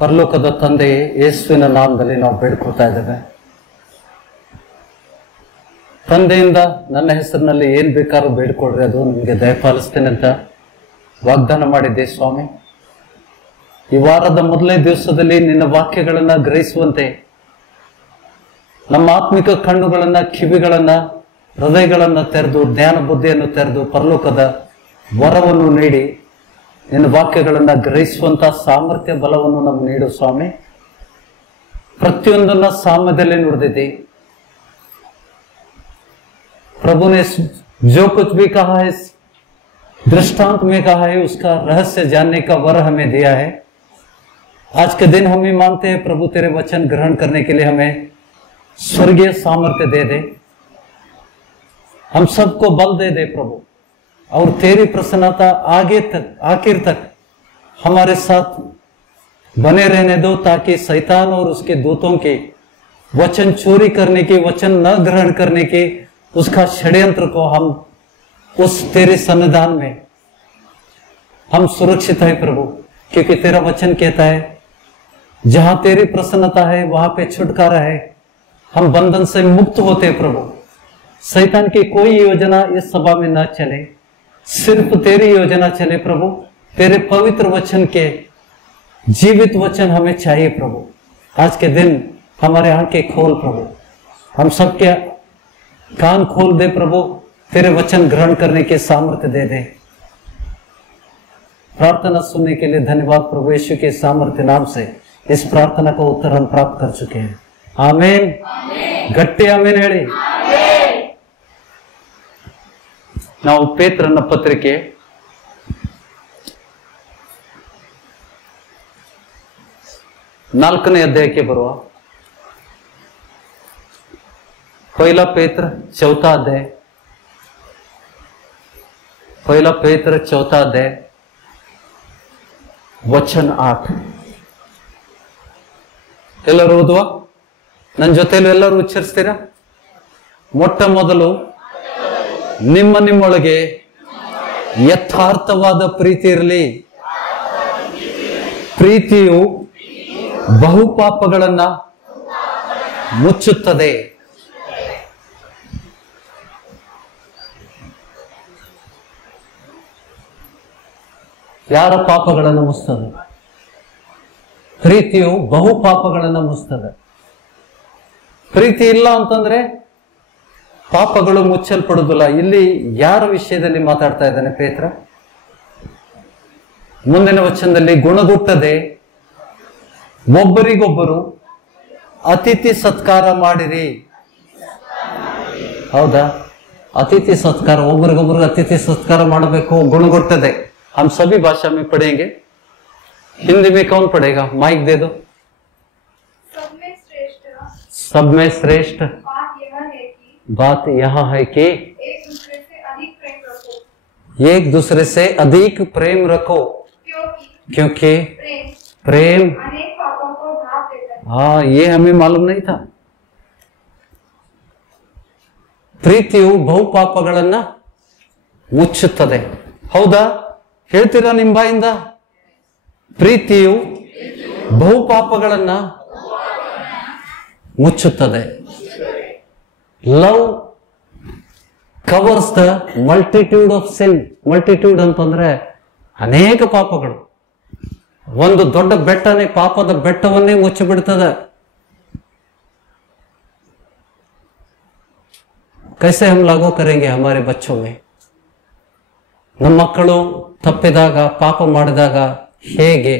ಪರಲೋಕದ ತಂದೆಯೇ, ಯೇಸುವಿನ ನಾಮದಲ್ಲಿ ನಾವು ಬೇಡ್ಕೊಳ್ತಾ ಇದ್ದೇವೆ. ತಂದೆಯಿಂದ ನನ್ನ ಹೆಸರಿನಲ್ಲಿ ಏನ್ ಬೇಕಾದ್ರೂ ಬೇಡ್ಕೊಳ್ರಿ, ಅದು ನಿಮಗೆ ದಯಪಾಲಿಸ್ತೇನೆ ಅಂತ ವಾಗ್ದಾನ ಮಾಡಿದ್ದೆ ಸ್ವಾಮಿ. ಈ ವಾರದ ಮೊದಲನೇ ದಿವಸದಲ್ಲಿ ನಿನ್ನ ವಾಕ್ಯಗಳನ್ನ ಗ್ರಹಿಸುವಂತೆ ನಮ್ಮ ಆತ್ಮಿಕ ಕಣ್ಣುಗಳನ್ನ, ಕಿವಿಗಳನ್ನ, ಹೃದಯಗಳನ್ನ ತೆರೆದು, ಜ್ಞಾನ ಬುದ್ಧಿಯನ್ನು ತೆರೆದು, ಪರಲೋಕದ ವರವನ್ನು ನೀಡಿ ನಿನ್ನ ವಾಕ್ಯಗಳನ್ನ ಗ್ರಹಿಸುವಂತ ಸಾಮರ್ಥ್ಯ ಬಲವನ್ನು ನಮ್ಗೆ ನೀಡು ಸ್ವಾಮಿ. ಪ್ರತಿಯೊಂದನ್ನ ಸಾಮ್ಯದಲ್ಲಿ ನುಡಿದಿದ್ದೆ. प्रभु ने जो कुछ भी कहा है दृष्टांत में कहा है, उसका रहस्य जानने का वर हमें दिया है. आज के दिन हम ही मांगते हैं प्रभु, तेरे वचन ग्रहण करने के लिए हमें स्वर्गीय सामर्थ्य दे दे, हम सबको बल दे दे प्रभु, और तेरी प्रसन्नता आगे तक, आखिर तक हमारे साथ बने रहने दो, ताकि शैतान और उसके दूतों के वचन चोरी करने के, वचन न ग्रहण करने के, उसका षड्यंत्र को हम उस तेरे सन्निधान में हम सुरक्षित है प्रभु. क्योंकि तेरा वचन कहता है जहां तेरी प्रसन्नता है वहां पे छुटकारा है, हम बंधन से मुक्त होते प्रभु. शैतान की कोई योजना इस सभा में न चले, सिर्फ तेरी योजना चले प्रभु. तेरे पवित्र वचन के जीवित वचन हमें चाहिए प्रभु. आज के दिन हमारे आंखें खोल प्रभु, हम सबके कान खोल दे प्रभु, तेरे वचन ग्रहण करने के सामर्थ्य दे दे. प्रार्थना सुनने के लिए धन्यवाद प्रभु. यीशु के सामर्थ्य नाम से इस प्रार्थना का उत्तर हम प्राप्त कर चुके हैं. आमीन. गट्टी आमीन ಹೇಳಿ. ನಾವು ಪೇತ್ರನ ಪತ್ರಿಕೆ 4ನೇ ಅಧ್ಯಾಯಕ್ಕೆ ಬರುವ. पहला पेत्र 4था अध्याय, पहला पेत्र 4था अध्याय वचन 8. ಎಲ್ಲರೂ ಓದುವ, ನನ್ನ ಜೊತೆಲೂ ಎಲ್ಲರೂ ಉಚ್ಚರಿಸ್ತೀರಾ? ಮೊಟ್ಟ ಮೊದಲು ನಿಮ್ಮೊಳಗೆ ಯಥಾರ್ಥವಾದ ಪ್ರೀತಿ ಇರಲಿ. ಪ್ರೀತಿಯು ಬಹು ಪಾಪಗಳನ್ನ ಮುಚ್ಚುತ್ತದೆ. ಯಾರ ಪಾಪಗಳನ್ನು ಮುಚ್ಚುತ್ತದೆ? ಪ್ರೀತಿಯು ಬಹು ಪಾಪಗಳನ್ನು ಮುಚ್ಚುತ್ತದೆ. ಪ್ರೀತಿ ಇಲ್ಲ ಅಂತಂದ್ರೆ ಪಾಪಗಳು ಮುಚ್ಚಲ್ಪಡುವುದಿಲ್ಲ. ಇಲ್ಲಿ ಯಾರ ವಿಷಯದಲ್ಲಿ ಮಾತಾಡ್ತಾ ಇದ್ದಾನೆ ಪೇತ್ರ? ಮುಂದಿನ ವಚನದಲ್ಲಿ ಗುಣಗುಟ್ಟದೆ ಒಬ್ಬರಿಗೊಬ್ಬರು ಅತಿಥಿ ಸತ್ಕಾರ ಮಾಡಿರಿ. ಹೌದಾ? ಅತಿಥಿ ಸತ್ಕಾರ, ಒಬ್ಬರಿಗೊಬ್ಬರು ಅತಿಥಿ ಸತ್ಕಾರ ಮಾಡಬೇಕು. ಗುಣಗುಟ್ಟದೆ हम सभी भाषा में पढ़ेंगे. हिंदी में कौन पढ़ेगा? माइक दे दो. सब में श्रेष्ठ बात यह है कि एक दूसरे से अधिक प्रेम रखो, क्योंकि प्रेम, हाँ, ये हमें मालूम नहीं था. ಪ್ರೀತಿಯು ಬಹು ಪಾಪಗಳನ್ನ ಮುಚ್ಚುತ್ತದೆ. ಹೌದಾ? ಹೇಳ್ತೀರಾ ನಿಮ್ಮ ಬಾಯಿಂದ? ಪ್ರೀತಿಯು ಬಹು ಪಾಪಗಳನ್ನ ಮುಚ್ಚುತ್ತದೆ. Love covers the multitude of sin. Multitude ಅಂತಂದ್ರೆ ಅನೇಕ ಪಾಪಗಳು. ಒಂದು ದೊಡ್ಡ ಬೆಟ್ಟನೇ ಪಾಪದ ಬೆಟ್ಟವನ್ನೇ ಮುಚ್ಚಿಬಿಡ್ತದೆ. कैसे हम लागू करेंगे हमारे बच्चों में? ನಮ್ಮ ಮಕ್ಕಳು ತಪ್ಪಿದಾಗ, ಪಾಪ ಮಾಡಿದಾಗ ಹೇಗೆ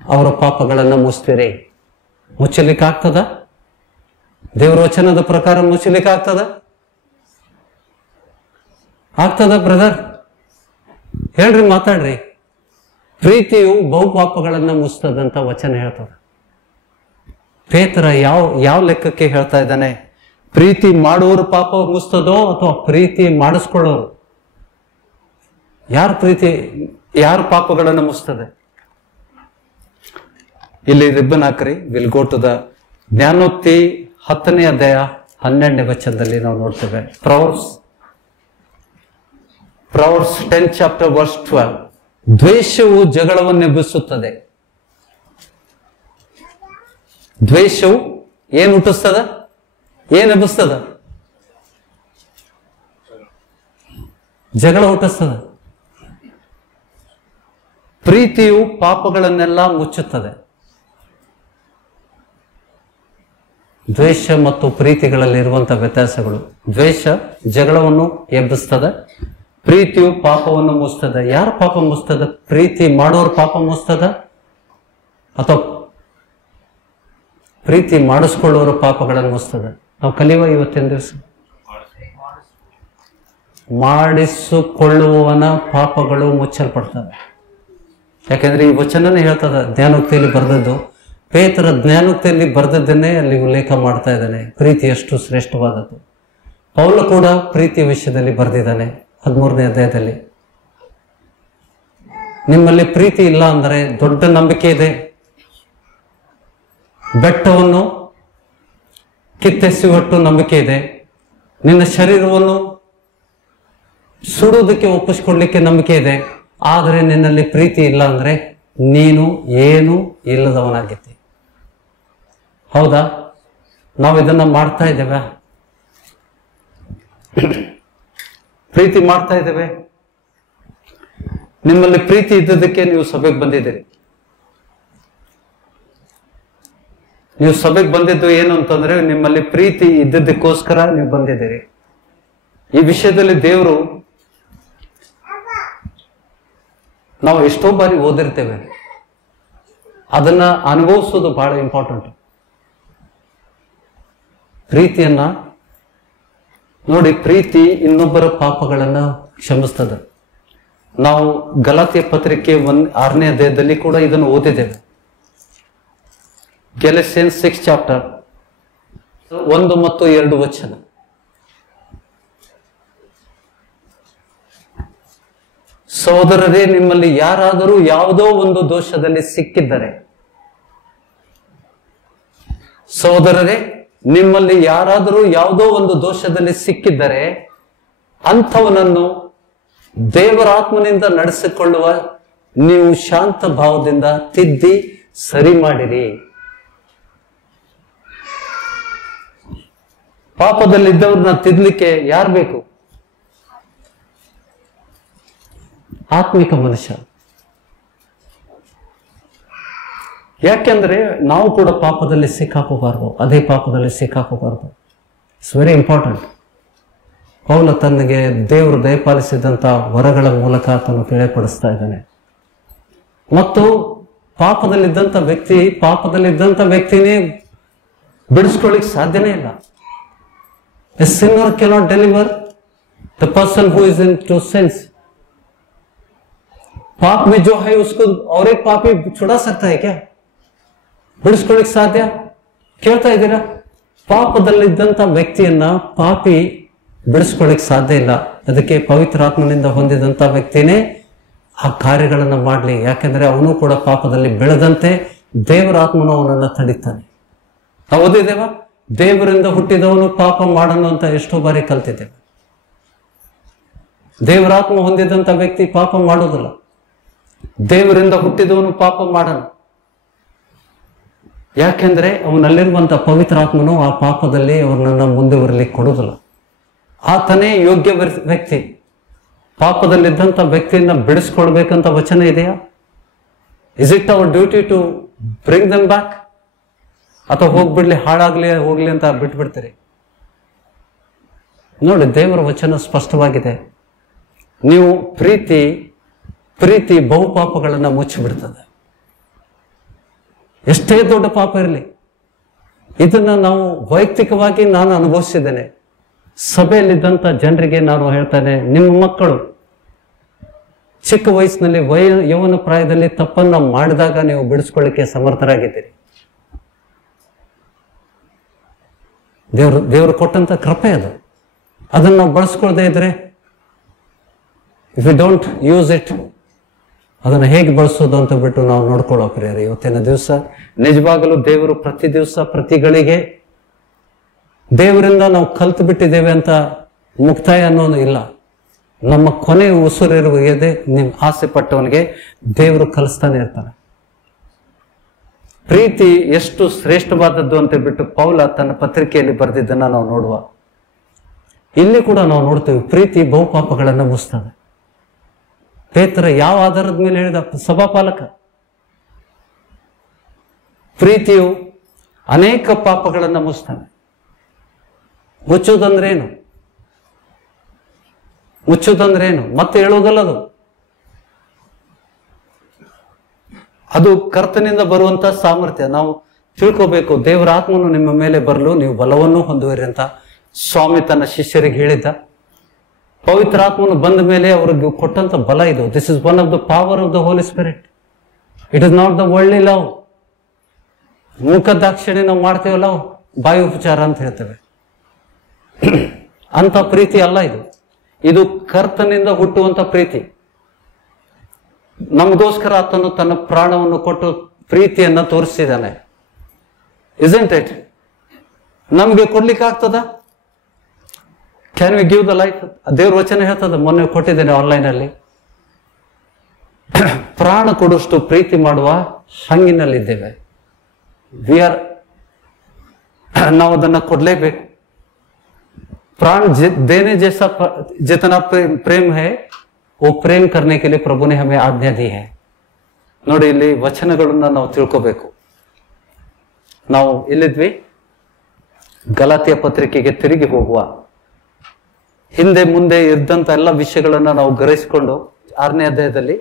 ಅವರ ಪಾಪಗಳನ್ನು ಮುಚ್ತೀರಿ? ಮುಚ್ಚಲಿಕ್ಕಾಗ್ತದ? ದೇವರ ವಚನದ ಪ್ರಕಾರ ಮುಚ್ಚಲಿಕ್ಕಾಗ್ತದ? ಆಗ್ತದ ಬ್ರದರ್? ಹೇಳ್ರಿ, ಮಾತಾಡ್ರಿ. ಪ್ರೀತಿಯು ಬಹು ಪಾಪಗಳನ್ನ ಮುಚ್ತದಂತ ವಚನ ಹೇಳ್ತದ. ಪೇತ್ರ ಯಾವ ಲೆಕ್ಕಕ್ಕೆ ಹೇಳ್ತಾ ಇದ್ದಾನೆ? ಪ್ರೀತಿ ಮಾಡುವವರು ಪಾಪ ಮುಚ್ತದೋ ಅಥವಾ ಪ್ರೀತಿ ಮಾಡಿಸ್ಕೊಳ್ಳೋರು? ಯಾರ ಪಾಪಗಳನ್ನು ಮುಚ್ತದೆ? ಇಲ್ಲಿ ರಿಬ್ಬನ್ ಹಾಕ್ರಿ. ವಿಲ್ ಗೋ ಟು ದ ಜ್ಞಾನೋಕ್ತಿ 10ನೇ ಅಧ್ಯಾಯ 12ನೇ ವಚನದಲ್ಲಿ ನಾವು ನೋಡ್ತೇವೆ. Proverbs 10 chapter verse 12. ದ್ವೇಷವು ಜಗಳವನ್ನೆಬ್ಬಿಸುತ್ತದೆ. ದ್ವೇಷವು ಏನ್ ಹುಟ್ಟಿಸ್ತದ, ಏನ್ ಎಬ್ಬಿಸ್ತದ? ಜಗಳ ಹುಟ್ಟಿಸ್ತದ. ಪ್ರೀತಿಯು ಪಾಪಗಳನ್ನೆಲ್ಲ ಮುಚ್ಚುತ್ತದೆ. ದ್ವೇಷ ಮತ್ತು ಪ್ರೀತಿಗಳಲ್ಲಿರುವಂತಹ ವ್ಯತ್ಯಾಸಗಳು. ದ್ವೇಷ ಜಗಳವನ್ನು ಎಬ್ಬಿಸ್ತದೆ, ಪ್ರೀತಿಯು ಪಾಪವನ್ನು ಮುಚ್ತದೆ. ಯಾರು ಪಾಪ ಮುಚ್ತದ? ಪ್ರೀತಿ ಮಾಡೋರು ಪಾಪ ಮುಚ್ತದ ಅಥವಾ ಪ್ರೀತಿ ಮಾಡಿಸ್ಕೊಳ್ಳೋರು ಪಾಪಗಳನ್ನು ಮುಚ್ತದ? ನಾವು ಕಲಿಯುವ ಇವತ್ತಿನ ದಿವಸ ಮಾಡಿಸಿಕೊಳ್ಳುವವನ ಪಾಪಗಳು ಮುಚ್ಚಲ್ಪಡ್ತವೆ. ಯಾಕೆಂದ್ರೆ ಈ ವಚನನೇ ಹೇಳ್ತದ, ಜ್ಞಾನೋಕ್ತಿಯಲ್ಲಿ ಬರೆದದ್ದು, ಪೇತ್ರ ಜ್ಞಾನೋಕ್ತಿಯಲ್ಲಿ ಬರೆದದ್ದನ್ನೇ ಅಲ್ಲಿ ಉಲ್ಲೇಖ ಮಾಡ್ತಾ ಇದ್ದಾನೆ. ಪ್ರೀತಿ ಎಷ್ಟು ಶ್ರೇಷ್ಠವಾದದ್ದು. ಪೌಲ ಕೂಡ ಪ್ರೀತಿಯ ವಿಷಯದಲ್ಲಿ ಬರೆದಿದ್ದಾನೆ 13ನೇ ಅಧ್ಯಾಯದಲ್ಲಿ. ನಿಮ್ಮಲ್ಲಿ ಪ್ರೀತಿ ಇಲ್ಲ ಅಂದರೆ ದೊಡ್ಡ ನಂಬಿಕೆ ಇದೆ. ಬೆಟ್ಟವನ್ನು ಕಿತ್ತೆಸೆಯುವಷ್ಟು ನಂಬಿಕೆ ಇದೆ. ನಿನ್ನ ಶರೀರವನ್ನು ಸುಡುವುದಕ್ಕೆ ಒಪ್ಪಿಸ್ಕೊಡ್ಲಿಕ್ಕೆ ನಂಬಿಕೆ ಇದೆ. ಆದರೆ ನಿನ್ನಲ್ಲಿ ಪ್ರೀತಿ ಇಲ್ಲ ಅಂದ್ರೆ ನೀನು ಏನು ಇಲ್ಲದವನಾಗಿದ್ದೆ. ಹೌದಾ? ನಾವು ಇದನ್ನ ಮಾಡ್ತಾ ಇದ್ದೇವೆ? ಪ್ರೀತಿ ಮಾಡ್ತಾ ಇದ್ದೇವೆ? ನಿಮ್ಮಲ್ಲಿ ಪ್ರೀತಿ ಇದ್ದದಕ್ಕೆ ನೀವು ಸಭೆಗೆ ಬಂದಿದ್ದೀರಿ. ನೀವು ಸಭೆಗೆ ಬಂದಿದ್ದು ಏನು ಅಂತಂದ್ರೆ ನಿಮ್ಮಲ್ಲಿ ಪ್ರೀತಿ ಇದ್ದದಕ್ಕೋಸ್ಕರ ನೀವು ಬಂದಿದ್ದೀರಿ. ಈ ವಿಷಯದಲ್ಲಿ ದೇವರು, ನಾವು ಎಷ್ಟೋ ಬಾರಿ ಓದಿರ್ತೇವೆ, ಅದನ್ನ ಅನುಭವಿಸೋದು ಬಹಳ ಇಂಪಾರ್ಟೆಂಟ್. ಪ್ರೀತಿಯನ್ನ ನೋಡಿ, ಪ್ರೀತಿ ಇನ್ನೊಬ್ಬರ ಪಾಪಗಳನ್ನ ಕ್ಷಮಿಸ್ತದೆ. ನಾವು ಗಲಾತ್ಯ ಪತ್ರಿಕೆ 6ನೇ ಅಧ್ಯಾಯದಲ್ಲಿ ಕೂಡ ಇದನ್ನು ಓದಿದ್ದೇವೆ. Galatians 6 ಚಾಪ್ಟರ್ 1 ಮತ್ತು 2 ವಚನ. ಸಹೋದರರೇ, ನಿಮ್ಮಲ್ಲಿ ಯಾರಾದರೂ ಯಾವುದೋ ಒಂದು ದೋಷದಲ್ಲಿ ಸಿಕ್ಕಿದ್ದರೆ, ಸಹೋದರರೇ ನಿಮ್ಮಲ್ಲಿ ಯಾರಾದರೂ ಯಾವುದೋ ಒಂದು ದೋಷದಲ್ಲಿ ಸಿಕ್ಕಿದ್ದರೆ ಅಂಥವನನ್ನು ದೇವರ ಆತ್ಮನಿಂದ ನಡೆಸಿಕೊಳ್ಳುವ ನೀವು ಶಾಂತ ಭಾವದಿಂದ ತಿದ್ದಿ ಸರಿ ಮಾಡಿರಿ. ಪಾಪದಲ್ಲಿದ್ದವ್ರನ್ನ ತಿದ್ದಲಿಕ್ಕೆ ಯಾರು ಬೇಕು? ಆತ್ಮಿಕ ಮನುಷ್ಯ. ಯಾಕೆಂದ್ರೆ ನಾವು ಕೂಡ ಪಾಪದಲ್ಲಿ ಸಿಕ್ಕಾಕೋಬಾರ್ದು, ಅದೇ ಪಾಪದಲ್ಲಿ ಸಿಕ್ಕಾಕೋಬಾರ್ದು. It's very important. ಪೌಲ ತನಗೆ ದೇವರು ದಯಪಾಲಿಸಿದಂತ ವರಗಳ ಮೂಲಕ ಆತನು ತಿಳಿಯಪಡಿಸ್ತಾ ಇದ್ದಾನೆ. ಮತ್ತು ಪಾಪದಲ್ಲಿದ್ದಂಥ ವ್ಯಕ್ತಿನೇ ಬಿಡಿಸ್ಕೊಳ್ಳಿಕ್ ಸಾಧ್ಯನೇ ಇಲ್ಲ. A sinner cannot deliver the person who is into sins. पाप में जो है उसको और एक पापी छुड़ा सकता है क्या? ಬಿಡಿಸ್ಕೊಳ್ಳಿಕ್ ಸಾಧ್ಯ? ಕೇಳ್ತಾ ಇದ್ದೀರಾ? ಪಾಪದಲ್ಲಿದ್ದಂಥ ವ್ಯಕ್ತಿಯನ್ನ ಪಾಪಿ ಬಿಡಿಸ್ಕೊಳ್ಳಿಕ್ ಸಾಧ್ಯ ಇಲ್ಲ. ಅದಕ್ಕೆ ಪವಿತ್ರಾತ್ಮನಿಂದ ಹೊಂದಿದಂಥ ವ್ಯಕ್ತಿನೇ ಆ ಕಾರ್ಯಗಳನ್ನ ಮಾಡಲಿ. ಯಾಕೆಂದ್ರೆ ಅವನು ಕೂಡ ಪಾಪದಲ್ಲಿ ಬೆಳೆದಂತೆ ದೇವರ ಆತ್ಮನು ಅವನನ್ನ ತಡಿತಾನೆ. ನಾವು ಓದಿದ್ದೇವ, ದೇವರಿಂದ ಹುಟ್ಟಿದವನು ಪಾಪ ಮಾಡನು ಅಂತ ಎಷ್ಟೋ ಬಾರಿ ಕಲ್ತಿದ್ದೇವೆ. ದೇವರಾತ್ಮ ಹೊಂದಿದಂಥ ವ್ಯಕ್ತಿ ಪಾಪ ಮಾಡೋದಿಲ್ಲ. ದೇವರಿಂದ ಹುಟ್ಟಿದವನು ಪಾಪ ಮಾಡನು. ಯಾಕೆಂದ್ರೆ ಅವನಲ್ಲಿರುವಂತ ಪವಿತ್ರಾತ್ಮನು ಆ ಪಾಪದಲ್ಲಿ ಅವನನ್ನ ಮುಂದುವರಲಿಕ್ಕೆ ಕೊಡುವುದಿಲ್ಲ. ಆತನೇ ಯೋಗ್ಯ ವ್ಯಕ್ತಿ. ಪಾಪದಲ್ಲಿದ್ದಂಥ ವ್ಯಕ್ತಿಯನ್ನ ಬಿಡಿಸ್ಕೊಳ್ಬೇಕಂತ ವಚನ ಇದೆಯಾ? Is it our duty to bring them back? ಅಥವಾ ಹೋಗ್ಬಿಡ್ಲಿ, ಹೋಗ್ಲಿ ಅಂತ ಬಿಟ್ಬಿಡ್ತೀರಿ? ನೋಡಿ, ದೇವರ ವಚನ ಸ್ಪಷ್ಟವಾಗಿದೆ. ನೀವು ಪ್ರೀತಿ ಬಹುಪಾಪಗಳನ್ನ ಮುಚ್ಚಿಬಿಡ್ತದೆ. ಎಷ್ಟೇ ದೊಡ್ಡ ಪಾಪ ಇರಲಿ. ಇದನ್ನ ನಾವು ವೈಯಕ್ತಿಕವಾಗಿ ನಾನು ಅನುಭವಿಸಿದ್ದೇನೆ. ಸಭೆಯಲ್ಲಿದ್ದಂಥ ಜನರಿಗೆ ನಾನು ಹೇಳ್ತೇನೆ, ನಿಮ್ಮ ಮಕ್ಕಳು ಚಿಕ್ಕ ವಯಸ್ಸಿನಲ್ಲಿ ಯೌವನ ಪ್ರಾಯದಲ್ಲಿ ತಪ್ಪನ್ನ ಮಾಡಿದಾಗ ನೀವು ಬಿಡಿಸ್ಕೊಳ್ಳಿಕ್ಕೆ ಸಮರ್ಥರಾಗಿದ್ದೀರಿ. ದೇವರು ಕೊಟ್ಟಂತ ಕೃಪೆ ಅದು. ಅದನ್ನು ನಾವು ಬಳಸ್ಕೊಳ್ದೇ ಇದ್ರೆ, if you don't use it, ಅದನ್ನು ಹೇಗೆ ಬಳಸೋದು ಅಂತ ಬಿಟ್ಟು ನಾವು ನೋಡ್ಕೊಳ್ಳೋ ಪ್ರಿಯರೇ. ಇವತ್ತಿನ ದಿವಸ ನಿಜವಾಗಲೂ ದೇವರು ಪ್ರತಿ ದಿವಸ ಪ್ರತಿಗಳಿಗೆ ದೇವರಿಂದ ನಾವು ಕಲ್ತು ಬಿಟ್ಟಿದ್ದೇವೆ ಅಂತ ಮುಕ್ತಾಯ ಅನ್ನೋದು ಇಲ್ಲ. ನಮ್ಮ ಕೊನೆ ಉಸಿರಿರುವುದೇ ನೀವು ಆಸೆ ಪಟ್ಟವನಿಗೆ ದೇವರು ಕಲಿಸ್ತಾನೆ ಇರ್ತಾನೆ. ಪ್ರೀತಿ ಎಷ್ಟು ಶ್ರೇಷ್ಠವಾದದ್ದು ಅಂತ ಬಿಟ್ಟು ಪೌಲ ತನ್ನ ಪತ್ರಿಕೆಯಲ್ಲಿ ಬರೆದಿದ್ದನ್ನ ನಾವು ನೋಡುವ. ಇಲ್ಲಿ ಕೂಡ ನಾವು ನೋಡ್ತೇವೆ ಪ್ರೀತಿ ಬಹುಪಾಪಗಳನ್ನು ಮುಗಿಸ್ತದೆ. ಪೇತ್ರ ಯಾವ ಆಧಾರದ ಮೇಲೆ ಹೇಳಿದ? ಸಭಾಪಾಲಕ. ಪ್ರೀತಿಯು ಅನೇಕ ಪಾಪಗಳನ್ನು ಮುಗಿಸ್ತಾನೆ. ಮುಚ್ಚುವುದಂದ್ರೇನು? ಮುಚ್ಚುವುದಂದ್ರೇನು? ಮತ್ತೆ ಹೇಳುವುದಲ್ಲದು. ಅದು ಕರ್ತನಿಂದ ಬರುವಂತ ಸಾಮರ್ಥ್ಯ. ನಾವು ತಿಳ್ಕೋಬೇಕು, ದೇವರ ಆತ್ಮನು ನಿಮ್ಮ ಮೇಲೆ ಬರಲು ನೀವು ಬಲವನ್ನು ಹೊಂದುವಿರಿ ಅಂತ ಸ್ವಾಮಿ ತನ್ನ ಶಿಷ್ಯರಿಗೆ ಹೇಳಿದ್ದ. ಪವಿತ್ರ ಆತ್ಮನು ಬಂದ ಮೇಲೆ ಅವ್ರಿಗೆ ಕೊಟ್ಟಂತ ಬಲ ಇದು. This is one of the power of the Holi spirit. It is not the worldly love. ಮೂಕದಾಕ್ಷಿಣೆ ನಾವು ಮಾಡ್ತೇವಲ್ಲ, ಬಾಯಿ ಉಪಚಾರ ಅಂತ ಹೇಳ್ತೇವೆ. ಅಂತ ಪ್ರೀತಿ ಅಲ್ಲ ಇದು. ಇದು ಕರ್ತನಿಂದ ಹುಟ್ಟುವಂತ ಪ್ರೀತಿ. ನಮಗೋಸ್ಕರ ಆತನು ತನ್ನ ಪ್ರಾಣವನ್ನು ಕೊಟ್ಟು ಪ್ರೀತಿಯನ್ನ ತೋರಿಸಿದ್ದಾನೆ. Isn't it? ನಮ್ಗೆ ಕೊಡ್ಲಿಕ್ಕೆ ಆಗ್ತದ? Can we give the life? ದೇವ್ರ ವಚನ ಹೇಳ್ತದ, ಮೊನ್ನೆ ಕೊಟ್ಟಿದ್ದೇನೆ ಆನ್ಲೈನ್ ಅಲ್ಲಿ. ಪ್ರಾಣ ಕೊಡುವಷ್ಟು ಪ್ರೀತಿ ಮಾಡುವ ಹಂಗಿನಲ್ಲಿದ್ದೇವೆ. ನಾವು ಅದನ್ನ ಕೊಡ್ಲೇಬೇಕು. प्राण देने जैसा जितना प्रेम है वो प्रेम करने के लिए प्रभु ने हमें आज्ञा दी है. ನೋಡಿ, ಇಲ್ಲಿ ವಚನಗಳನ್ನ ನಾವು ತಿಳ್ಕೋಬೇಕು. ನಾವು ಎಲ್ಲಿದ್ವಿ? ಗಲಾತ್ಯ ಪತ್ರಿಕೆಗೆ ತಿರುಗಿ ಹೋಗುವ. ಹಿಂದೆ ಮುಂದೆ ಇದ್ದಂತ ಎಲ್ಲ ವಿಷಯಗಳನ್ನ ನಾವು ಗ್ರಹಿಸಿಕೊಂಡು 6ನೇ ಅಧ್ಯಾಯದಲ್ಲಿ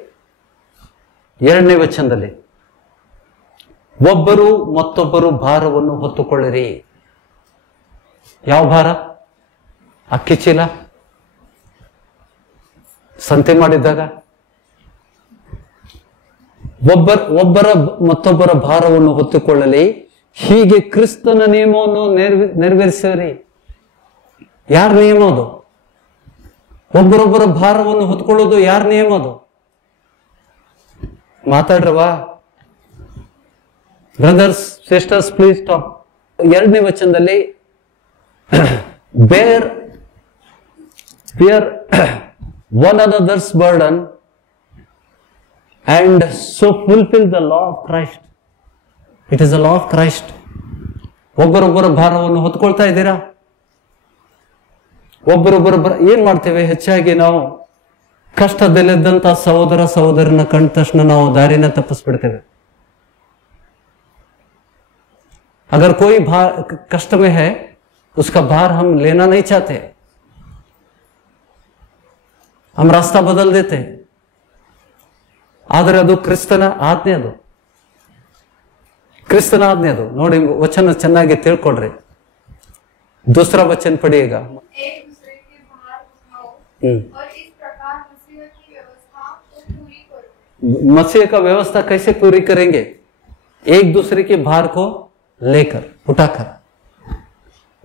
2ನೇ ವಚನದಲ್ಲಿ ಒಬ್ಬರು ಮತ್ತೊಬ್ಬರು ಭಾರವನ್ನು ಹೊತ್ತುಕೊಳ್ಳಿರಿ. ಯಾವ ಭಾರ? ಅಕ್ಕಿ ಚೀಲ ಸಂತೆ ಮಾಡಿದ್ದಾಗ ಒಬ್ಬರ ಮತ್ತೊಬ್ಬರ ಭಾರವನ್ನು ಹೊತ್ತುಕೊಳ್ಳಲಿ, ಹೀಗೆ ಕ್ರಿಸ್ತನ ನಿಯಮವನ್ನು ನೆರವೇರಿಸಿರಿ. ಯಾರ ನಿಯಮ ಅದು? ಒಬ್ಬರೊಬ್ಬರ ಭಾರವನ್ನು ಹೊತ್ಕೊಳ್ಳೋದು ಯಾರ ನಿಯಮ ಅದು? ಮಾತಾಡ್ರವಾ ಬ್ರದರ್ಸ್ ಸಿಸ್ಟರ್ಸ್, ಪ್ಲೀಸ್ ಟಾಕ್. 2ನೇ ವಚನದಲ್ಲಿ bear one another's burden and so fulfill the law of Christ. It is the law of Christ. ಒಬ್ಬರೊಬ್ಬರ ಭಾರವನ್ನು ಹೊತ್ಕೊಳ್ತಾ ಇದ್ದೀರಾ? ಒಬ್ಬರೊಬ್ಬರ ಏನ್ ಮಾಡ್ತೇವೆ? ಹೆಚ್ಚಾಗಿ ನಾವು ಕಷ್ಟದಲ್ಲಿದ್ದಂತ ಸಹೋದರ ಸಹೋದರನ ಕಂಡ ತಕ್ಷಣ ನಾವು ದಾರಿನ ತಪ್ಪಿಸ್ಬಿಡ್ತೇವೆ. अगर कोई कष्ट में है उसका भार हम लेना नहीं चाहते, हम रास्ता बदल देते. ಆದರೆ ಅದು ಕ್ರಿಸ್ತನ ಆಜ್ಞೆ. ಅದು ಕ್ರಿಸ್ತನ ಆಜ್ಞೆ. ಅದು ನೋಡಿ, ವಚನ ಚೆನ್ನಾಗಿ ತಿಳ್ಕೊಡ್ರಿ. दूसरा वचन पढ़िएगा. एक दूसरे के भार उठाओ और इस प्रकार मसीह की व्यवस्था को पूरी करो. मसीह का व्यवस्था कैसे पूरी करेंगे? एक दूसरे के भार को लेकर, उठाकर.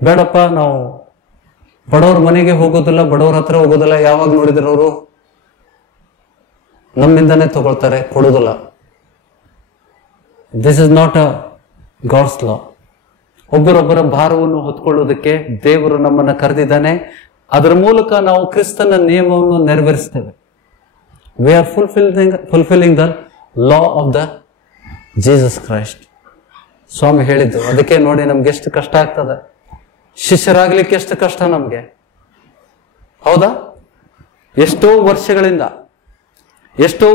ಬೇಡಪ್ಪ, ನಾವು ಬಡವ್ರ ಮನೆಗೆ ಹೋಗೋದಿಲ್ಲ, ಬಡವ್ರ ಹತ್ರ ಹೋಗೋದಿಲ್ಲ. ಯಾವಾಗ ನೋಡಿದ್ರೆ ಅವರು ನಮ್ಮಿಂದನೇ ತಗೊಳ್ತಾರೆ, ಕೊಡೋದಿಲ್ಲ. This is not a God's law. ಒಬ್ಬರೊಬ್ಬರ ಭಾರವನ್ನು ಹೊತ್ಕೊಳ್ಳೋದಕ್ಕೆ ದೇವರು ನಮ್ಮನ್ನ ಕರೆದಿದ್ದಾನೆ. ಅದರ ಮೂಲಕ ನಾವು ಕ್ರಿಸ್ತನ ನಿಯಮವನ್ನು ನೆರವೇರಿಸ್ತೇವೆ. We are fulfilling the law of the Jesus Christ. ಸ್ವಾಮಿ ಹೇಳಿದ್ದು. ಅದಕ್ಕೆ ನೋಡಿ, ನಮ್ಗೆ ಎಷ್ಟು ಕಷ್ಟ ಆಗ್ತದೆ. ಶಿಷ್ಯರಾಗ್ಲಿಕ್ಕೆ ಎಷ್ಟು ಕಷ್ಟ ನಮ್ಗೆ, ಹೌದಾ? ಎಷ್ಟೋ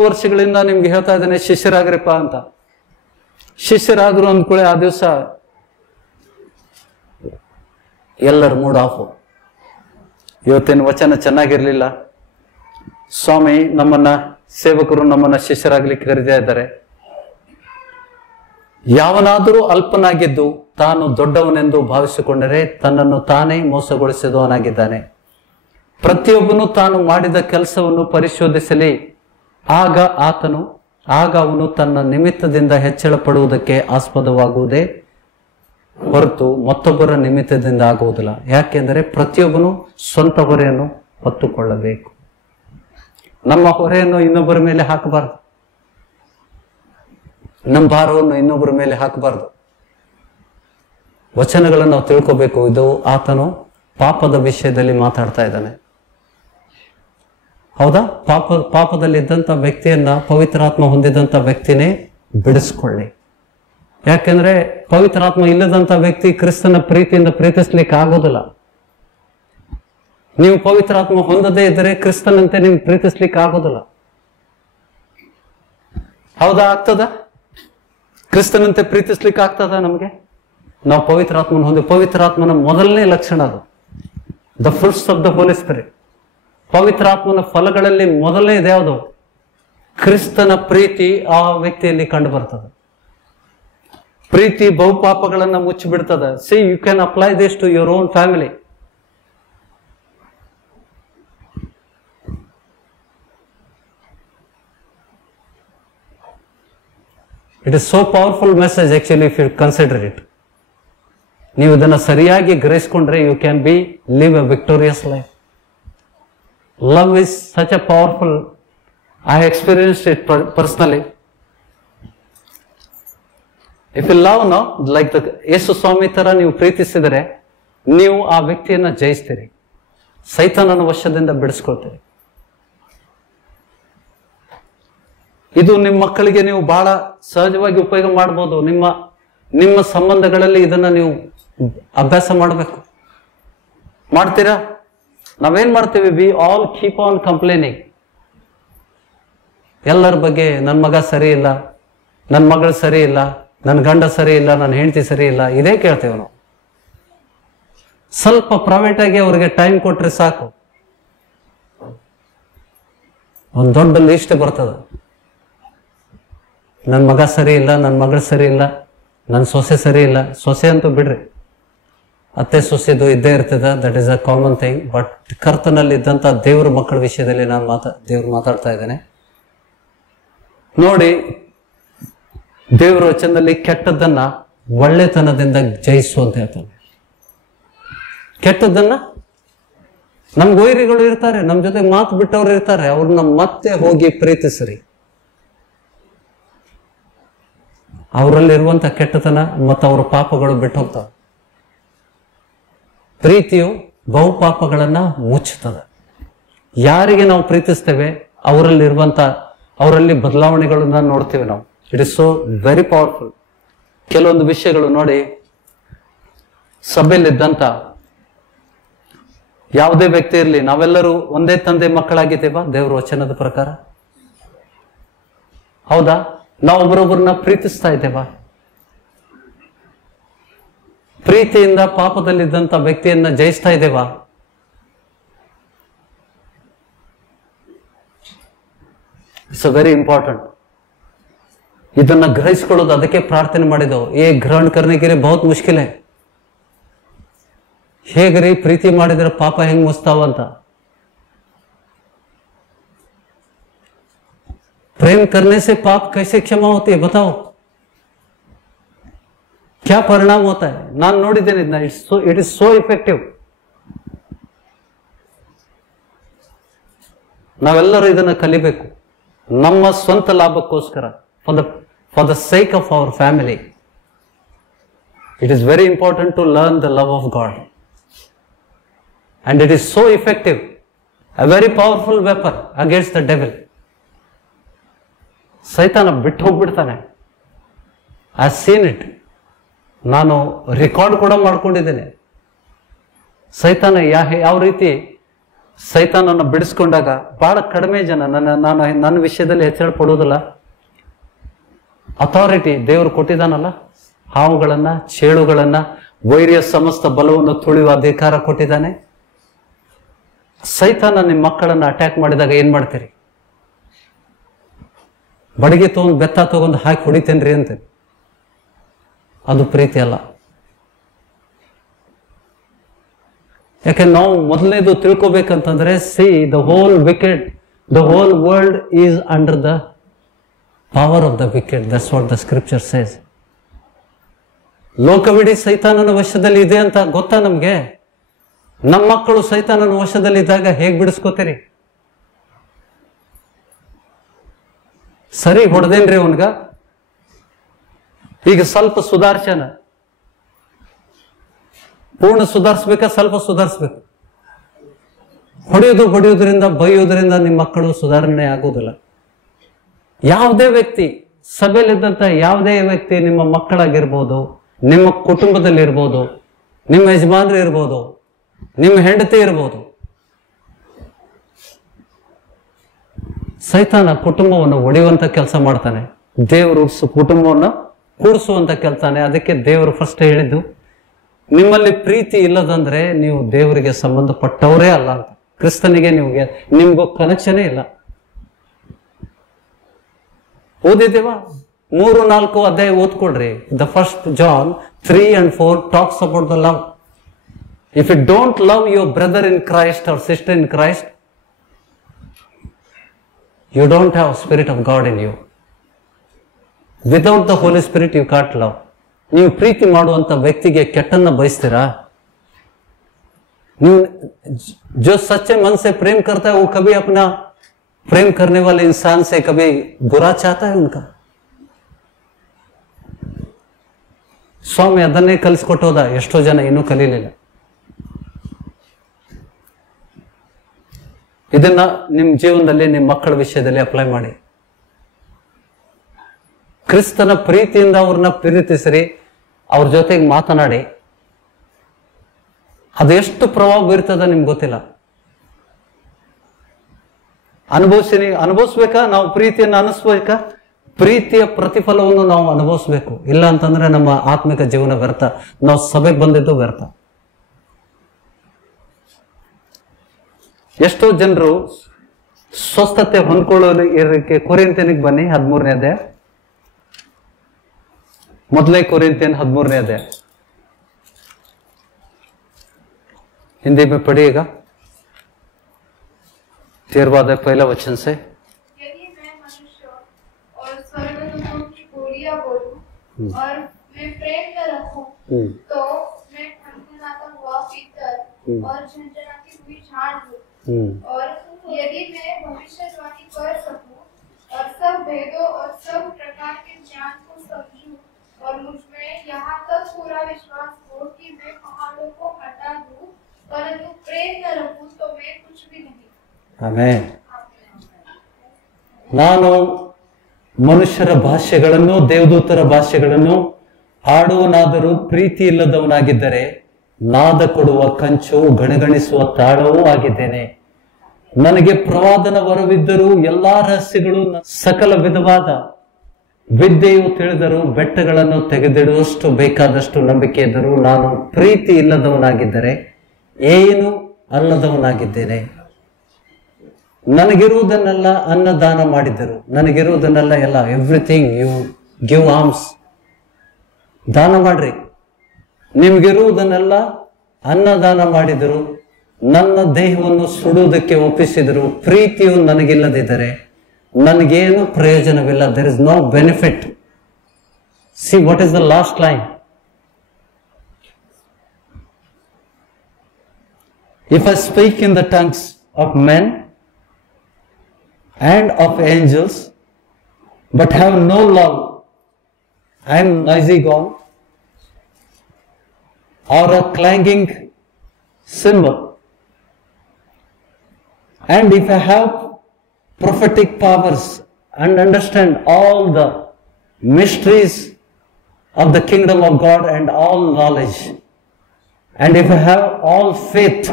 ವರ್ಷಗಳಿಂದ ನಿಮ್ಗೆ ಹೇಳ್ತಾ ಇದ್ದೇನೆ, ಶಿಷ್ಯರಾಗ್ರಿಪ್ಪ ಅಂತ. ಶಿಷ್ಯರಾದ್ರು ಅಂದ್ಕೊಳ್ಳಿ, ಆ ದಿವಸ ಎಲ್ಲರ ಮೂಡ್ ಆಫ್. ಇವತ್ತಿನ ವಚನ ಚೆನ್ನಾಗಿರ್ಲಿಲ್ಲ. ಸ್ವಾಮಿ ನಮ್ಮನ್ನ, ಸೇವಕರು ನಮ್ಮನ್ನ ಶಿಷ್ಯರಾಗ್ಲಿಕ್ಕೆ ಕರೀತಾ ಇದ್ದಾರೆ. ಯಾವನಾದರೂ ಅಲ್ಪನಾಗಿದ್ದು ತಾನು ದೊಡ್ಡವನೆಂದು ಭಾವಿಸಿಕೊಂಡರೆ ತನ್ನನ್ನು ತಾನೇ ಮೋಸಗೊಳಿಸಿದವನಾಗಿದ್ದಾನೆ. ಪ್ರತಿಯೊಬ್ಬನು ತಾನು ಮಾಡಿದ ಕೆಲಸವನ್ನು ಪರಿಶೋಧಿಸಲಿ, ಆಗ ಅವನು ತನ್ನ ನಿಮಿತ್ತದಿಂದ ಹೆಚ್ಚಳ ಪಡುವುದಕ್ಕೆ ಆಸ್ಪದವಾಗುವುದೇ ಹೊರತು ಮತ್ತೊಬ್ಬರ ನಿಮಿತ್ತದಿಂದ ಆಗುವುದಿಲ್ಲ. ಯಾಕೆಂದರೆ ಪ್ರತಿಯೊಬ್ಬನು ಸ್ವಂತ ಹೊರೆಯನ್ನು ಹೊತ್ತುಕೊಳ್ಳಬೇಕು. ನಮ್ಮ ಹೊರೆಯನ್ನು ಇನ್ನೊಬ್ಬರ ಮೇಲೆ ಹಾಕಬಾರದು, ನಮ್ಮ ಭಾರವನ್ನು ಇನ್ನೊಬ್ಬರ ಮೇಲೆ ಹಾಕಬಾರದು. ವಚನಗಳನ್ನು ನಾವು ತಿಳ್ಕೋಬೇಕು. ಇದು ಆತನು ಪಾಪದ ವಿಷಯದಲ್ಲಿ ಮಾತಾಡ್ತಾ ಇದ್ದಾನೆ, ಹೌದಾ? ಪಾಪದಲ್ಲಿ ಇದ್ದಂತ ವ್ಯಕ್ತಿಯನ್ನ ಪವಿತ್ರಾತ್ಮ ಹೊಂದಿದಂತ ವ್ಯಕ್ತಿನೇ ಬಿಡಿಸ್ಕೊಳ್ಳಿ. ಯಾಕೆಂದ್ರೆ ಪವಿತ್ರಾತ್ಮ ಇಲ್ಲದಂತ ವ್ಯಕ್ತಿ ಕ್ರಿಸ್ತನ ಪ್ರೀತಿಯಿಂದ ಪ್ರೀತಿಸ್ಲಿಕ್ಕೆ ಆಗೋದಿಲ್ಲ. ನೀವು ಪವಿತ್ರಾತ್ಮ ಹೊಂದದೇ ಇದ್ದರೆ ಕ್ರಿಸ್ತನಂತೆ ನೀವು ಪ್ರೀತಿಸ್ಲಿಕ್ಕೆ ಆಗೋದಿಲ್ಲ. ಹೌದಾ? ಆಗ್ತದ? ಕ್ರಿಸ್ತನಂತೆ ಪ್ರೀತಿಸ್ಲಿಕ್ಕೆ ಆಗ್ತದ ನಮಗೆ? ನಾವು ಪವಿತ್ರಾತ್ಮನ ಹೊಂದಿ. ಪವಿತ್ರಾತ್ಮನ ಮೊದಲನೇ ಲಕ್ಷಣ ಅದು, the fruits of the Holi Spirit. ಪವಿತ್ರಾತ್ಮನ ಫಲಗಳಲ್ಲಿ ಮೊದಲನೇದು ಯಾವುದು? ಕ್ರಿಸ್ತನ ಪ್ರೀತಿ ಆ ವ್ಯಕ್ತಿಯಲ್ಲಿ ಕಂಡು ಬರ್ತದೆ. ಪ್ರೀತಿ ಬಹುಪಾಪಗಳನ್ನ ಮುಚ್ಚಿಬಿಡ್ತದೆ. See, you can apply this to your own family. It is so powerful message actually if you consider it. ನೀವು ಇದನ್ನ ಸರಿಯಾಗಿ ಗ್ರಹಿಸಿಕೊಂಡ್ರೆ you can be live a victorious life. Love is such a powerful. I have experienced it personally. If you love no like the Yesu Swami ತರ ನೀವು ಪ್ರೀತಿಸಿದರೆ ನೀವು ಆ ವ್ಯಕ್ತಿಯನ್ನ ಜಯಿಸ್ತೀರಿ, ಸೈತಾನನ ವಶದಿಂದ ಬಿಡಿಸ್ಕೊಳ್ತೀರಿ. ಇದು ನಿಮ್ಮ ಮಕ್ಕಳಿಗೆ ನೀವು ಬಹಳ ಸಹಜವಾಗಿ ಉಪಯೋಗ ಮಾಡಬಹುದು. ನಿಮ್ಮ ಸಂಬಂಧಗಳಲ್ಲಿ ಇದನ್ನ ನೀವು ಅಭ್ಯಾಸ ಮಾಡಬೇಕು. ಮಾಡ್ತೀರಾ? ನಾವೇನ್ ಮಾಡ್ತೀವಿ? We all keep on complaining. ಎಲ್ಲರ ಬಗ್ಗೆ ನನ್ನ ಮಗ ಸರಿ ಇಲ್ಲ, ನನ್ನ ಮಗಳು ಸರಿ ಇಲ್ಲ, ನನ್ನ ಗಂಡ ಸರಿ ಇಲ್ಲ, ನನ್ನ ಹೆಂಡತಿ ಸರಿ ಇಲ್ಲ, ಇದೇ ಕೇಳ್ತೇವೆ ನಾವು. ಸ್ವಲ್ಪ ಪ್ರೈವೇಟ್ ಆಗಿ ಅವ್ರಿಗೆ ಟೈಮ್ ಕೊಟ್ರೆ ಸಾಕು, ಒಂದು ದೊಡ್ಡ ಲಿಸ್ಟ್ ಬರ್ತದೆ. ನನ್ನ ಮಗ ಸರಿ ಇಲ್ಲ, ನನ್ನ ಮಗಳು ಸರಿ ಇಲ್ಲ, ನನ್ನ ಸೊಸೆ ಸರಿ ಇಲ್ಲ. ಸೊಸೆ ಅಂತೂ ಬಿಡ್ರಿ, ಅತ್ತೆ ಸೊಸೆದು ಇದ್ದೇ ಇರ್ತದೆ, that is a common thing. But ಕರ್ತನಲ್ಲಿ ಇದ್ದಂತ ದೇವ್ರ ಮಕ್ಕಳ ವಿಷಯದಲ್ಲಿ ನಾನು ದೇವ್ರು ಮಾತಾಡ್ತಾ ಇದ್ದೇನೆ. ನೋಡಿ, ದೇವರ ವಚನದಲ್ಲಿ ಕೆಟ್ಟದ್ದನ್ನ ಒಳ್ಳೆತನದಿಂದ ಜಯಿಸು ಅಂತ ಹೇಳ್ತಾನೆ. ಕೆಟ್ಟದ್ದನ್ನ ನಮ್ಗೆ ವೈರಿಗಳು ಇರ್ತಾರೆ, ನಮ್ ಜೊತೆ ಮಾತು ಬಿಟ್ಟವ್ರು ಇರ್ತಾರೆ, ಅವ್ರನ್ನ ಮತ್ತೆ ಹೋಗಿ ಪ್ರೀತಿಸ್ರಿ. ಅವರಲ್ಲಿರುವಂತ ಕೆಟ್ಟತನ ಮತ್ತು ಅವರ ಪಾಪಗಳು ಬಿಟ್ಟು ಹೋಗ್ತವೆ. ಪ್ರೀತಿಯು ಬಹು ಪಾಪಗಳನ್ನ ಮುಚ್ಚುತ್ತದೆ. ಯಾರಿಗೆ ನಾವು ಪ್ರೀತಿಸ್ತೇವೆ ಅವರಲ್ಲಿ ಬದಲಾವಣೆಗಳನ್ನ ನೋಡ್ತೇವೆ ನಾವು. It is so very powerful. ಕೆಲವೊಂದು ವಿಷಯಗಳು ನೋಡಿ, ಸಭೆಯಲ್ಲಿದ್ದಂತ ಯಾವುದೇ ವ್ಯಕ್ತಿ ಇರಲಿ, ನಾವೆಲ್ಲರೂ ಒಂದೇ ತಂದೆ ಮಕ್ಕಳಾಗಿದ್ದೇವಾ ದೇವರ ವಚನದ ಪ್ರಕಾರ? ಹೌದಾ? ನಾವು ಒಬ್ಬರೊಬ್ಬರನ್ನ ಪ್ರೀತಿಸ್ತಾ ಇದ್ದೇವಾ? ಪ್ರೀತಿಯಿಂದ ಪಾಪದಲ್ಲಿದ್ದಂತ ವ್ಯಕ್ತಿಯನ್ನ ಜಯಿಸ್ತಾ ಇದ್ದೇವಾ? It's very important. ಇದನ್ನ ಗ್ರಹಿಸ್ಕೊಳ್ಳೋದು, ಅದಕ್ಕೆ ಪ್ರಾರ್ಥನೆ ಮಾಡಿದೆವು. ಏ ಗ್ರಹಣ ಕರ್ನೆಗಿರಿ ಬಹುತ್ ಮುಷ್ಕಿಲ್ ಹೈ. ಹೇಗ್ರಿ ಪ್ರೀತಿ ಮಾಡಿದ್ರೆ ಪಾಪ ಹೆಂಗ್ ಮುಚ್ತಾವಂತ? प्रेम करने से पाप कैसे क्षमा होती है बताओ? क्या परिणाम होता है? ನಾನು ನೋಡಿದ್ದೇನೆ ಇದನ್ನ. It is so effective. ನಾವೆಲ್ಲರೂ ಇದನ್ನ ಕಲಿಬೇಕು, ನಮ್ಮ ಸ್ವಂತ ಲಾಭಕ್ಕೋಸ್ಕರ, for the sake of our family. It is very important to learn the love of God, and it is so effective, a very powerful weapon against the devil. ಸೈತಾನ ಬಿಟ್ಟು ಹೋಗ್ಬಿಡ್ತಾನೆ. I seen it. ನಾನು record ಕೂಡ ಮಾಡ್ಕೊಂಡಿದ್ದೇನೆ. ಸೈತಾನ ಯಾವ ರೀತಿ ಸೈತಾನನ್ನ ಬಿಡಿಸ್ಕೊಂಡಾಗ ಬಹಳ ಕಡಿಮೆ ಜನ, ನನ್ನ ವಿಷಯದಲ್ಲಿ ಹೆಚ್ಚಳ ಪಡೋದಿಲ್ಲ, ಅಥಾರಿಟಿ ದೇವರು ಕೊಟ್ಟಿದ್ದಾನಲ್ಲ, ಹಾವುಗಳನ್ನ, ಚೇಳುಗಳನ್ನ, ವೈರಿಯ ಸಮಸ್ತ ಬಲವನ್ನು ತುಳಿಯುವ ಅಧಿಕಾರ ಕೊಟ್ಟಿದ್ದಾನೆ. ಸೈತಾನ ನಿಮ್ಮ ಮಕ್ಕಳನ್ನ ಅಟ್ಯಾಕ್ ಮಾಡಿದಾಗ ಏನ್ ಮಾಡ್ತೀರಿ? ಬಡಿಗೆ ತಗೊಂಡು ಬೆತ್ತ ತಗೊಂಡು ಹಾಕಿ ಹೊಡಿತೇನ್ರಿ ಅಂತ. ಅದು ಪ್ರೀತಿ ಅಲ್ಲ. ಯಾಕೆ ನಾವು ಮೊದಲನೇದು ತಿಳ್ಕೊಬೇಕಂತಂದ್ರೆ, see the whole wicked, the whole world is under the power of the wicked. That's what the scripture says. ಲೋಕವಿಡೀ ಸೈತಾನನ ವಶದಲ್ಲಿ ಇದೆ ಅಂತ ಗೊತ್ತಾ ನಮ್ಗೆ? ನಮ್ಮ ಮಕ್ಕಳು ಸೈತಾನನ ವಶದಲ್ಲಿ ಇದ್ದಾಗ ಹೇಗ್ ಬಿಡಿಸ್ಕೋತೀರಿ? ಸರಿ ಹೊಡೆದೇನ್ರಿ ಅವನ್ಗ, ಈಗ ಸ್ವಲ್ಪ ಸುಧಾರ್ಸನ. ಪೂರ್ಣ ಸುಧಾರಿಸ್ಬೇಕಾ? ಸ್ವಲ್ಪ ಸುಧಾರಿಸ್ಬೇಕು. ಹೊಡೆಯೋದ್ರಿಂದ ಬೈಯೋದ್ರಿಂದ ನಿಮ್ಮ ಮಕ್ಕಳು ಸುಧಾರಣೆ ಆಗೋದಿಲ್ಲ. ಯಾವುದೇ ವ್ಯಕ್ತಿ ಸಭೆಯಲ್ಲಿದ್ದಂಥ ಯಾವುದೇ ವ್ಯಕ್ತಿ, ನಿಮ್ಮ ಮಕ್ಕಳಾಗಿರ್ಬೋದು, ನಿಮ್ಮ ಕುಟುಂಬದಲ್ಲಿರ್ಬೋದು, ನಿಮ್ಮ ಯಜಮಾನರು ಇರ್ಬೋದು, ನಿಮ್ಮ ಹೆಂಡತಿ ಇರ್ಬೋದು, ಸೈತಾನ ಕುಟುಂಬವನ್ನು ಒಡೆಯುವಂತ ಕೆಲಸ ಮಾಡ್ತಾನೆ. ದೇವರು ಕುಟುಂಬವನ್ನು ಕೂಡಿಸುವಂತ ಕೆಲಸನೇ. ಅದಕ್ಕೆ ದೇವರು ಫಸ್ಟ್ ಹೇಳಿದ್ದು, ನಿಮ್ಮಲ್ಲಿ ಪ್ರೀತಿ ಇಲ್ಲದಂದ್ರೆ ನೀವು ದೇವರಿಗೆ ಸಂಬಂಧಪಟ್ಟವರೇ ಅಲ್ಲ ಅಂತ. ಕ್ರಿಸ್ತನಿಗೆ ನಿಮ್ಗೂ ಕನೆಕ್ಷನೇ ಇಲ್ಲ. ಓದಿದ್ದೇವ? 3-4 ಅಧ್ಯಾಯ ಓದ್ಕೊಳ್ರಿ. The first John 3 and 4 talks about the love. If you don't love your brother in Christ or sister in Christ, you don't have Spirit of God in you. Without the Holy Spirit you can't love. ನೀವು ಪ್ರೀತಿ ಮಾಡುವಂತ ವ್ಯಕ್ತಿಗೆ ಕೆಟ್ಟನ್ನ ಬಯಸ್ತೀರಾ? ನೀವು जो सच्चे मन से प्रेम करता है वो कभी अपना प्रेम करने वाले इंसान से कभी बुरा चाहता है उनका? ಸ್ವಾಮಿ ಅದನ್ನೇ ಕಲಿಸ್ಕೊಟ್ಟೋದ. ಎಷ್ಟೋ ಜನ ಇನ್ನೂ ಕಲೀಲಿಲ್ಲ. ಇದನ್ನ ನಿಮ್ಮ ಜೀವನದಲ್ಲಿ, ನಿಮ್ಮ ಮಕ್ಕಳ ವಿಷಯದಲ್ಲಿ ಅಪ್ಲೈ ಮಾಡಿ. ಕ್ರಿಸ್ತನ ಪ್ರೀತಿಯಿಂದ ಅವ್ರನ್ನ ಪ್ರೀತಿಸ್ರಿ, ಅವ್ರ ಜೊತೆಗೆ ಮಾತನಾಡಿ. ಅದೆಷ್ಟು ಪ್ರಭಾವ ಬೀರ್ತದ ನಿಮ್ಗೆ ಗೊತ್ತಿಲ್ಲ. ಅನುಭವಿಸ್ಬೇಕಾ? ನಾವು ಪ್ರೀತಿಯನ್ನು ಅನಿಸ್ಬೇಕಾ? ಪ್ರೀತಿಯ ಪ್ರತಿಫಲವನ್ನು ನಾವು ಅನುಭವಿಸ್ಬೇಕು. ಇಲ್ಲ ಅಂತಂದ್ರೆ ನಮ್ಮ ಆತ್ಮಿಕ ಜೀವನ ವ್ಯರ್ಥ, ನಾವು ಸಭೆಗೆ ಬಂದಿದ್ದು ವ್ಯರ್ಥ. ಎಷ್ಟೋ ಜನರು ಸ್ವಸ್ಥತೆ ಹೊಂದ್ಕೊಳ್ಳೋದಕ್ಕೆ ಕೊರಿಂಥಿಯನಿಗೆ ಬನ್ನಿ, 13ನೇ ಅಧ್ಯಾಯ. ಮೊದಲೇ ಕೊರಿಂಥಿಯನ್ 13ನೇ ಅಧ್ಯಾಯ. हिंदी में पढ़िएगा। 13वां अध्याय पहला वचन से। यदि मैं मनुष्य और स्वर्गदूतों की बोलियां बोलूं और मैं प्रेम न रखूं, तो मैं ठनठनाता हुआ पीतल और झंझनाती हुई झाड़ हूं। और यदि मैं भविष्यवाणी कर सकूं और सब भेदों और सब प्रकार के ज्ञान को समझूं और मुझ में यहाँ तक पूरा विश्वास हो कि मैं पहाड़ों को हटा दूं, परंतु प्रेम न रखूं तो मैं कुछ भी नहीं। ಆಮೆನ್. ನಾನು ಮನುಷ್ಯರ ಭಾಷೆಗಳನ್ನು, ದೇವದೂತರ ಭಾಷೆಗಳನ್ನು ಆಡುವನಾದರೂ ಪ್ರೀತಿ ಇಲ್ಲದವನಾಗಿದ್ದರೆ ನಾದ ಕೊಡುವ ಕಂಚು, ಗಣಗಣಿಸುವ ತಾಳವೂ ಆಗಿದ್ದೇನೆ. ನನಗೆ ಪ್ರವಾದನ ವರವಿದ್ದರೂ, ಎಲ್ಲಾ ರಹಸ್ಯಗಳು, ಸಕಲ ವಿಧವಾದ ವಿದ್ಯೆಯು ತಿಳಿದರೂ, ಬೆಟ್ಟಗಳನ್ನು ತೆಗೆದಿಡುವಷ್ಟು ಬೇಕಾದಷ್ಟು ನಂಬಿಕೆ ಇದ್ದರೂ ನಾನು ಪ್ರೀತಿ ಇಲ್ಲದವನಾಗಿದ್ದರೆ ಏನು ಅಲ್ಲದವನಾಗಿದ್ದೇನೆ. ನನಗಿರುವುದನ್ನೆಲ್ಲ ಅನ್ನದಾನ ಮಾಡಿದರು. ನನಗಿರುವುದನ್ನೆಲ್ಲ ಎಲ್ಲ, ಎವ್ರಿಥಿಂಗ್ ಯು ಗಿವ್ ಆರ್ಮ್ಸ್, ದಾನ ಮಾಡ್ರಿ. ನಿಮ್ಗಿರುವುದನ್ನೆಲ್ಲ ಅನ್ನದಾನ ಮಾಡಿದರು. ನನ್ನ ದೇಹವನ್ನು ಸುಡುವುದಕ್ಕೆ ಒಪ್ಪಿಸಿದರು. ಪ್ರೀತಿಯು ನನಗಿಲ್ಲದಿದ್ದರೆ ನನಗೇನು ಪ್ರಯೋಜನವಿಲ್ಲ. There is no benefit. See what is the last line. If I speak in the tongues of men and of angels, but have no love, I am noisy gone, or a clanging cymbal. And if I have prophetic powers and understand all the mysteries of the kingdom of God and all knowledge, and if I have all faith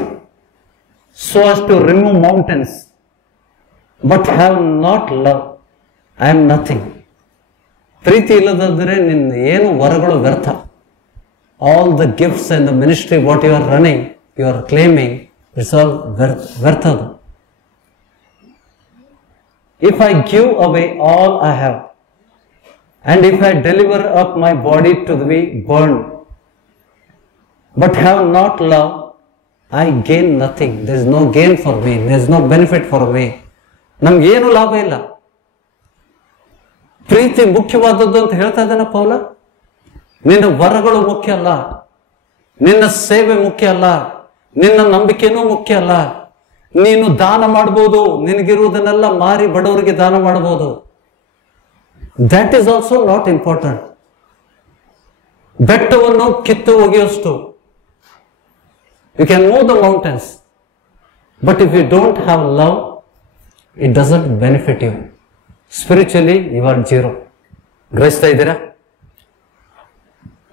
so as to remove mountains, but have not love, I am nothing. ಪ್ರೀತಿ ಇಲ್ಲದಾದ್ರೆ ನಿನ್ನ ಏನು ವರಗಳು ವ್ಯರ್ಥ. All the gifts and the ministry what you are running, you are claiming, it's all ವ್ಯರ್ಥ. If I give away all I have, and if I deliver up my body to be burned, but have not love, I gain nothing. There is no gain for me. There is no benefit for me. ನಮ್ಗೇನು ಲಾಭ ಇಲ್ಲ. ಪ್ರೀತಿ ಮುಖ್ಯವಾದದ್ದು ಅಂತ ಹೇಳ್ತಾ ಇದ್ದಾನೆ ಪೌಲ. ನಿನ್ನ ವರಗಳು ಮುಖ್ಯ ಅಲ್ಲ, ನಿನ್ನ ಸೇವೆ ಮುಖ್ಯ ಅಲ್ಲ, ನಿನ್ನ ನಂಬಿಕೆನೂ ಮುಖ್ಯ ಅಲ್ಲ. ನೀನು ದಾನ ಮಾಡಬಹುದು, ನಿನಗಿರುವುದನ್ನೆಲ್ಲ ಮಾರಿ ಬಡವರಿಗೆ ದಾನ ಮಾಡಬಹುದು. That is also not important. ಬೆಟ್ಟವನ್ನು ಕಿತ್ತು ಒಗೆಯುವಷ್ಟು, you can move the mountains, but if you don't have love, it doesn't benefit you. Spiritually, you are zero. ಗ್ರಹಿಸ್ತಾ ಇದ್ದೀರಾ?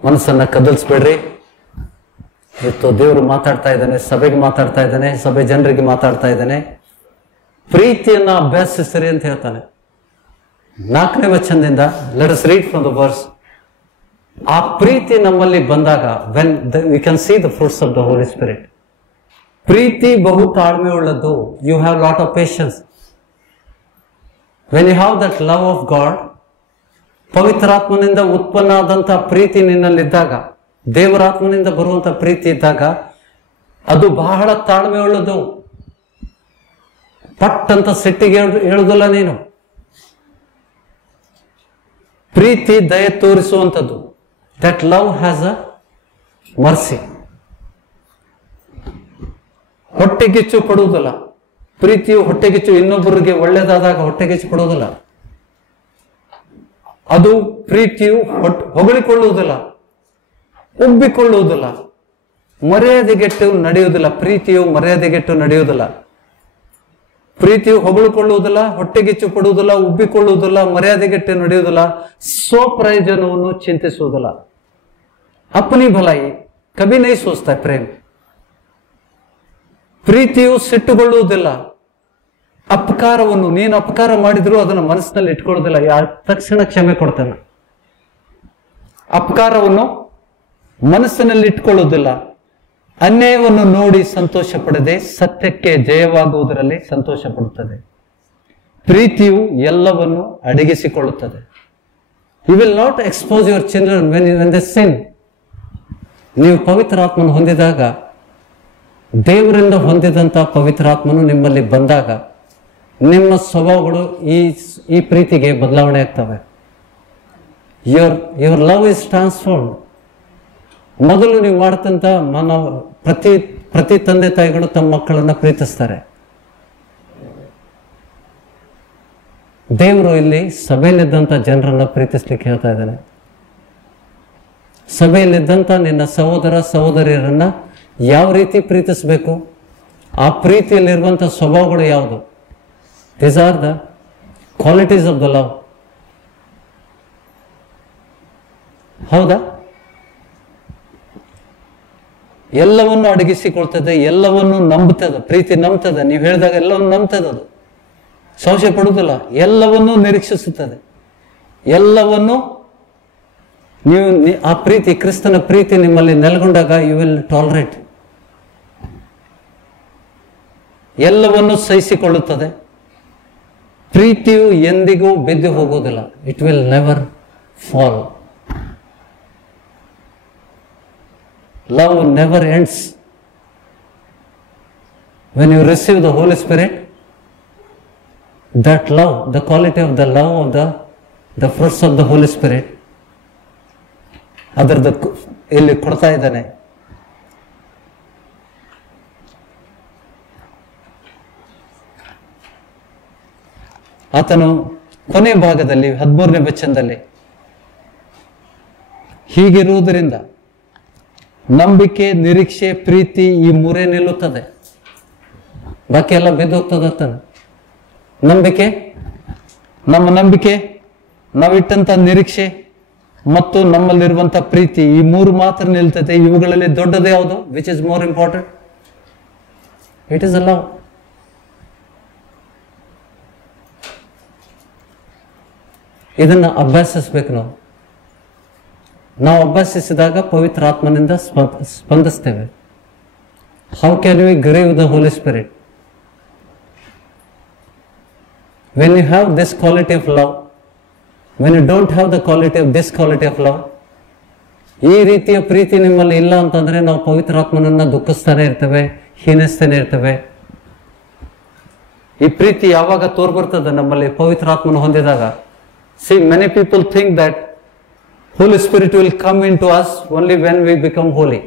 ಮನಸ್ಸನ್ನ ಕದಲ್ಸ್ಬೇಡ್ರಿ. ಇವತ್ತು ದೇವರು ಮಾತಾಡ್ತಾ ಇದ್ದಾನೆ, ಸಭೆಗೆ ಮಾತಾಡ್ತಾ ಇದ್ದಾನೆ, ಸಭೆ ಜನರಿಗೆ ಮಾತಾಡ್ತಾ ಇದ್ದಾನೆ. ಪ್ರೀತಿಯನ್ನ ಅಭ್ಯಾಸಿಸ್ರಿ ಅಂತ ಹೇಳ್ತಾನೆ. 4ನೇ ವಚನದಿಂದ let us read from the verse. ಆ ಪ್ರೀತಿ ನಮ್ಮಲ್ಲಿ ಬಂದಾಗ when we can see the fruits of the Holi spirit. ಪ್ರೀತಿ ಬಹು ತಾಳ್ಮೆ ಉಳ್ಳದ್ದು. You have lot of patience. When you have that love of God, ಪವಿತ್ರಾತ್ಮನಿಂದ ಉತ್ಪನ್ನ ಆದಂತಹ ಪ್ರೀತಿ ನಿನ್ನಲ್ಲಿದ್ದಾಗ, ದೇವರಾತ್ಮನಿಂದ ಬರುವಂತ ಪ್ರೀತಿ ಇದ್ದಾಗ ಅದು ಬಹಳ ತಾಳ್ಮೆ ಉಳ್ಳದು. ಪಟ್ ಅಂತ ಸಿಟ್ಟಿಗೆ ಹೇಳುದಿಲ್ಲ ನೀನು. ಪ್ರೀತಿ ದಯೆ ತೋರಿಸುವಂಥದ್ದು. That love has a mercy. ಹೊಟ್ಟೆಗಿಚ್ಚು ಪಡುವುದಿಲ್ಲ. ಪ್ರೀತಿಯು ಹೊಟ್ಟೆಗಿಚ್ಚು, ಇನ್ನೊಬ್ಬರಿಗೆ ಒಳ್ಳೆಯದಾದಾಗ ಹೊಟ್ಟೆಗಿಚ್ಚು ಪಡುವುದಿಲ್ಲ. ಅದು ಪ್ರೀತಿಯು ಹೊಗಳಿಕೊಳ್ಳುವುದಿಲ್ಲ, ಉಬ್ಬಿಕೊಳ್ಳುವುದಿಲ್ಲ, ಮರ್ಯಾದೆಗೆಟ್ಟು ನಡೆಯುವುದಿಲ್ಲ. ಪ್ರೀತಿಯು ಮರ್ಯಾದೆಗೆಟ್ಟು ನಡೆಯುವುದಿಲ್ಲ. ಪ್ರೀತಿಯು ಹೊಗಳಿಕೊಳ್ಳುವುದಿಲ್ಲ, ಹೊಟ್ಟೆಗಿಚ್ಚು ಪಡುವುದಿಲ್ಲ, ಉಬ್ಬಿಕೊಳ್ಳುವುದಿಲ್ಲ, ಮರ್ಯಾದೆಗೆಟ್ಟು ನಡೆಯುವುದಿಲ್ಲ, ಸ್ವಪ್ರಯೋಜನವನ್ನು ಚಿಂತಿಸುವುದಿಲ್ಲ. ಅಪನಿ ಭಲಾಯಿ ಕಭಿ ನೈ ಸೋಚ್ತಾ ಪ್ರೇಮ್. ಪ್ರೀತಿಯು ಸಿಟ್ಟುಗೊಳ್ಳುವುದಿಲ್ಲ. ಅಪಕಾರವನ್ನು ನೀನು ಅಪಕಾರ ಮಾಡಿದ್ರು ಅದನ್ನು ಮನಸ್ಸಿನಲ್ಲಿ ಇಟ್ಕೊಳ್ಳೋದಿಲ್ಲ. ತಕ್ಷಣ ಕ್ಷಮೆ ಕೊಡ್ತಾನೆ. ಅಪಕಾರವನ್ನು ಮನಸ್ಸಿನಲ್ಲಿ ಇಟ್ಕೊಳ್ಳೋದಿಲ್ಲ. ಅನ್ಯಾಯವನ್ನು ನೋಡಿ ಸಂತೋಷ ಪಡದೆ ಸತ್ಯಕ್ಕೆ ಜಯವಾಗುವುದರಲ್ಲಿ ಸಂತೋಷ ಪಡುತ್ತದೆ. ಪ್ರೀತಿಯು ಎಲ್ಲವನ್ನು ಅಡಗಿಸಿಕೊಳ್ಳುತ್ತದೆ. You will not expose your children when they sin. ನೀವು ಪವಿತ್ರಾತ್ಮನ ಹೊಂದಿದಾಗ, ದೇವರಿಂದ ಹೊಂದಿದಂತ ಪವಿತ್ರಾತ್ಮನು ನಿಮ್ಮಲ್ಲಿ ಬಂದಾಗ ನಿಮ್ಮ ಸ್ವಭಾವಗಳು ಈ ಪ್ರೀತಿಗೆ ಬದಲಾವಣೆ ಆಗ್ತವೆ. Your love is transformed. ಮೊದಲು ನೀವು ಮಾಡ್ತಂತ ಪ್ರತಿ ತಂದೆ ತಾಯಿಗಳು ತಮ್ಮ ಮಕ್ಕಳನ್ನ ಪ್ರೀತಿಸ್ತಾರೆ. ದೇವರು ಇಲ್ಲಿ ಸಭೆಯಲ್ಲಿದ್ದಂಥ ಜನರನ್ನ ಪ್ರೀತಿಸ್ಲಿಕ್ಕೆ ಹೇಳ್ತಾ ಇದ್ದಾನೆ. ಸಭೆಯಲ್ಲಿದ್ದಂಥ ನಿನ್ನ ಸಹೋದರ ಸಹೋದರಿಯರನ್ನ ಯಾವ ರೀತಿ ಪ್ರೀತಿಸಬೇಕು, ಆ ಪ್ರೀತಿಯಲ್ಲಿರುವಂಥ ಸ್ವಭಾವಗಳು ಯಾವುದು? These are the qualities of the love. ಹೌದಾ? ಎಲ್ಲವನ್ನು ಅಡಗಿಸಿಕೊಳ್ತದೆ, ಎಲ್ಲವನ್ನು ನಂಬುತ್ತದೆ. ಪ್ರೀತಿ ನಂಬ್ತದೆ. ನೀವು ಹೇಳಿದಾಗ ಎಲ್ಲವನ್ನು ನಂಬ್ತದೆ. ಅದು ಸಂಶಯ ಪಡುವುದಿಲ್ಲ. ಎಲ್ಲವನ್ನೂ ನಿರೀಕ್ಷಿಸುತ್ತದೆ. ಎಲ್ಲವನ್ನು ನೀವು ಆ ಪ್ರೀತಿ, ಕ್ರಿಸ್ತನ ಪ್ರೀತಿ ನಿಮ್ಮಲ್ಲಿ ನೆಲೆಗೊಂಡಾಗ ಯು ವಿಲ್ ಟಾಲರೇಟ್. ಎಲ್ಲವನ್ನು ಸಹಿಸಿಕೊಳ್ಳುತ್ತದೆ. ಪ್ರೀತಿಯು ಎಂದಿಗೂ ಬಿದ್ದು ಹೋಗುವುದಿಲ್ಲ. It will never fall. Love never ends. When you receive the Holy Spirit, that love, the quality of the love of the fruits of the Holy Spirit, ಅದರದ್ದು ಇಲ್ಲಿ ಕೊಡ್ತಾ ಇದ್ದಾನೆ. ಆತನು ಕೊನೆ ಭಾಗದಲ್ಲಿ 13ನೇ ವಚನದಲ್ಲಿ ಹೀಗಿರುವುದರಿಂದ ನಂಬಿಕೆ, ನಿರೀಕ್ಷೆ, ಪ್ರೀತಿ ಈ ಮೂರೇ ನಿಲ್ಲುತ್ತದೆ. ಬಾಕಿ ಎಲ್ಲ ಬಿದ್ದೋಗ್ತದತ್ತಾನೆ. ನಂಬಿಕೆ, ನಮ್ಮ ನಂಬಿಕೆ, ನಾವಿಟ್ಟಂತ ನಿರೀಕ್ಷೆ ಮತ್ತು ನಮ್ಮಲ್ಲಿರುವಂತ ಪ್ರೀತಿ, ಈ ಮೂರು ಮಾತ್ರ ನಿಲ್ತದೆ. ಇವುಗಳಲ್ಲಿ ದೊಡ್ಡದು ಯಾವುದು? Which is more important? It is a love. ಇದನ್ನ ಅಭ್ಯಾಸಿಸ್ಬೇಕು ನಾವು. ನಾವು ಅಭ್ಯಾಸಿಸಿದಾಗ ಪವಿತ್ರ ಆತ್ಮನಿಂದ ಸ್ಪಂದಿಸ್ತೇವೆ. How can we grieve the Holi spirit? When you have this quality of love, when you don't have the quality of this quality of love, ಈ ರೀತಿಯ ಪ್ರೀತಿ ನಿಮ್ಮಲ್ಲಿ ಇಲ್ಲ ಅಂತಂದ್ರೆ ನಾವು ಪವಿತ್ರ ಆತ್ಮನನ್ನ ದುಃಖಿಸ್ತಾನೆ ಇರ್ತೇವೆ, ಹೀನಿಸ್ತಾನೆ ಇರ್ತೇವೆ. ಈ ಪ್ರೀತಿ ಯಾವಾಗ ತೋರ್ಬರ್ತದೆ ನಮ್ಮಲ್ಲಿ ಪವಿತ್ರ ಆತ್ಮನ ಹೊಂದಿದಾಗ? C, many people think that Holy Spirit will come into us only when we become holy.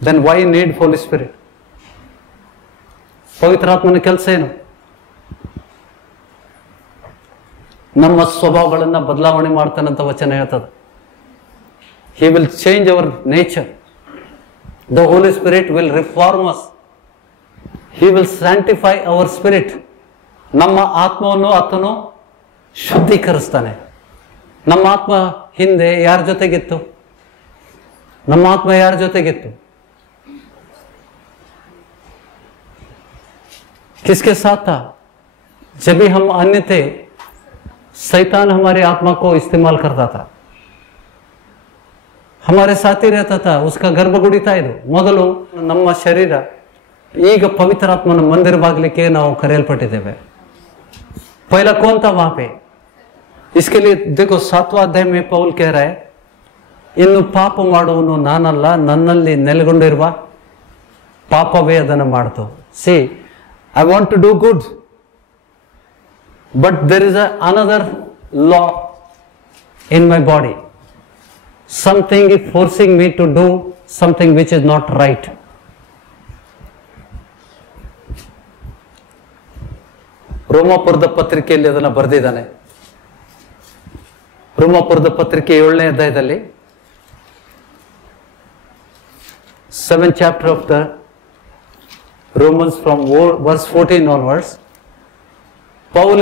Then why need Holy Spirit? ಪವಿತ್ರಾತ್ಮನ ಕೆಲಸ ಏನು? ನಮ್ಮ ಸ್ವಭಾವಗಳನ್ನ ಬದಲಾವಣೆ ಮಾಡ್ತಾನಂತ ವಚನ ಹೇಳ್ತದೆ. He will change our nature. The Holy Spirit will reform us. He will sanctify our spirit. ನಮ್ಮ ಆತ್ಮವನ್ನು ಆತನು ಶುದ್ಧೀಕರಿಸ್ತಾನೆ. ನಮ್ಮ ಆತ್ಮ ಹಿಂದೆ ಯಾರ ಜೊತೆಗಿತ್ತು? ನಮ್ಮ ಆತ್ಮ ಯಾರ ಜೊತೆಗಿತ್ತು? किसके साथ था? जब भी हम अन्य थे, शैतान हमारे आत्मा को इस्तेमाल करता था, हमारे साथ ही रहता था. उसका ಗರ್ಭಗುಡಿತಾ ಇದು. ಮೊದಲು ನಮ್ಮ ಶರೀರ, ಈಗ ಪವಿತ್ರಾತ್ಮನ ಮಂದಿರವಾಗಲಿಕ್ಕೆ ನಾವು ಕರೆಯಲ್ಪಟ್ಟಿದ್ದೇವೆ. पहला कौन था वहां पे? इसके लिए देखो 7वां अध्याय में पौल कह रहा है, ಇನ್ನು ಪಾಪ ಮಾಡುವನು ನಾನಲ್ಲ, ನನ್ನಲ್ಲಿ ನೆಲೆಗೊಂಡಿರುವ ಪಾಪವೇ ಅದನ್ನು ಮಾಡ್ತು. C, I want to do good, but there is another law in my body. Something is forcing me to do something which is not right. ರೋಮಾಪುರದ ಪತ್ರಿಕೆಯಲ್ಲಿ ಅದನ್ನು ಬರೆದಿದ್ದಾನೆ. ರೋಮಾಪುರದ ಪತ್ರಿಕೆ 7ನೇ ಅಧ್ಯಾಯದಲ್ಲಿ 7th chapter of the Romans from verse 14 onwards, Paul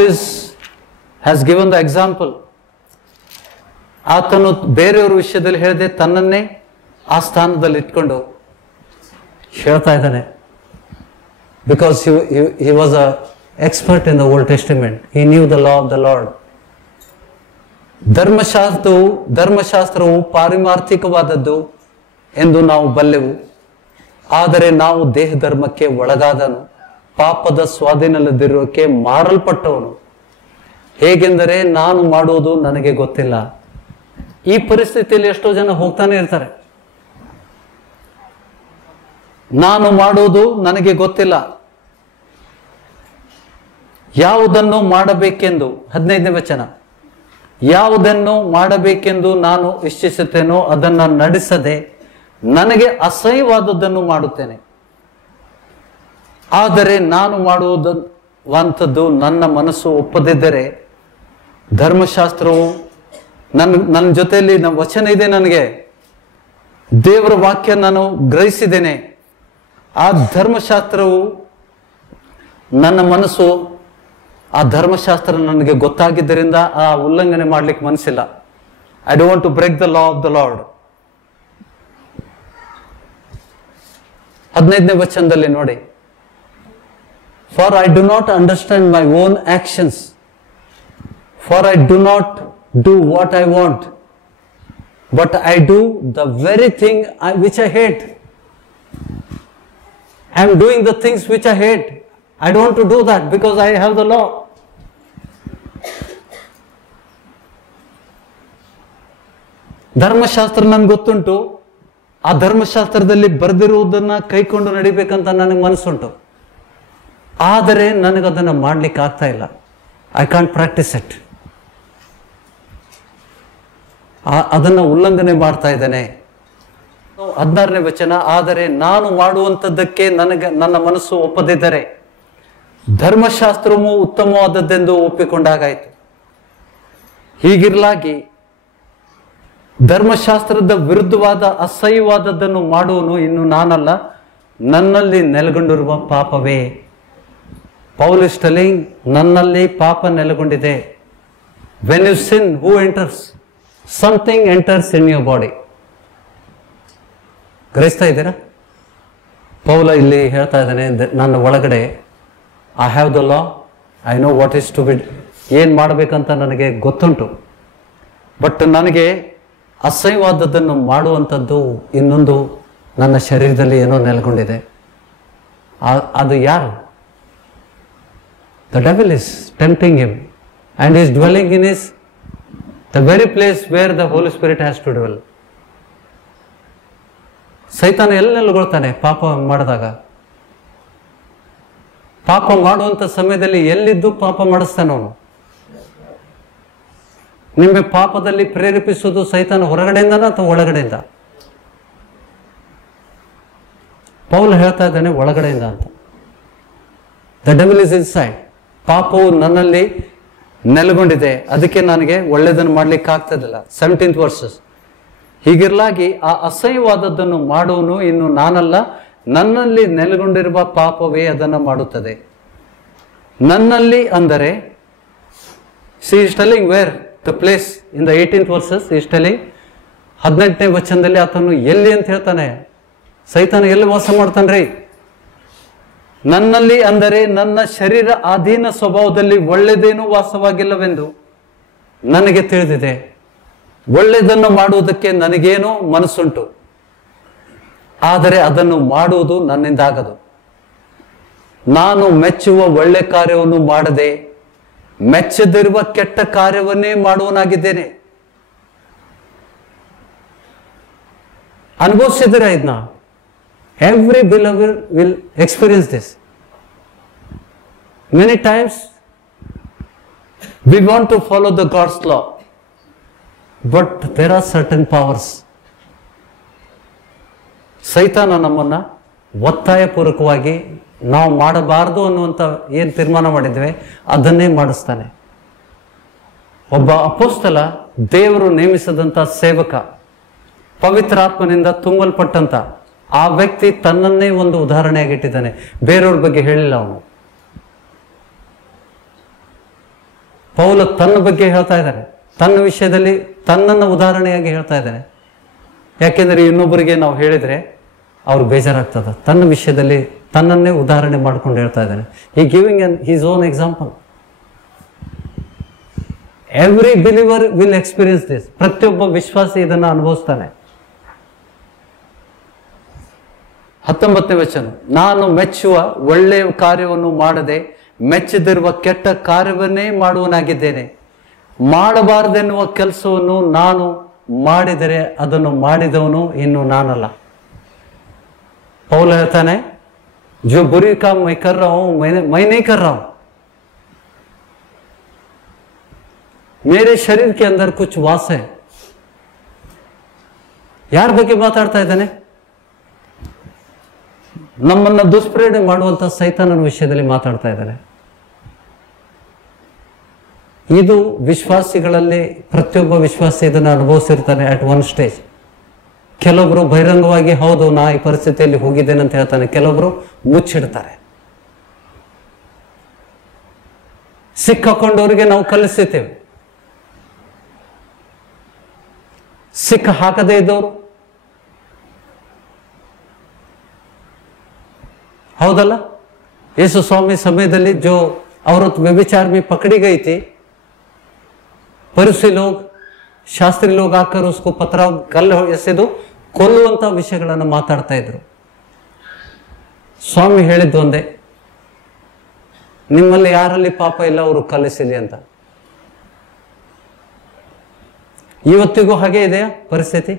has given the example. ಆತನು ಬೇರೆಯವರ ವಿಷಯದಲ್ಲಿ ಹೇಳದೆ ತನ್ನನ್ನೇ ಆ ಸ್ಥಾನದಲ್ಲಿ ಇಟ್ಕೊಂಡು ಹೇಳ್ತಾ ಇದ್ದಾನೆ. Because he was a expert in the Old Testament. He knew the law of the Lord. ಧರ್ಮಶಾಸ್ತ್ರವು ಪಾರಮಾರ್ಥಿಕವಾದದ್ದು ಎಂದು ನಾವು ಬಲ್ಲೆವು, ಆದರೆ ನಾವು ದೇಹ ಧರ್ಮಕ್ಕೆ ಒಳಗಾದನು, ಪಾಪದ ಸ್ವಾಧೀನದಲ್ಲಿರೋಕೆ ಮಾರಲ್ಪಟ್ಟವನು. ಹೇಗೆಂದರೆ ನಾನು ಮಾಡುವುದು ನನಗೆ ಗೊತ್ತಿಲ್ಲ. ಈ ಪರಿಸ್ಥಿತಿಯಲ್ಲಿ ಎಷ್ಟೋ ಜನ ಹೋಗ್ತಾನೆ ಇರ್ತಾರೆ. ನಾನು ಮಾಡುವುದು ನನಗೆ ಗೊತ್ತಿಲ್ಲ, ಯಾವುದನ್ನು ಮಾಡಬೇಕೆಂದು, 15ನೇ ವಚನ, ಯಾವುದನ್ನು ಮಾಡಬೇಕೆಂದು ನಾನು ಇಚ್ಛಿಸುತ್ತೇನೋ ಅದನ್ನು ನಡೆಸದೆ ನನಗೆ ಅಸಹ್ಯವಾದದ್ದನ್ನು ಮಾಡುತ್ತೇನೆ. ಆದರೆ ನಾನು ಮಾಡುವುದಂಥದ್ದು ನನ್ನ ಮನಸ್ಸು ಒಪ್ಪದಿದ್ದರೆ, ಧರ್ಮಶಾಸ್ತ್ರವು ನನ್ನ ಜೊತೆಯಲ್ಲಿ ವಚನ ಇದೆ, ನನಗೆ ದೇವರ ವಾಕ್ಯ ನಾನು ಗ್ರಹಿಸಿದ್ದೇನೆ. ಆ ಧರ್ಮಶಾಸ್ತ್ರವು ನನ್ನ ಮನಸ್ಸು, ಆ ಧರ್ಮಶಾಸ್ತ್ರ ನನಗೆ ಗೊತ್ತಾಗಿದ್ದರಿಂದ ಆ ಉಲ್ಲಂಘನೆ ಮಾಡ್ಲಿಕ್ಕೆ ಮನಸ್ಸಿಲ್ಲ. I don't want to break the law of the lord. 15ನೇ ವಚನದಲ್ಲಿ ನೋಡಿ, for I do not understand my own actions, for I do not do what I want, but I do the very thing which I hate. I am doing the things which I hate. I don't want to do that because I have the law. ಧರ್ಮಶಾಸ್ತ್ರ ನನ್ಗೆ ಗೊತ್ತುಂಟು, ಆ ಧರ್ಮಶಾಸ್ತ್ರದಲ್ಲಿ ಬರೆದಿರುವುದನ್ನ ಕೈಕೊಂಡು ನಡಿಬೇಕಂತ ನನಗೆ ಮನಸ್ಸುಂಟು, ಆದರೆ ನನಗದನ್ನು ಮಾಡ್ಲಿಕ್ಕೆ ಆಗ್ತಾ ಇಲ್ಲ. I can't practice it. ಅದನ್ನ ಉಲ್ಲಂಘನೆ ಮಾಡ್ತಾ ಇದ್ದೇನೆ. 16ನೇ ವಚನ, ಆದರೆ ನಾನು ಮಾಡುವಂಥದ್ದಕ್ಕೆ ನನ್ನ ಮನಸ್ಸು ಒಪ್ಪದಿದ್ದರೆ ಧರ್ಮಶಾಸ್ತ್ರವು ಉತ್ತಮವಾದದ್ದೆಂದು ಒಪ್ಪಿಕೊಂಡಾಗಾಯಿತು. ಹೀಗಿರಲಾಗಿ ಧರ್ಮಶಾಸ್ತ್ರದ ವಿರುದ್ಧವಾದ ಅಸಹ್ಯವಾದದ್ದನ್ನು ಮಾಡುವನು ಇನ್ನು ನಾನಲ್ಲ, ನನ್ನಲ್ಲಿ ನೆಲೆಗೊಂಡಿರುವ ಪಾಪವೇ. ಪೌಲ್ ಇಸ್ ಟೆಲ್ಲಿಂಗ್, ನನ್ನಲ್ಲಿ ಪಾಪ ನೆಲೆಗೊಂಡಿದೆ. When you sin, who enters? Something enters in your body. ಗ್ರಹಿಸ್ತಾ ಇದ್ದೀರಾ? ಪೌಲ ಇಲ್ಲಿ ಹೇಳ್ತಾ ಇದ್ದಾನೆ, ನನ್ನ ಒಳಗಡೆ I have the law, I know what is to be. ಏನು ಮಾಡಬೇಕಂತ ನನಗೆ ಗೊತ್ತುಂಟು, ಬಟ್ ನನಗೆ ಅಸಹ್ಯವಾದದ್ದನ್ನು ಮಾಡುವಂಥದ್ದು ಇನ್ನೊಂದು ನನ್ನ ಶರೀರದಲ್ಲಿ ಏನೋ ನೆಲೆಗೊಂಡಿದೆ. ಅದು ಯಾರು? The devil is tempting him and is dwelling in is the very place where the Holi Spirit has to dwell. ಸೈತಾನ ಎಲ್ಲಿ ನೆಲೆಗೊಳ್ತಾನೆ? ಪಾಪ ಮಾಡಿದಾಗ. ಪಾಪ ಮಾಡುವಂಥ ಸಮಯದಲ್ಲಿ ಎಲ್ಲಿದ್ದು ಪಾಪ ಮಾಡಿಸ್ತಾನೆ ಅವನು. ನಿಮಗೆ ಪಾಪದಲ್ಲಿ ಪ್ರೇರೇಪಿಸುವುದು ಸೈತಾನ ಹೊರಗಡೆಯಿಂದನ ಅಥವಾ ಒಳಗಡೆಯಿಂದ? ಪೌಲ್ ಹೇಳ್ತಾ ಇದ್ದಾನೆ ಒಳಗಡೆಯಿಂದ ಅಂತ. The devil is inside. ಪಾಪವು ನನ್ನಲ್ಲಿ ನೆಲೆಗೊಂಡಿದೆ, ಅದಕ್ಕೆ ನನಗೆ ಒಳ್ಳೆಯದನ್ನು ಮಾಡ್ಲಿಕ್ಕೆ ಆಗ್ತದಿಲ್ಲ. 17th verses. ಹೀಗಿರಲಾಗಿ ಆ ಅಸಹ್ಯವಾದದ್ದನ್ನು ಮಾಡುವನು ಇನ್ನು ನಾನಲ್ಲ, ನನ್ನಲ್ಲಿ ನೆಲೆಗೊಂಡಿರುವ ಪಾಪವೇ ಅದನ್ನು ಮಾಡುತ್ತದೆ. ನನ್ನಲ್ಲಿ ಅಂದರೆ see is telling where the place in the 18th verses is telling. 18ನೇ ವಚನದಲ್ಲಿ ಆತನು ಎಲ್ಲಿ ಅಂತ ಹೇಳ್ತಾನೆ, ಸೈತಾನ ಎಲ್ಲಿ ವಾಸ ಮಾಡ್ತಾನ್ರಿ? ನನ್ನಲ್ಲಿ, ಅಂದರೆ ನನ್ನ ಶರೀರ ಅಧೀನ ಸ್ವಭಾವದಲ್ಲಿ ಒಳ್ಳೆದೇನೂ ವಾಸವಾಗಿಲ್ಲವೆಂದು ನನಗೆ ತಿಳಿದಿದೆ. ಒಳ್ಳೆಯದನ್ನು ಮಾಡುವುದಕ್ಕೆ ನನಗೇನೋ ಮನಸ್ಸುಂಟು, ಆದರೆ ಅದನ್ನು ಮಾಡುವುದು ನನ್ನಿಂದಾಗದು. ನಾನು ಮೆಚ್ಚುವ ಒಳ್ಳೆ ಕಾರ್ಯವನ್ನು ಮಾಡದೆ ಮೆಚ್ಚದಿರುವ ಕೆಟ್ಟ ಕಾರ್ಯವನ್ನೇ ಮಾಡುವನಾಗಿದ್ದೇನೆ. ಅನುಭವಿಸಿದ್ರೆ ಇದನ್ನ. Every believer will experience this. Many times we want to follow the God's law, but there are certain powers. ಸೈತಾನ ನಮ್ಮನ್ನ ಒತ್ತಾಯಪೂರ್ವಕವಾಗಿ ನಾವು ಮಾಡಬಾರದು ಅನ್ನುವಂಥ ಏನು ತೀರ್ಮಾನ ಮಾಡಿದ್ದೇವೆ ಅದನ್ನೇ ಮಾಡಿಸ್ತಾನೆ. ಒಬ್ಬ ಅಪೊಸ್ತಲ, ದೇವರು ನೇಮಿಸಿದಂಥ ಸೇವಕ, ಪವಿತ್ರಾತ್ಮನಿಂದ ತುಂಬಲ್ಪಟ್ಟಂತ ಆ ವ್ಯಕ್ತಿ ತನ್ನನ್ನೇ ಒಂದು ಉದಾಹರಣೆಯಾಗಿಟ್ಟಿದ್ದಾನೆ. ಬೇರೆಯವ್ರ ಬಗ್ಗೆ ಹೇಳಿಲ್ಲ ಅವನು. ಪೌಲ ತನ್ನ ಬಗ್ಗೆ ಹೇಳ್ತಾ ಇದ್ದಾನೆ, ತನ್ನ ವಿಷಯದಲ್ಲಿ ತನ್ನನ್ನು ಉದಾಹರಣೆಯಾಗಿ ಹೇಳ್ತಾ ಇದ್ದಾನೆ. ಯಾಕೆಂದರೆ ಇನ್ನೊಬ್ಬರಿಗೆ ನಾವು ಹೇಳಿದ್ರೆ ಅವ್ರು ಬೇಜಾರಾಗ್ತದ. ತನ್ನ ವಿಷಯದಲ್ಲಿ ತನ್ನನ್ನೇ ಉದಾಹರಣೆ ಮಾಡ್ಕೊಂಡು ಹೇಳ್ತಾ ಇದ್ದಾನೆ. ಈ giving his own example. Every believer will experience this. ಪ್ರತಿಯೊಬ್ಬ ವಿಶ್ವಾಸಿ ಇದನ್ನು ಅನುಭವಿಸ್ತಾನೆ. 19ನೇ ವಚನ, ನಾನು ಮೆಚ್ಚುವ ಒಳ್ಳೆಯ ಕಾರ್ಯವನ್ನು ಮಾಡದೆ ಮೆಚ್ಚದಿರುವ ಕೆಟ್ಟ ಕಾರ್ಯವನ್ನೇ ಮಾಡುವನಾಗಿದ್ದೇನೆ. ಮಾಡಬಾರದೆನ್ನುವ ಕೆಲಸವನ್ನು ನಾನು ಮಾಡಿದರೆ ಅದನ್ನು ಮಾಡಿದವನು ಇನ್ನು ನಾನಲ್ಲ. पौल ಹೇಳ್ತಾನೆ, जो बुरी काम मैं कर रहा हूं मैं नहीं कर रहा हूं. मेरे शरीर के अंदर कुछ वास है. ಯಾರ ಬಗ್ಗೆ ಮಾತಾಡ್ತಾ ಇದ್ದಾನೆ? ನಮ್ಮನ್ನ ದುಷ್ಪ್ರೇರಣೆ ಮಾಡುವಂತ ಸೈತಾನನ ವಿಷಯದಲ್ಲಿ ಮಾತಾಡ್ತಾ ಇದ್ದಾನೆ. ಇದು ವಿಶ್ವಾಸಿಗಳಲ್ಲಿ ಪ್ರತಿಯೊಬ್ಬ ವಿಶ್ವಾಸಿ ಇದನ್ನು ಅನುಭವಿಸಿರ್ತಾನೆ ಅಟ್ ಒನ್ ಸ್ಟೇಜ್. ಕೆಲವೊಬ್ರು ಬಹಿರಂಗವಾಗಿ ಹೌದು ನಾ ಈ ಪರಿಸ್ಥಿತಿಯಲ್ಲಿ ಹೋಗಿದ್ದೇನೆ ಅಂತ ಹೇಳ್ತಾನೆ, ಕೆಲವೊಬ್ರು ಮುಚ್ಚಿಡ್ತಾರೆ. ಸಿಕ್ಕಾಕೊಂಡವರಿಗೆ ನಾವು ಕಲಿಸುತ್ತೇವೆ. ಸಿಕ್ಕ ಹಾಕದೇ ಇದ್ದವರು, ಹೌದಲ್ಲ? यीशु स्वामी ಸಮಯದಲ್ಲಿ जो औरत व्यभिचार में पकड़ी गई थी, फरीसी लोग, शास्त्री लोग आकर उसको पथराव कल्ಲು ಎಸೆದು ಕೊಲ್ಲುವಂತ ವಿಷಯಗಳನ್ನು ಮಾತಾಡ್ತಾ ಇದ್ರು. ಸ್ವಾಮಿ ಹೇಳಿದ್ದು ಒಂದೇ, ನಿಮ್ಮಲ್ಲಿ ಯಾರಲ್ಲಿ ಪಾಪ ಇಲ್ಲ ಅವರು ಕಲಿಸಲಿ ಅಂತ. ಇವತ್ತಿಗೂ ಹಾಗೆ ಇದೆಯಾ ಪರಿಸ್ಥಿತಿ?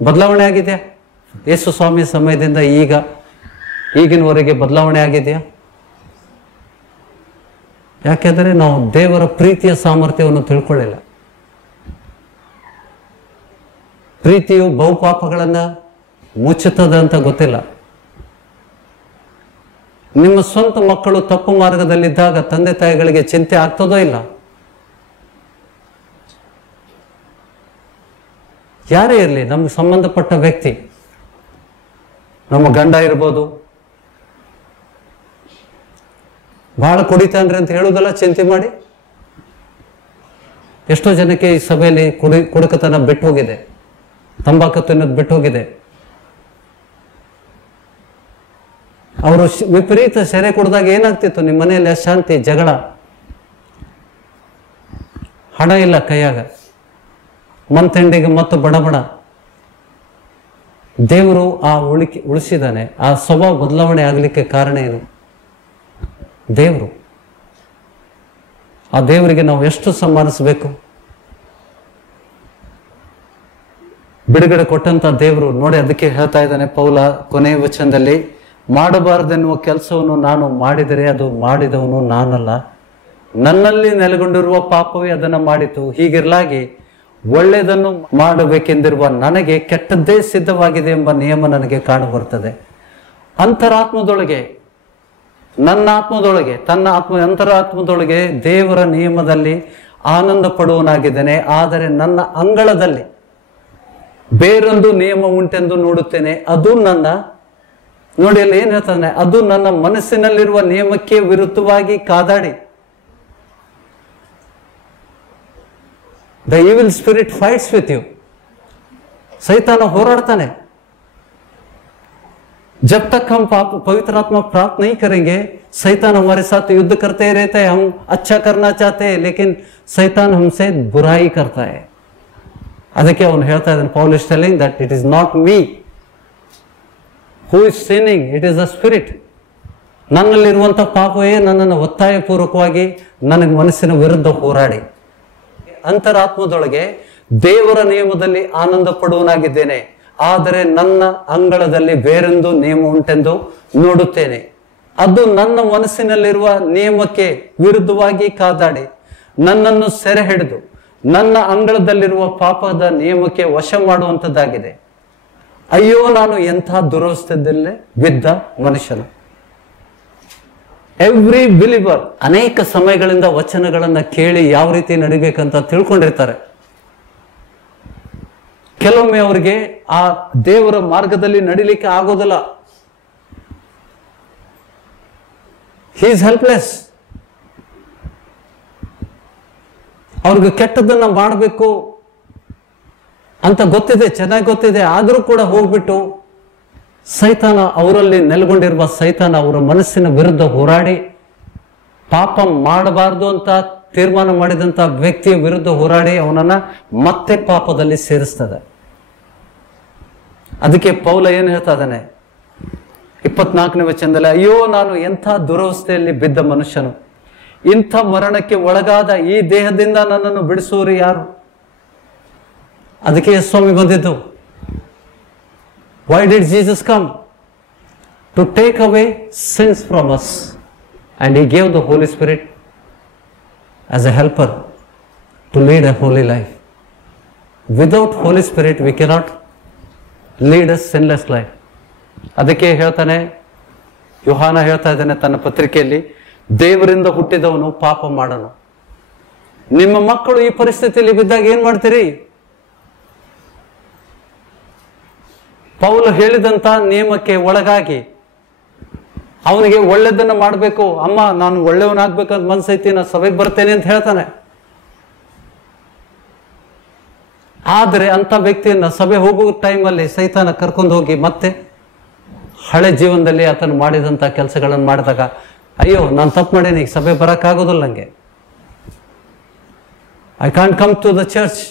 ಬದಲಾವಣೆ ಆಗಿದೆಯಾ? ಯೇಸು ಸ್ವಾಮಿ ಸಮಯದಿಂದ ಈಗಿನವರೆಗೆ ಬದಲಾವಣೆ ಆಗಿದೆಯಾ? ಯಾಕೆಂದರೆ ನಾವು ದೇವರ ಪ್ರೀತಿಯ ಸಾಮರ್ಥ್ಯವನ್ನು ತಿಳ್ಕೊಳ್ಳಿಲ್ಲ. ಪ್ರೀತಿಯು ಬಹುಪಾಪಗಳನ್ನು ಮುಚ್ಚುತ್ತದೆ ಅಂತ ಗೊತ್ತಿಲ್ಲ. ನಿಮ್ಮ ಸ್ವಂತ ಮಕ್ಕಳು ತಪ್ಪು ಮಾರ್ಗದಲ್ಲಿದ್ದಾಗ ತಂದೆ ತಾಯಿಗಳಿಗೆ ಚಿಂತೆ ಆಗ್ತದೋ ಇಲ್ಲ? ಯಾರೇ ಇರಲಿ, ನಮ್ಗೆ ಸಂಬಂಧಪಟ್ಟ ವ್ಯಕ್ತಿ, ನಮ್ಮ ಗಂಡ ಇರ್ಬೋದು, ಬಹಳ ಕುಡಿತಾನ್ರಿ ಅಂತ ಹೇಳುವುದಲ್ಲ, ಚಿಂತೆ ಮಾಡಿ. ಎಷ್ಟೋ ಜನಕ್ಕೆ ಈ ಸಭೆಯಲ್ಲಿ ಕುಡುಕತನ ಬಿಟ್ಟು ಹೋಗಿದೆ, ತಂಬಾಕು ತಿನ್ನೋದು ಬಿಟ್ಟು ಹೋಗಿದೆ. ಅವರು ವಿಪರೀತ ಸೆರೆ ಕುಡಿದಾಗ ಏನಾಗ್ತಿತ್ತು? ನಿಮ್ಮ ಮನೆಯಲ್ಲಿ ಅಶಾಂತಿ, ಜಗಳ, ಹಣ ಇಲ್ಲ ಕೈಯಾಗ, ಮಂತೆಂಡಿಗೆ ಮತ್ತು ಬಡಬಡ. ದೇವರು ಆ ಉಳಿಸಿದಾನೆ. ಆ ಸ್ವಭಾವ ಬದಲಾವಣೆ ಆಗಲಿಕ್ಕೆ ಕಾರಣ ಏನು? ದೇವರು. ಆ ದೇವರಿಗೆ ನಾವು ಎಷ್ಟು ಸನ್ಮಾನಿಸಬೇಕು. ಬಿಡುಗಡೆ ಕೊಟ್ಟಂತ ದೇವರು ನೋಡಿ, ಅದಕ್ಕೆ ಹೇಳ್ತಾ ಇದ್ದಾನೆ ಪೌಲ ಕೊನೆಯ ವಚನದಲ್ಲಿ, ಮಾಡಬಾರದೆನ್ನುವ ಕೆಲಸವನ್ನು ನಾನು ಮಾಡಿದರೆ ಅದು ಮಾಡಿದವನು ನಾನಲ್ಲ, ನನ್ನಲ್ಲಿ ನೆಲೆಗೊಂಡಿರುವ ಪಾಪವೇ ಅದನ್ನು ಮಾಡಿತು. ಹೀಗಿರಲಾಗಿ ಒಳ್ಳೆಯದನ್ನು ಮಾಡಬೇಕೆಂದಿರುವ ನನಗೆ ಕೆಟ್ಟದ್ದೇ ಸಿದ್ಧವಾಗಿದೆ ಎಂಬ ನಿಯಮ ನನಗೆ ಕಾಣಬರುತ್ತದೆ. ಅಂತರಾತ್ಮದೊಳಗೆ, ನನ್ನ ಆತ್ಮದೊಳಗೆ, ತನ್ನ ಅಂತರಾತ್ಮದೊಳಗೆ ದೇವರ ನಿಯಮದಲ್ಲಿ ಆನಂದ ಪಡುವನಾಗಿದ್ದೇನೆ. ಆದರೆ ನನ್ನ ಅಂಗಳದಲ್ಲಿ ಬೇರೊಂದು ನಿಯಮ ಉಂಟೆಂದು ನೋಡುತ್ತೇನೆ, ಅದು ನನ್ನ, ನೋಡಿ ಅಲ್ಲಿ ಏನ್ ಹೇಳ್ತಾನೆ, ಅದು ನನ್ನ ಮನಸ್ಸಿನಲ್ಲಿರುವ ನಿಯಮಕ್ಕೆ ವಿರುದ್ಧವಾಗಿ ಕಾದಾಡಿ the evil spirit fights with you. सैतान होराड़ताने. जब तक हम पवित्र आत्मा प्राप्त नहीं करेंगे, शैतान हमारे साथ युद्ध करते ही रहता है. हम अच्छा करना चाहते हैं, लेकिन शैतान हमसे बुराई करता है. ಅದಕ್ಕೆ ಅವನು ಹೇಳ್ತಾ ಇದ್ದಾನೆ, Paul is telling that it is not me who is sinning, it is the spirit. ನನ್ನಲ್ಲಿರುವಂಥ ಪಾಪವೇ ನನ್ನನ್ನು ಒತ್ತಾಯಪೂರ್ವಕವಾಗಿ ನನಗೆ ಮನಸ್ಸಿನ ವಿರುದ್ಧ ಹೋರಾಡಿ. ಅಂತರಾತ್ಮದೊಳಗೆ ದೇವರ ನಿಯಮದಲ್ಲಿ ಆನಂದ ಪಡುವನಾಗಿದ್ದೇನೆ, ಆದರೆ ನನ್ನ ಅಂಗಳದಲ್ಲಿ ಬೇರೊಂದು ನಿಯಮ ಉಂಟೆಂದು ನೋಡುತ್ತೇನೆ. ಅದು ನನ್ನ ಮನಸ್ಸಿನಲ್ಲಿರುವ ನಿಯಮಕ್ಕೆ ವಿರುದ್ಧವಾಗಿ ಕಾದಾಡಿ ನನ್ನನ್ನು ಸೆರೆ ಹಿಡಿದು ನನ್ನ ಅಂಗಳದಲ್ಲಿರುವ ಪಾಪದ ನಿಯಮಕ್ಕೆ ವಶ ಮಾಡುವಂಥದ್ದಾಗಿದೆ. ಅಯ್ಯೋ, ನಾನು ಎಂಥ ದುರವಸ್ಥೆಯಲ್ಲೇ ಬಿದ್ದ ಮನುಷ್ಯನು. ಎವ್ರಿ ಬಿಲಿವರ್ ಅನೇಕ ಸಮಯಗಳಿಂದ ವಚನಗಳನ್ನ ಕೇಳಿ ಯಾವ ರೀತಿ ನಡಿಬೇಕಂತ ತಿಳ್ಕೊಂಡಿರ್ತಾರೆ. ಕೆಲವೊಮ್ಮೆ ಅವರಿಗೆ ಆ ದೇವರ ಮಾರ್ಗದಲ್ಲಿ ನಡಿಲಿಕ್ಕೆ ಆಗೋದಿಲ್ಲ. He is helpless. ಅವ್ರಿಗೆ ಕೆಟ್ಟದನ್ನ ಮಾಡಬೇಕು ಅಂತ ಗೊತ್ತಿದೆ, ಚೆನ್ನಾಗಿ ಗೊತ್ತಿದೆ, ಆದರೂ ಕೂಡ ಹೋಗ್ಬಿಟ್ಟು ಸೈತಾನ ಅವರಲ್ಲಿ ನೆಲೆಗೊಂಡಿರುವ ಸೈತಾನ ಅವರ ಮನಸ್ಸಿನ ವಿರುದ್ಧ ಹೋರಾಡಿ ಪಾಪ ಮಾಡಬಾರ್ದು ಅಂತ ತೀರ್ಮಾನ ಮಾಡಿದಂತ ವ್ಯಕ್ತಿಯ ವಿರುದ್ಧ ಹೋರಾಡಿ ಅವನನ್ನ ಮತ್ತೆ ಪಾಪದಲ್ಲಿ ಸೇರಿಸ್ತದೆ. ಅದಕ್ಕೆ ಪೌಲ ಏನು ಹೇಳ್ತಾ ಇದ್ದಾನೆ 24ನೇ ವಚನದಲ್ಲಿ, ಅಯ್ಯೋ, ನಾನು ಎಂಥ ದುರವಸ್ಥೆಯಲ್ಲಿ ಬಿದ್ದ ಮನುಷ್ಯನು, ಇಂಥ ಮರಣಕ್ಕೆ ಒಳಗಾದ ಈ ದೇಹದಿಂದ ನನ್ನನ್ನು ಬಿಡಿಸುವರು ಯಾರು? ಅದಕ್ಕೆ ಸ್ವಾಮಿ ಬಂದಿದ್ದು. Why did Jesus come? To take away sins from us, and he gave the Holy Spirit as a helper to lead a holy life. Without Holy Spirit we cannot lead a sinless life. ಅದಕ್ಕೆ ಹೇಳ್ತಾನೆ, ಯೋಹಾನ ಹೇಳ್ತಾ ಇದ್ದಾನೆ ತನ್ನ ಪತ್ರಿಕೆಯಲ್ಲಿ, ದೇವರಿಂದ ಹುಟ್ಟಿದವನು ಪಾಪ ಮಾಡನು. ನಿಮ್ಮ ಮಕ್ಕಳು ಈ ಪರಿಸ್ಥಿತಿಯಲ್ಲಿ ಬಿದ್ದಾಗ ಏನ್ ಮಾಡ್ತೀರಿ? ಪೌಲ ಹೇಳಿದಂತ ನಿಯಮಕ್ಕೆ ಒಳಗಾಗಿ ಅವನಿಗೆ ಒಳ್ಳೆದನ್ನ ಮಾಡಬೇಕು. ಅಮ್ಮ, ನಾನು ಒಳ್ಳೆಯವನಾಗ್ಬೇಕಂತ ಮನ್ಸೈತಿ, ನಾನು ಸಭೆಗೆ ಬರ್ತೇನೆ ಅಂತ ಹೇಳ್ತಾನೆ. ಆದರೆ ಅಂತ ವ್ಯಕ್ತಿಯನ್ನ ಸಭೆ ಹೋಗುವ ಟೈಮಲ್ಲಿ ಸೈತಾನ ಕರ್ಕೊಂಡು ಹೋಗಿ ಮತ್ತೆ ಹಳೆ ಜೀವನದಲ್ಲಿ ಆತನು ಮಾಡಿದಂತ ಕೆಲಸಗಳನ್ನು ಮಾಡಿದಾಗ, ಅಯ್ಯೋ, ನಾನು ತಪ್ಪು ಮಾಡೇನಿ, ಈಗ ಸಭೆ ಬರಕ್ಕಾಗೋದಿಲ್ಲ, ನಂಗೆ I can't come to the church,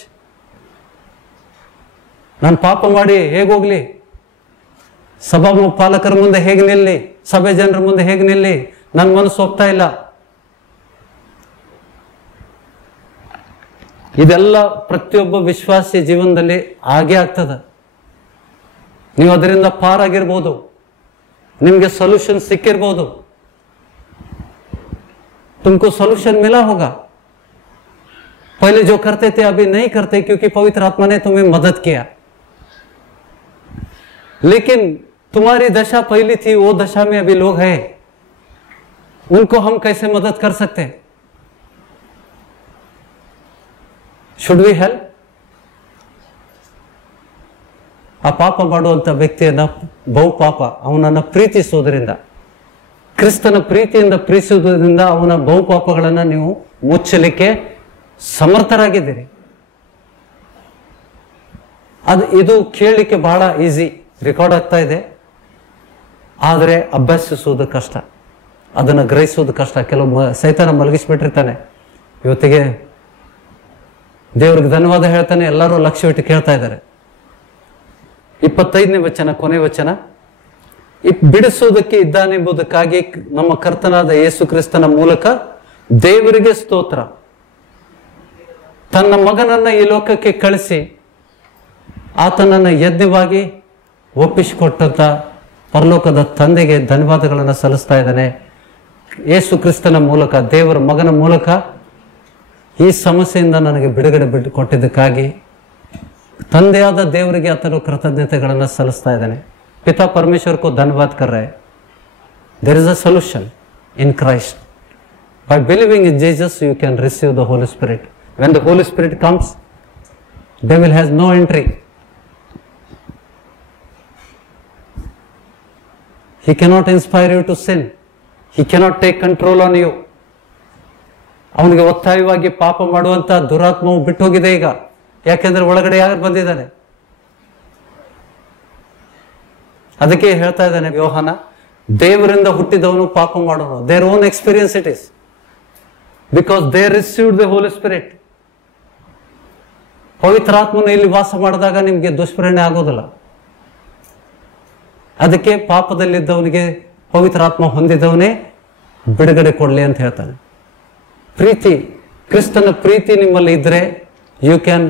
ನಾನು ಪಾಪ ಮಾಡಿ ಹೇಗೋಗ್ಲಿ, ಸಭಾ ಪಾಲಕರ ಮುಂದೆ ಹೇಗೆ ನಿಲ್ಲಿ, ಸಭೆ ಜನರ ಮುಂದೆ ಹೇಗೆ ನಿಲ್ಲಿ, ನನ್ನ ಮನಸ್ಸು ಹೋಗ್ತಾ ಇಲ್ಲ. ಇದೆಲ್ಲ ಪ್ರತಿಯೊಬ್ಬ ವಿಶ್ವಾಸಿ ಜೀವನದಲ್ಲಿ ಹಾಗೆ ಆಗ್ತದ. ನೀವು ಅದರಿಂದ ಪಾರಾಗಿರ್ಬೋದು, ನಿಮ್ಗೆ ಸೊಲ್ಯೂಷನ್ ಸಿಕ್ಕಿರ್ಬೋದು. तुमको सॉल्यूशन मिला होगा. पहले जो करते थे अभी नहीं करते, क्योंकि पवित्र आत्मा ने तुम्हें मदद किया. लेकिन तुम्हारी दशा पहली थी, वो दशा में अभी लोग हैं, उनको हम कैसे मदद कर सकते हैं? Should we help? ಆ ಪಾಪ ಮಾಡುವಂತ ವ್ಯಕ್ತಿಯನ್ನ ಬಹು ಪಾಪ ಅವನನ್ನ ಪ್ರೀತಿಸುವುದರಿಂದ, ಕ್ರಿಸ್ತನ ಪ್ರೀತಿಯಿಂದ ಪ್ರೀತಿಸುವುದರಿಂದ ಅವನ ಬಹು ಪಾಪಗಳನ್ನು ನೀವು ಮುಚ್ಚಲಿಕ್ಕೆ ಸಮರ್ಥರಾಗಿದ್ದೀರಿ. ಇದು ಕೇಳಲಿಕ್ಕೆ ಬಹಳ ಈಸಿ, ರೆಕಾರ್ಡ್ ಆಗ್ತಾ ಇದೆ, ಆದರೆ ಅಭ್ಯಸಿಸುವುದು ಕಷ್ಟ, ಅದನ್ನು ಗ್ರಹಿಸುವುದು ಕಷ್ಟ. ಕೆಲವು ಸೈತಾನ ಮಲಗಿಸ್ಬಿಟ್ಟಿರ್ತಾನೆ. ಇವತ್ತಿಗೆ ದೇವ್ರಿಗೆ ಧನ್ಯವಾದ ಹೇಳ್ತಾನೆ, ಎಲ್ಲರೂ ಲಕ್ಷ್ಯವಿಟ್ಟು ಕೇಳ್ತಾ ಇದ್ದಾರೆ. 25ನೇ ವಚನ, ಕೊನೆ ವಚನ, ಬಿಡಿಸುವುದಕ್ಕೆ ಇದ್ದಾನೆಂಬುದಕ್ಕಾಗಿ ನಮ್ಮ ಕರ್ತನಾದ ಯೇಸು ಕ್ರಿಸ್ತನ ಮೂಲಕ ದೇವರಿಗೆ ಸ್ತೋತ್ರ. ತನ್ನ ಮಗನನ್ನ ಈ ಲೋಕಕ್ಕೆ ಕಳಿಸಿ ಆತನನ್ನು ಯಜ್ಞವಾಗಿ ಒಪ್ಪಿಸಿಕೊಟ್ಟಂತ ಪರಲೋಕದ ತಂದೆಗೆ ಧನ್ಯವಾದಗಳನ್ನು ಸಲ್ಲಿಸ್ತಾ ಇದ್ದಾನೆ. ಯೇಸು ಕ್ರಿಸ್ತನ ಮೂಲಕ, ದೇವರ ಮಗನ ಮೂಲಕ ಈ ಸಮಸ್ಯೆಯಿಂದ ನನಗೆ ಬಿಡುಗಡೆ ಕೊಟ್ಟಿದ್ದಕ್ಕಾಗಿ ತಂದೆಯಾದ ದೇವರಿಗೆ ಆತನು ಕೃತಜ್ಞತೆಗಳನ್ನು ಸಲ್ಲಿಸ್ತಾ ಇದ್ದಾನೆ. पिता परमेश्वर को धन्यवाद कर रहे हैं. There is a solution in Christ. By believing in Jesus, you can receive the Holy Spirit. When the Holy Spirit comes, devil has no entry. He cannot inspire you to sin. He cannot take control on you. ಅವನಿಗೆ ಒತ್ತಾಯವಾಗಿ ಪಾಪ ಮಾಡುವಂತ ದುರಾತ್ಮವು ಬಿಟ್ಟು ಹೋಗಿದೆ ಈಗ. ಯಾಕೆಂದ್ರೆ ಒಳಗಡೆ ಯಾರು ಬಂದಿದ್ದಾನೆ. ಅದಕ್ಕೆ ಹೇಳ್ತಾ ಇದ್ದಾನೆ ಯೋಹಾನ, ದೇವರಿಂದ ಹುಟ್ಟಿದವನು ಪಾಪ ಮಾಡೋನು. Their own experience it is, because they received the Holi Spirit. ಪವಿತ್ರಾತ್ಮನು ಇಲ್ಲಿ ವಾಸ ಮಾಡಿದಾಗ ನಿಮ್ಗೆ ದುಷ್ಪರಿಣಾಮ ಆಗೋದಿಲ್ಲ. ಅದಕ್ಕೆ ಪಾಪದಲ್ಲಿದ್ದವನಿಗೆ ಪವಿತ್ರಾತ್ಮ ಹೊಂದಿದವನೇ ಬಿಡುಗಡೆ ಕೊಡ್ಲಿ ಅಂತ ಹೇಳ್ತಾನೆ. ಪ್ರೀತಿ, ಕ್ರಿಸ್ತನ ಪ್ರೀತಿ ನಿಮ್ಮಲ್ಲಿ ಇದ್ರೆ you can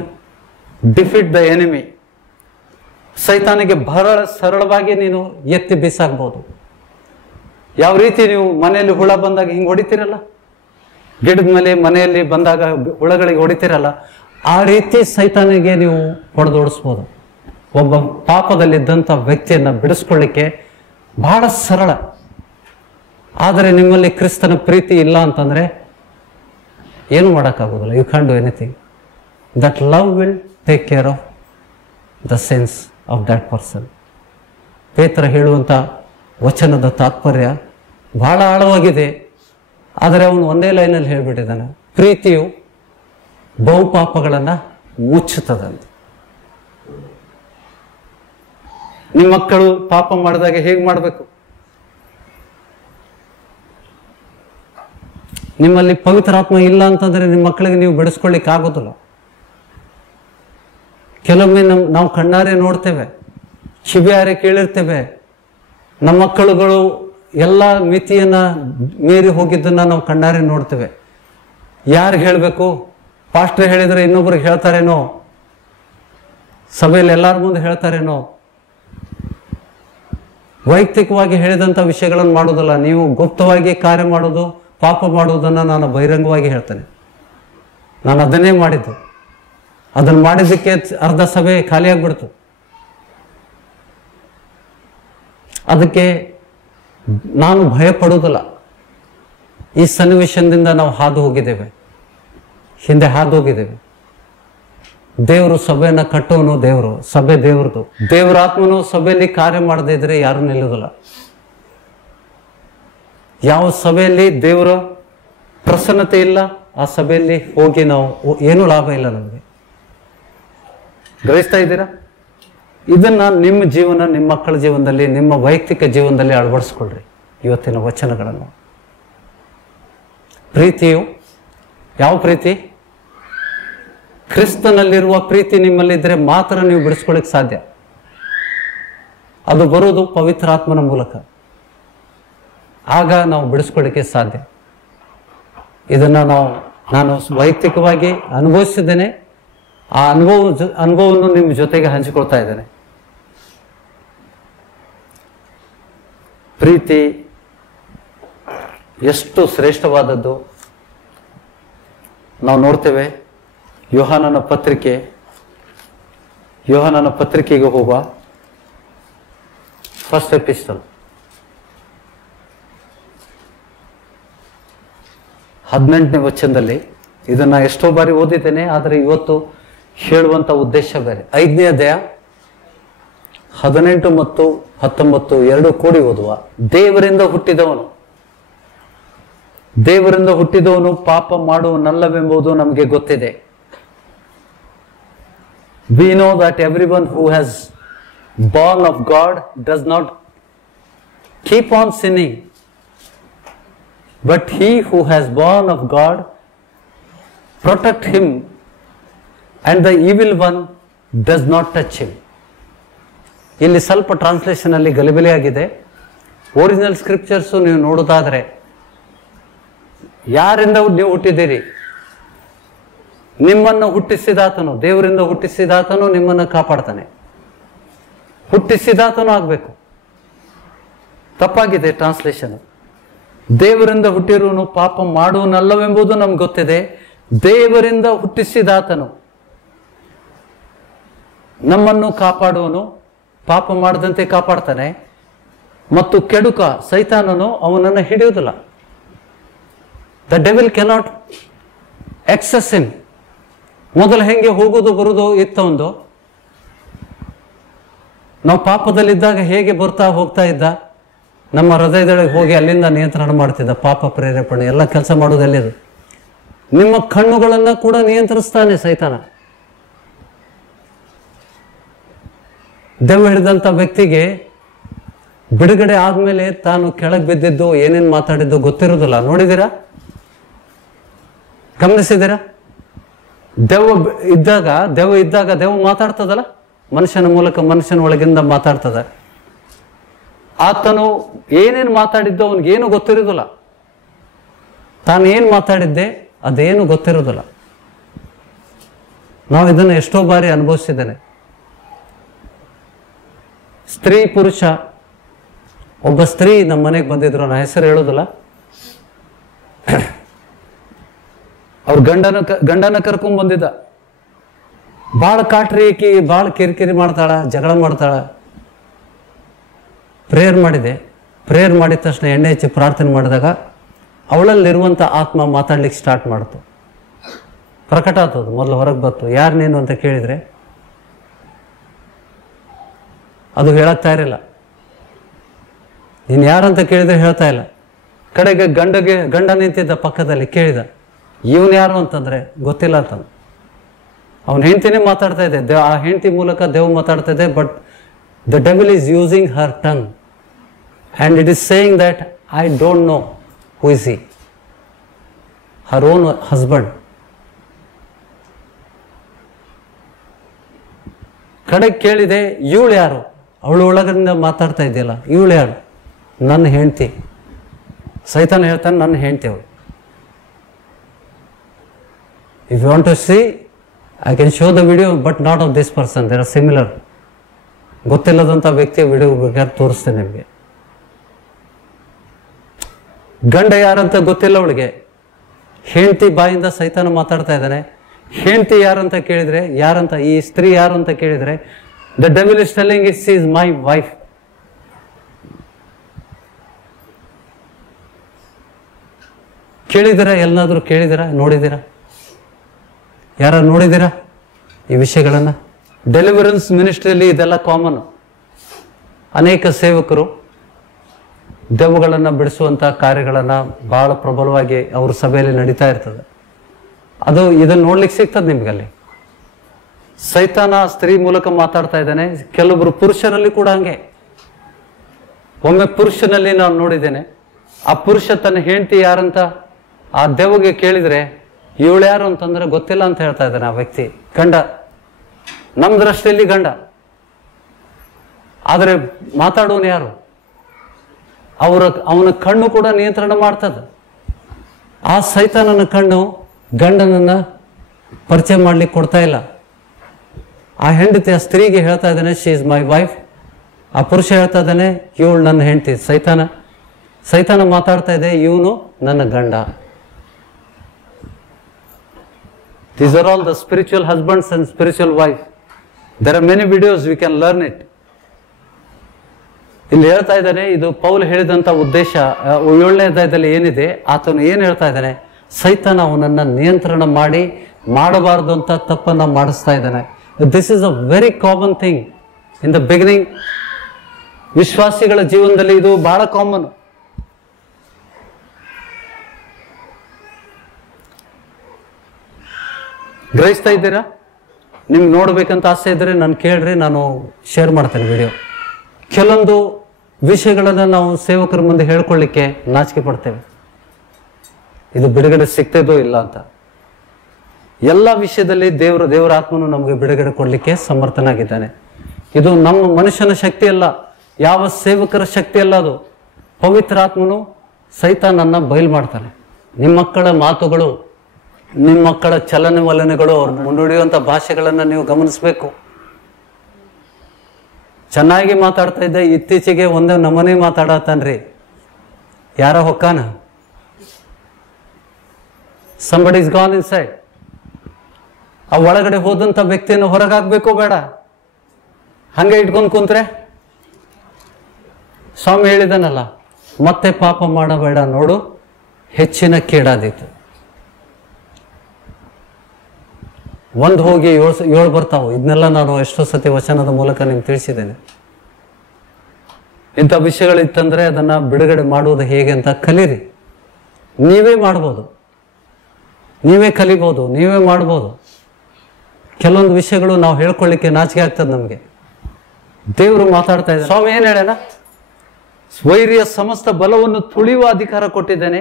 defeat the enemy. ಸೈತಾನಿಗೆ ಬಹಳ ಸರಳವಾಗಿ ನೀನು ಎತ್ತಿ ಬೀಸಾಕ್ಬಹುದು. ಯಾವ ರೀತಿ ನೀವು ಮನೆಯಲ್ಲಿ ಹುಳ ಬಂದಾಗ ಹಿಂಗೆ ಹೊಡಿತೀರಲ್ಲ, ಗಿಡದ ಮೇಲೆ ಮನೆಯಲ್ಲಿ ಬಂದಾಗ ಹುಳಗಳಿಗೆ ಹೊಡಿತೀರಲ್ಲ, ಆ ರೀತಿ ಸೈತಾನಿಗೆ ನೀವು ಹೊಡೆದೋಡಿಸ್ಬೋದು. ಒಬ್ಬ ಪಾಪದಲ್ಲಿದ್ದಂಥ ವ್ಯಕ್ತಿಯನ್ನು ಬಿಡಿಸ್ಕೊಳ್ಳಿಕ್ಕೆ ಬಹಳ ಸರಳ. ಆದರೆ ನಿಮ್ಮಲ್ಲಿ ಕ್ರಿಸ್ತನ ಪ್ರೀತಿ ಇಲ್ಲ ಅಂತಂದ್ರೆ ಏನು ಮಾಡೋಕ್ಕಾಗೋದಿಲ್ಲ. You can do anything. That love will take care of the sense of that person. ಪೇತ್ರ ಹೇಳುವಂಥ ವಚನದ ತಾತ್ಪರ್ಯ ಬಹಳ ಆಳವಾಗಿದೆ. ಆದರೆ ಅವನು ಒಂದೇ ಲೈನಲ್ಲಿ ಹೇಳ್ಬಿಟ್ಟಿದ್ದಾನೆ, ಪ್ರೀತಿಯು ಬಹುಪಾಪಗಳನ್ನು ಮುಚ್ಚುತ್ತದಂತೆ. ನಿಮ್ಮ ಮಕ್ಕಳು ಪಾಪ ಮಾಡಿದಾಗ ಹೇಗೆ ಮಾಡಬೇಕು? ನಿಮ್ಮಲ್ಲಿ ಪವಿತ್ರಾತ್ಮ ಇಲ್ಲ ಅಂತಂದ್ರೆ ನಿಮ್ಮ ಮಕ್ಕಳಿಗೆ ನೀವು ಬಿಡಿಸ್ಕೊಳ್ಳಿಕ್ಕೆ ಆಗೋದಿಲ್ಲ. ಕೆಲವೊಮ್ಮೆ ನಾವು ಕಣ್ಣಾರೆ ನೋಡ್ತೇವೆ, ಕಿವಿಯಾರೆ ಕೇಳಿರ್ತೇವೆ, ನಮ್ಮ ಮಕ್ಕಳುಗಳು ಎಲ್ಲ ಮಿತಿಯನ್ನ ಮೀರಿ ಹೋಗಿದ್ದನ್ನ ನಾವು ಕಣ್ಣಾರೆ ನೋಡ್ತೇವೆ. ಯಾರಿಗೆ ಹೇಳಬೇಕು? ಪಾಸ್ಟ್ರೆ ಹೇಳಿದ್ರೆ ಇನ್ನೊಬ್ರಿಗೆ ಹೇಳ್ತಾರೇನೋ, ಸಭೆಯಲ್ಲಿ ಎಲ್ಲರ ಮುಂದೆ ಹೇಳ್ತಾರೇನೋ. ವೈಯಕ್ತಿಕವಾಗಿ ಹೇಳಿದಂಥ ವಿಷಯಗಳನ್ನು ಮಾಡೋದಲ್ಲ, ನೀವು ಗುಪ್ತವಾಗಿ ಕಾರ್ಯ ಮಾಡೋದು, ಪಾಪ ಮಾಡುವುದನ್ನು ನಾನು ಬಹಿರಂಗವಾಗಿ ಹೇಳ್ತೇನೆ. ನಾನು ಅದನ್ನೇ ಮಾಡಿದ್ದು. ಅದನ್ನು ಮಾಡಿದ್ದಕ್ಕೆ ಅರ್ಧ ಸಭೆ ಖಾಲಿಯಾಗ್ಬಿಡ್ತು. ಅದಕ್ಕೆ ನಾನು ಭಯ ಪಡುವುದಿಲ್ಲ. ಈ ಸನ್ನಿವೇಶದಿಂದ ನಾವು ಹಾದು ಹೋಗಿದ್ದೇವೆ, ಹಿಂದೆ ಹಾದು ಹೋಗಿದ್ದೇವೆ. ದೇವರು ಸಭೆಯನ್ನು ಕಟ್ಟೋನು ದೇವರು, ಸಭೆ ದೇವ್ರದು. ದೇವರ ಆತ್ಮನು ಸಭೆಯಲ್ಲಿ ಕಾರ್ಯ ಮಾಡದೇ ಇದ್ರೆ ಯಾರು ನಿಲ್ಲೋದಿಲ್ಲ. ಯಾವ ಸಭೆಯಲ್ಲಿ ದೇವರ ಪ್ರಸನ್ನತೆ ಇಲ್ಲ ಆ ಸಭೆಯಲ್ಲಿ ಹೋಗಿ ನಾವು ಏನೂ ಲಾಭ ಇಲ್ಲ ನಮಗೆ. ಗ್ರಹಿಸ್ತಾ ಇದ್ದೀರಾ? ಇದನ್ನ ನಿಮ್ಮ ಜೀವನ, ನಿಮ್ಮ ಮಕ್ಕಳ ಜೀವನದಲ್ಲಿ, ನಿಮ್ಮ ವೈಯಕ್ತಿಕ ಜೀವನದಲ್ಲಿ ಅಳವಡಿಸ್ಕೊಳ್ರಿ ಇವತ್ತಿನ ವಚನಗಳನ್ನು. ಪ್ರೀತಿಯು ಯಾವ ಪ್ರೀತಿ? ಕ್ರಿಸ್ತನಲ್ಲಿರುವ ಪ್ರೀತಿ ನಿಮ್ಮಲ್ಲಿದ್ದರೆ ಮಾತ್ರ ನೀವು ಬಿಡಿಸ್ಕೊಳ್ಳಿಕ್ಕೆ ಸಾಧ್ಯ. ಅದು ಬರೋದು ಪವಿತ್ರಾತ್ಮನ ಮೂಲಕ. ಆಗ ನಾವು ಬಿಡಿಸ್ಕೊಳ್ಳಿಕ್ಕೆ ಸಾಧ್ಯ. ಇದನ್ನ ನಾನು ವೈಯಕ್ತಿಕವಾಗಿ ಅನುಭವಿಸಿದ್ದೇನೆ. ಆ ಅನುಭವವನ್ನು ನಿಮ್ಮ ಜೊತೆಗೆ ಹಂಚಿಕೊಳ್ತಾ ಇದ್ದೇನೆ. ಪ್ರೀತಿ ಎಷ್ಟು ಶ್ರೇಷ್ಠವಾದದ್ದು ನಾವು ನೋಡ್ತೇವೆ. ಯೋಹಾನನ ಪತ್ರಿಕೆಗೆ ಹೋಗುವ ಫಸ್ಟ್ ಎಪಿಸ್ಟಲ್ 18ನೇ ವಚನದಲ್ಲಿ ಇದನ್ನ ಎಷ್ಟೋ ಬಾರಿ ಓದಿದ್ದೇನೆ, ಆದರೆ ಇವತ್ತು ಹೇಳುವಂತ ಉದ್ದೇಶ ಬೇರೆ. 5ನೇ ಅಧ್ಯಾಯ 18 ಮತ್ತು 19 ಎರಡು ಕೂಡಿ ಓದುವ. ದೇವರಿಂದ ಹುಟ್ಟಿದವನು ಪಾಪ ಮಾಡುವನಲ್ಲವೆಂಬುದು ನಮಗೆ ಗೊತ್ತಿದೆ. We know that everyone who has born of God does not keep on sinning, but he who has born of God protect him, and the evil one does not touch him. ಇಲ್ಲಿ ಸ್ವಲ್ಪ translation ಅಲ್ಲಿ ಗಲಿಬಿಲಿ ಆಗಿದೆ. Original scriptures ನೀವು ನೋಡೋದಾದ್ರೆ, ಯಾರಿಂದ ನೀವು ಹುಟ್ಟಿದ್ದೀರಿ? ನಿಮ್ಮನ್ನು ಹುಟ್ಟಿಸಿದಾತನು, ದೇವರಿಂದ ಹುಟ್ಟಿಸಿದಾತನು ನಿಮ್ಮನ್ನು ಕಾಪಾಡ್ತಾನೆ. ಹುಟ್ಟಿಸಿದಾತನು ಆಗ್ಬೇಕು. ತಪ್ಪಾಗಿದೆ ಟ್ರಾನ್ಸ್ಲೇಷನ್. ದೇವರಿಂದ ಹುಟ್ಟಿರುವನು ಪಾಪ ಮಾಡುವನಲ್ಲವೆಂಬುದು ನಮ್ಗೆ ಗೊತ್ತಿದೆ. ದೇವರಿಂದ ಹುಟ್ಟಿಸಿದಾತನು ನಮ್ಮನ್ನು ಕಾಪಾಡುವನು, ಪಾಪ ಮಾಡದಂತೆ ಕಾಪಾಡ್ತಾನೆ. ಮತ್ತು ಕೆಡುಕ ಸೈತಾನನು ಅವನನ್ನು ಹಿಡಿಯುವುದಿಲ್ಲ. ದ ಡೆವಿಲ್ ಕೆನಾಟ್ ಎಕ್ಸೆಸ್ ಇನ್. ಮೊದಲು ಹೆಂಗೆ ಹೋಗೋದು ಬರುವುದು ಇತ್ತು ಒಂದು. ನಾವು ಪಾಪದಲ್ಲಿದ್ದಾಗ ಹೇಗೆ ಬರ್ತಾ ಹೋಗ್ತಾ ಇದ್ದ, ನಮ್ಮ ಹೃದಯದೊಳಗೆ ಹೋಗಿ ಅಲ್ಲಿಂದ ನಿಯಂತ್ರಣ ಮಾಡ್ತಿದ್ದ. ಪಾಪ ಪ್ರೇರೇಪಣೆ ಎಲ್ಲ ಕೆಲಸ ಮಾಡೋದು ಎಲ್ಲಿದು? ನಿಮ್ಮ ಕಣ್ಣುಗಳನ್ನ ಕೂಡ ನಿಯಂತ್ರಿಸ್ತಾನೆ ಸೈತಾನ. ದೆವ್ವ ಹಿಡಿದಂತ ವ್ಯಕ್ತಿಗೆ ಬಿಡುಗಡೆ ಆದ್ಮೇಲೆ ತಾನು ಕೆಳಗೆ ಬಿದ್ದಿದ್ದು ಏನೇನು ಮಾತಾಡಿದ್ದು ಗೊತ್ತಿರೋದಿಲ್ಲ. ನೋಡಿದ್ದೀರಾ? ಗಮನಿಸಿದ್ದೀರಾ? ದೆವ್ವ ಇದ್ದಾಗ ದೆವ್ವ ಮಾತಾಡ್ತದಲ್ಲ, ಮನುಷ್ಯನ ಮೂಲಕ, ಮನುಷ್ಯನ ಒಳಗಿಂದ ಮಾತಾಡ್ತದ. ಆತನು ಏನೇನು ಮಾತಾಡಿದ್ದು ಅವನಿಗೇನು ಗೊತ್ತಿರೋದಿಲ್ಲ. ತಾನು ಏನು ಮಾತಾಡಿದ್ದೆ ಅದೇನು ಗೊತ್ತಿರೋದಿಲ್ಲ. ನಾವು ಇದನ್ನು ಎಷ್ಟೋ ಬಾರಿ ಅನುಭವಿಸಿದ್ದೇನೆ. ಸ್ತ್ರೀ ಪುರುಷ, ಒಬ್ಬ ಸ್ತ್ರೀ ನಮ್ಮ ಮನೆಗೆ ಬಂದಿದ್ರು, ನಾ ಹೆಸರು ಹೇಳೋದಿಲ್ಲ. ಅವ್ರ ಗಂಡನ ಕರ್ಕೊಂಡ್ ಬಂದಿದ್ದ. ಭಾಳ ಕಾಟ್ರಿ ಆಕಿ, ಭಾಳ ಕಿರಿಕಿರಿ ಮಾಡ್ತಾಳ, ಜಗಳ ಮಾಡ್ತಾಳ. ಪ್ರೇಯರ್ ಮಾಡಿದ ತಕ್ಷಣ ಎಣ್ಣೆ ಹಚ್ಚಿ ಪ್ರಾರ್ಥನೆ ಮಾಡಿದಾಗ ಅವಳಲ್ಲಿರುವಂಥ ಆತ್ಮ ಮಾತಾಡ್ಲಿಕ್ಕೆ ಸ್ಟಾರ್ಟ್ ಮಾಡ್ತು. ಪ್ರಕಟ ಆಗ್ತದೆ. ಮೊದಲು ಹೊರಗೆ ಬಂತು. ಯಾರು ನೀನು ಅಂತ ಕೇಳಿದರೆ ಅದು ಹೇಳಕ್ತಾ ಇರಲಿಲ್ಲ. ನೀನು ಯಾರಂತ ಕೇಳಿದ್ರೆ ಹೇಳ್ತಾ ಇಲ್ಲ. ಕಡೆಗೆ ಗಂಡ ನಿಂತಿದ್ದ ಪಕ್ಕದಲ್ಲಿ ಕೇಳಿದ, ಇವನು ಯಾರು ಅಂತಂದ್ರೆ ಗೊತ್ತಿಲ್ಲ ಅಂತ. ಅವನ ಹೆಂಡತಿನೇ ಮಾತಾಡ್ತಾ ಇದೆ. ಆ ಹೆಂಡತಿ ಮೂಲಕ ದೇವ್ ಮಾತಾಡ್ತಾ ಇದೆ. But the devil is using Har tongue and it is saying that I don't know who is he, Har own husband. ಕಡೆಗೆ ಕೇಳಿದೆ, ಇವಳು ಯಾರು? ಅವಳು ಒಳಗಡೆಯಿಂದ ಮಾತಾಡ್ತಾ ಇದೆಯಲ್ಲ, ಇವಳು ಯಾರು? ನನ್ನ ಹೆಂಡತಿ. ಸೈತಾನ ಹೇಳ್ತಾನೆ, ನನ್ನ ಹೆಂಡತಿ ಅವಳು. If you want to see, I can show the video, but not of this person. There are similar. ಗೊತ್ತಿಲ್ಲದಂಥ ವ್ಯಕ್ತಿಯ ವಿಡಿಯೋ ಬೇಕಾದ್ರೆ ತೋರಿಸ್ತೇನೆ ನಿಮಗೆ. ಗಂಡ ಯಾರಂತ ಗೊತ್ತಿಲ್ಲ ಅವಳಿಗೆ. ಹೆಂಡತಿ ಬಾಯಿಂದ ಸೈತಾನ ಮಾತಾಡ್ತಾ ಇದ್ದಾನೆ. ಹೆಂಡತಿ ಯಾರಂತ ಕೇಳಿದ್ರೆ, ಯಾರಂತ, ಈ ಸ್ತ್ರೀ ಯಾರು ಅಂತ ಕೇಳಿದ್ರೆ, the devil is telling it she is my wife. ಕೇಳಿದಿರಾ? ಎಲ್ಲಾದ್ರೂ ಕೇಳಿದಿರಾ? ನೋಡಿದಿರಾ? ಯಾರ ನೋಡಿದಿರಾ ಈ ವಿಷಯಗಳನ್ನು? ಡೆಲಿವರೆನ್ಸ್ ಮಿನಿಸ್ಟ್ರಿಯಲ್ಲಿ ಇದೆಲ್ಲ ಕಾಮನ್. ಅನೇಕ ಸೇವಕರು ದೆವ್ವಗಳನ್ನು ಬಿಡಿಸುವಂಥ ಕಾರ್ಯಗಳನ್ನು ಬಹಳ ಪ್ರಬಲವಾಗಿ ಅವ್ರ ಸಭೆಯಲ್ಲಿ ನಡೀತಾ ಇರ್ತದೆ. ಇದನ್ನು ನೋಡ್ಲಿಕ್ಕೆ ಸಿಗ್ತದೆ ನಿಮ್ಗಲ್ಲಿ. ಸೈತಾನ ಸ್ತ್ರೀ ಮೂಲಕ ಮಾತಾಡ್ತಾ ಇದ್ದಾನೆ. ಕೆಲವೊಬ್ರು ಪುರುಷರಲ್ಲಿ ಕೂಡ ಹಂಗೆ. ಒಮ್ಮೆ ಪುರುಷನಲ್ಲಿ ನಾನು ನೋಡಿದ್ದೇನೆ. ಆ ಪುರುಷ ತನ್ನ ಹೆಂಡತಿ ಯಾರಂತ ಆ ದೆವ್ವಗೆ ಕೇಳಿದ್ರೆ, ಇವಳು ಯಾರು ಅಂತಂದ್ರೆ ಗೊತ್ತಿಲ್ಲ ಅಂತ ಹೇಳ್ತಾ ಇದ್ದಾನೆ ಆ ವ್ಯಕ್ತಿ. ಗಂಡ, ನಮ್ಮ ದೃಷ್ಟಿಯಲ್ಲಿ ಗಂಡ, ಆದರೆ ಮಾತಾಡೋನು ಯಾರು? ಅವನ ಕಣ್ಣು ಕೂಡ ನಿಯಂತ್ರಣ ಮಾಡ್ತದೆ. ಆ ಸೈತಾನನ ಕಣ್ಣು ಗಂಡನನ್ನ ಪರಿಚಯ ಮಾಡ್ಲಿಕ್ಕೆ ಕೊಡ್ತಾ ಇಲ್ಲ. ಆ ಹೆಂಡತಿ ಆ ಸ್ತ್ರೀಗೆ ಹೇಳ್ತಾ ಇದ್ದಾನೆ, ಶಿ ಇಸ್ ಮೈ ವೈಫ್. ಆ ಪುರುಷ ಹೇಳ್ತಾ ಇದ್ದಾನೆ, ಇವಳು ನನ್ನ ಹೆಂಡತಿ. ಸೈತಾನ ಮಾತಾಡ್ತಾ ಇದೆ, ಇವನು ನನ್ನ ಗಂಡ. These are all the spiritual husbands and spiritual wives. There are many videos, we can learn it. ಇಲ್ಲಿ ಹೇಳ್ತಾ ಇದ್ದಾನೆ, ಇದು ಪೌಲ್ ಹೇಳಿದಂಥ ಉದ್ದೇಶ 7ನೇ ಅಧ್ಯಾಯದಲ್ಲಿ ಏನಿದೆ, ಆತನು ಏನು ಹೇಳ್ತಾ ಇದ್ದಾನೆ? ಸೈತಾನ ಅವನನ್ನು ನಿಯಂತ್ರಣ ಮಾಡಬಾರ್ದು ಅಂತ ತಪ್ಪನ್ನು ಮಾಡಿಸ್ತಾ ಇದ್ದಾನೆ. This is a very common thing in the beginning. ವಿಶ್ವಾಸಿಗಳ ಜೀವನದಲ್ಲಿ ಇದು ಬಹಳ ಕಾಮನ್. ಗ್ರಹಿಸ್ತಾ ಇದ್ದೀರಾ? ನಿಮ್ಗೆ ನೋಡ್ಬೇಕಂತ ಆಸೆ ಇದ್ರೆ ನಾನು ಕೇಳ್ರಿ, ನಾನು ಶೇರ್ ಮಾಡ್ತೇನೆ ವಿಡಿಯೋ. ಕೆಲವೊಂದು ವಿಷಯಗಳನ್ನು ನಾವು ಸೇವಕರ ಮುಂದೆ ಹೇಳ್ಕೊಳ್ಳಿಕ್ಕೆ ನಾಚಿಕೆ ಪಡ್ತೇವೆ, ಇದು ಬಿಡುಗಡೆ ಸಿಗ್ತದೋ ಇಲ್ಲ ಅಂತ. ಎಲ್ಲ ವಿಷಯದಲ್ಲಿ ದೇವರ ಆತ್ಮನು ನಮಗೆ ಬಿಡುಗಡೆ ಕೊಡಲಿಕ್ಕೆ ಸಮರ್ಥನಾಗಿದ್ದಾನೆ. ಇದು ನಮ್ಮ ಮನುಷ್ಯನ ಶಕ್ತಿ ಅಲ್ಲ, ಯಾವ ಸೇವಕರ ಶಕ್ತಿ ಅಲ್ಲ, ಅದು ಪವಿತ್ರ ಆತ್ಮನು ಸೈತಾನನ್ನ ಬಯಲು ಮಾಡ್ತಾನೆ. ನಿಮ್ಮ ಮಕ್ಕಳ ಮಾತುಗಳು, ನಿಮ್ಮ ಮಕ್ಕಳ ಚಲನವಲನಗಳು, ಅವ್ರು ಮುನ್ನುಡಿಯುವಂಥ ಭಾಷೆಗಳನ್ನು ನೀವು ಗಮನಿಸಬೇಕು. ಚೆನ್ನಾಗಿ ಮಾತಾಡ್ತಾ ಇದ್ದೆ, ಇತ್ತೀಚೆಗೆ ಒಂದೇ ನಮನೆ ಮಾತಾಡತಾನ್ರಿ. ಯಾರ ಹೊಕ್ಕಾನ? somebody is gone inside. ಆ ಒಳಗಡೆ ಹೋದಂಥ ವ್ಯಕ್ತಿಯನ್ನು ಹೊರಗಾಗಬೇಕು ಬೇಡ, ಹಂಗೆ ಇಟ್ಕೊಂಡು ಕುಂತ್ರೆ? ಸ್ವಾಮಿ ಹೇಳಿದನಲ್ಲ, ಮತ್ತೆ ಪಾಪ ಮಾಡಬೇಡ, ನೋಡು ಹೆಚ್ಚಿನ ಕೇಡಾದೀತು. ಒಂದು ಹೋಗಿ ಏಳು ಬರ್ತಾವು. ಇದನ್ನೆಲ್ಲ ನಾನು ಎಷ್ಟೋ ಸತಿ ವಚನದ ಮೂಲಕ ನಿಮ್ಗೆ ತಿಳಿಸಿದ್ದೇನೆ. ಇಂಥ ವಿಷಯಗಳಿತ್ತಂದ್ರೆ ಅದನ್ನು ಬಿಡುಗಡೆ ಮಾಡುವುದು ಹೇಗೆ ಅಂತ ಕಲೀರಿ. ನೀವೇ ಮಾಡ್ಬೋದು. ನೀವೇ ಕಲಿಬೋದು, ನೀವೇ ಮಾಡ್ಬೋದು. ಕೆಲವೊಂದು ವಿಷಯಗಳು ನಾವು ಹೇಳ್ಕೊಳ್ಳಿಕ್ಕೆ ನಾಚಿಕೆ ಆಗ್ತದೆ ನಮಗೆ. ದೇವರು ಮಾತಾಡ್ತಾ ಇದ್ದಾರೆ. ಸ್ವಾಮಿ ಏನು ಹೇಳೋಣ, ವೈರಿಯ ಸಮಸ್ತ ಬಲವನ್ನು ತುಳಿಯುವ ಅಧಿಕಾರ ಕೊಟ್ಟಿದ್ದೇನೆ,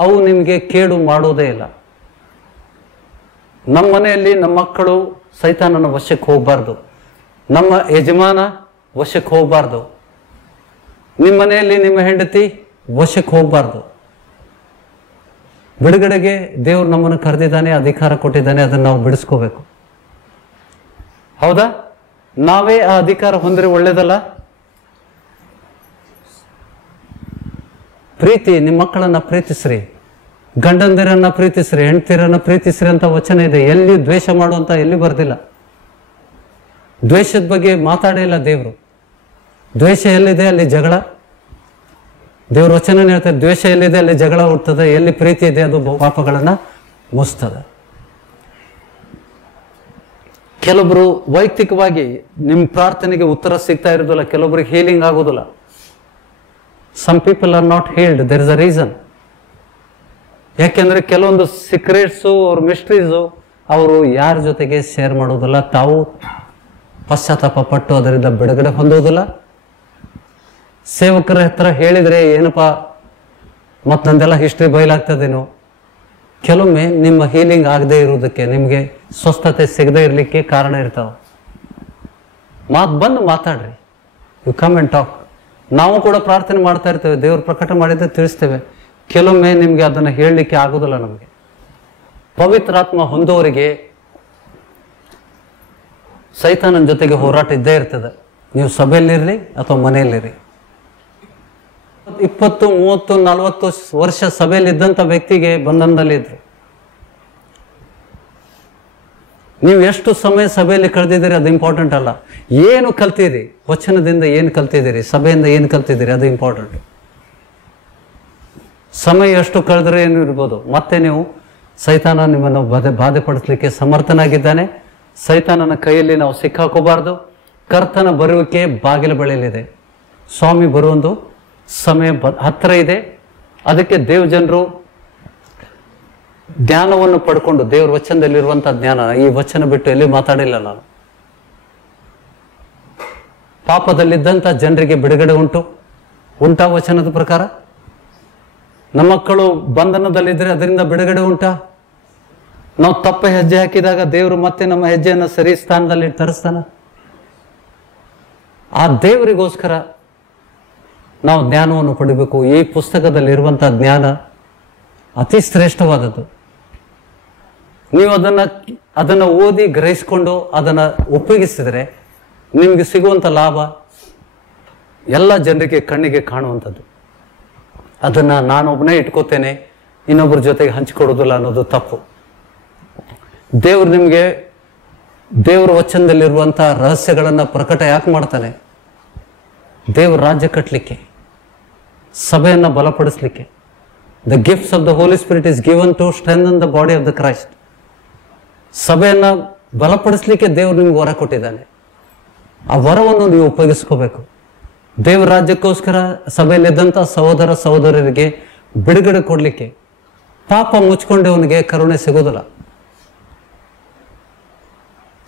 ಅವು ನಿಮಗೆ ಕೇಡು ಮಾಡೋದೇ ಇಲ್ಲ. ನಮ್ಮ ಮನೆಯಲ್ಲಿ ನಮ್ಮ ಮಕ್ಕಳು ಸೈತಾನನ ವಶಕ್ಕೆ ಹೋಗಬಾರ್ದು, ನಮ್ಮ ಯಜಮಾನ ವಶಕ್ಕೆ ಹೋಗಬಾರ್ದು, ನಿಮ್ಮ ಮನೆಯಲ್ಲಿ ನಿಮ್ಮ ಹೆಂಡತಿ ವಶಕ್ಕೆ ಹೋಗಬಾರ್ದು. ಬಿಡುಗಡೆಗೆ ದೇವರು ನಮ್ಮನ್ನು ಕರೆದಿದ್ದಾನೆ, ಅಧಿಕಾರ ಕೊಟ್ಟಿದ್ದಾನೆ, ಅದನ್ನು ನಾವು ಬಿಡಿಸ್ಕೋಬೇಕು. ಹೌದಾ? ನಾವೇ ಆ ಅಧಿಕಾರ ಹೊಂದಿದ್ರೆ ಒಳ್ಳೇದಲ್ಲ? ಪ್ರೀತಿ, ನಿಮ್ಮ ಮಕ್ಕಳನ್ನ ಪ್ರೀತಿಸ್ರಿ, ಗಂಡಂದಿರನ್ನ ಪ್ರೀತಿಸ್ರಿ, ಹೆಂಡತಿರನ್ನ ಪ್ರೀತಿಸ್ರಿ ಅಂತ ವಚನ ಇದೆ. ಎಲ್ಲಿ ದ್ವೇಷ ಮಾಡುವಂತ ಎಲ್ಲಿ ಬರ್ದಿಲ್ಲ. ದ್ವೇಷದ ಬಗ್ಗೆ ಮಾತಾಡಿಲ್ಲ ದೇವರು. ದ್ವೇಷ ಎಲ್ಲಿದೆ ಅಲ್ಲಿ ಜಗಳ. ದೇವ್ರ ವಚನ ಹೇಳ್ತಾರೆ, ದ್ವೇಷ ಎಲ್ಲಿದೆ ಅಲ್ಲಿ ಜಗಳ ಹುಟ್ಟುತ್ತದೆ, ಎಲ್ಲಿ ಪ್ರೀತಿ ಇದೆ ಅದು ಪಾಪಗಳನ್ನ ಮುಚ್ತದೆ. ಕೆಲವೊಬ್ರು ವೈಯಕ್ತಿಕವಾಗಿ ನಿಮ್ಮ ಪ್ರಾರ್ಥನೆಗೆ ಉತ್ತರ ಸಿಗ್ತಾ ಇರೋದಿಲ್ಲ, ಕೆಲವೊಬ್ರಿಗೆ ಹೀಲಿಂಗ್ ಆಗೋದಿಲ್ಲ. Some people are not healed, there is a reason. ಯಾಕೆಂದ್ರೆ ಕೆಲವೊಂದು ಸೀಕ್ರೆಟ್ಸು ಅವ್ರ ಮಿಸ್ಟ್ರೀಸು ಅವರು ಯಾರ ಜೊತೆಗೆ ಶೇರ್ ಮಾಡೋದಿಲ್ಲ, ತಾವು ಪಶ್ಚಾತ್ತಾಪ ಪಟ್ಟು ಅದರಿಂದ ಬಿಡುಗಡೆ ಹೊಂದೋದಿಲ್ಲ. ಸೇವಕರ ಹತ್ರ ಹೇಳಿದ್ರೆ ಏನಪ್ಪ ಮತ್ತು ನಂದೆಲ್ಲ ಹಿಸ್ಟ್ರಿ ಬಯಲಾಗ್ತದೇನೋ. ಕೆಲವೊಮ್ಮೆ ನಿಮ್ಮ ಹೀಲಿಂಗ್ ಆಗದೆ ಇರೋದಕ್ಕೆ, ನಿಮಗೆ ಸ್ವಸ್ಥತೆ ಸಿಗದೆ ಇರಲಿಕ್ಕೆ ಕಾರಣ ಇರ್ತಾವೆ. ಬಂದು ಮಾತಾಡ್ರಿ, ಯು ಕಮ್ ಅಂಡ್ ಟಾಕ್. ನಾವು ಕೂಡ ಪ್ರಾರ್ಥನೆ ಮಾಡ್ತಾ ಇರ್ತೇವೆ, ದೇವ್ರು ಪ್ರಕಟ ಮಾಡಿದ್ರೆ ತಿಳಿಸ್ತೇವೆ. ಕೆಲವೊಮ್ಮೆ ನಿಮಗೆ ಅದನ್ನು ಹೇಳಲಿಕ್ಕೆ ಆಗೋದಿಲ್ಲ. ನಮಗೆ ಪವಿತ್ರಾತ್ಮ ಹೊಂದೋರಿಗೆ ಸೈತಾನನ ಜೊತೆಗೆ ಹೋರಾಟ ಇದ್ದೇ ಇರ್ತದೆ. ನೀವು ಸಭೆಯಲ್ಲಿರ್ರಿ ಅಥವಾ ಮನೆಯಲ್ಲಿರ್ರಿ. 20, 30, 40 ವರ್ಷ ಸಭೆಯಲ್ಲಿದ್ದಂಥ ವ್ಯಕ್ತಿಗೆ ಬಂಧನದಲ್ಲಿದ್ರು. ನೀವು ಎಷ್ಟು ಸಮಯ ಸಭೆಯಲ್ಲಿ ಕಳೆದಿದ್ದೀರಿ ಅದು ಇಂಪಾರ್ಟೆಂಟ್ ಅಲ್ಲ. ಏನು ಕಲ್ತಿದ್ದೀರಿ, ವಚನದಿಂದ ಏನು ಕಲ್ತಿದ್ದೀರಿ, ಸಭೆಯಿಂದ ಏನು ಕಲ್ತಿದ್ದೀರಿ ಅದು ಇಂಪಾರ್ಟೆಂಟ್. ಸಮಯ ಎಷ್ಟು ಕಳೆದ್ರೆ ಏನು ಇರ್ಬೋದು. ಮತ್ತೆ ನೀವು ಸೈತಾನ ನಿಮ್ಮನ್ನು ಬಾಧೆ ಪಡಿಸ್ಲಿಕ್ಕೆ ಸಮರ್ಥನಾಗಿದ್ದಾನೆ. ಸೈತಾನನ ಕೈಯಲ್ಲಿ ನಾವು ಸಿಕ್ಕಾಕೋಬಾರ್ದು. ಕರ್ತನ ಬರುವಿಕೆ ಬಾಗಿಲ ಬಳಿಯಲ್ಲಿದೆ. ಸ್ವಾಮಿ ಬರುವೊಂದು ಸಮಯ ಹತ್ತಿರ ಇದೆ. ಅದಕ್ಕೆ ದೇವಜನರು ಜ್ಞಾನವನ್ನು ಪಡ್ಕೊಂಡು, ದೇವ್ರ ವಚನದಲ್ಲಿರುವಂತಹ ಜ್ಞಾನ, ಈ ವಚನ ಬಿಟ್ಟು ಎಲ್ಲಿ ಮಾತಾಡಿಲ್ಲ ನಾನು. ಪಾಪದಲ್ಲಿದ್ದಂಥ ಜನರಿಗೆ ಬಿಡುಗಡೆ ಉಂಟಾ ವಚನದ ಪ್ರಕಾರ? ನಮ್ಮ ಮಕ್ಕಳು ಬಂಧನದಲ್ಲಿದ್ದರೆ ಅದರಿಂದ ಬಿಡುಗಡೆ ಉಂಟಾ? ನಾವು ತಪ್ಪ ಹೆಜ್ಜೆ ಹಾಕಿದಾಗ ದೇವರು ಮತ್ತೆ ನಮ್ಮ ಹೆಜ್ಜೆಯನ್ನು ಸರಿ ಸ್ಥಾನದಲ್ಲಿ ತರಿಸ್ತಾನ? ಆ ದೇವರಿಗೋಸ್ಕರ ನಾವು ಜ್ಞಾನವನ್ನು ಪಡಿಬೇಕು. ಈ ಪುಸ್ತಕದಲ್ಲಿರುವಂತಹ ಜ್ಞಾನ ಅತಿ ಶ್ರೇಷ್ಠವಾದದ್ದು. ನೀವು ಅದನ್ನು ಓದಿ ಗ್ರಹಿಸಿಕೊಂಡು ಅದನ್ನು ಉಪಯೋಗಿಸಿದರೆ ನಿಮಗೆ ಸಿಗುವಂಥ ಲಾಭ ಎಲ್ಲ ಜನರಿಗೆ ಕಣ್ಣಿಗೆ ಕಾಣುವಂಥದ್ದು. ಅದನ್ನು ನಾನೊಬ್ಬನೇ ಇಟ್ಕೋತೇನೆ, ಇನ್ನೊಬ್ಬರ ಜೊತೆಗೆ ಹಂಚಿಕೊಡೋದಿಲ್ಲ ಅನ್ನೋದು ತಪ್ಪು. ದೇವರು ನಿಮಗೆ ದೇವರ ವಚನದಲ್ಲಿರುವಂಥ ರಹಸ್ಯಗಳನ್ನು ಪ್ರಕಟ ಯಾಕೆ ಮಾಡ್ತಾನೆ? ದೇವರ ರಾಜ್ಯ ಕಟ್ಟಲಿಕ್ಕೆ, ಸಭೆಯನ್ನು ಬಲಪಡಿಸಲಿಕ್ಕೆ. The gifts of the Holi spirit is given to strengthen the body of the Christ. ಸಭೆಯನ್ನು ಬಲಪಡಿಸಲಿಕ್ಕೆ ದೇವರು ನಿಮ್ಗೆ ವರ ಕೊಟ್ಟಿದ್ದಾನೆ. ಆ ವರವನ್ನು ನೀವು ಉಪಯೋಗಿಸ್ಕೋಬೇಕು. ದೇವರ ರಾಜ್ಯಕ್ಕೋಸ್ಕರ ಸಭೆಯಲ್ಲಿದ್ದಂಥ ಸಹೋದರ ಸಹೋದರರಿಗೆ ಬಿಡುಗಡೆ ಕೊಡಲಿಕ್ಕೆ. ಪಾಪ ಮುಚ್ಕೊಂಡವನಿಗೆ ಕರುಣೆ ಸಿಗೋದಿಲ್ಲ.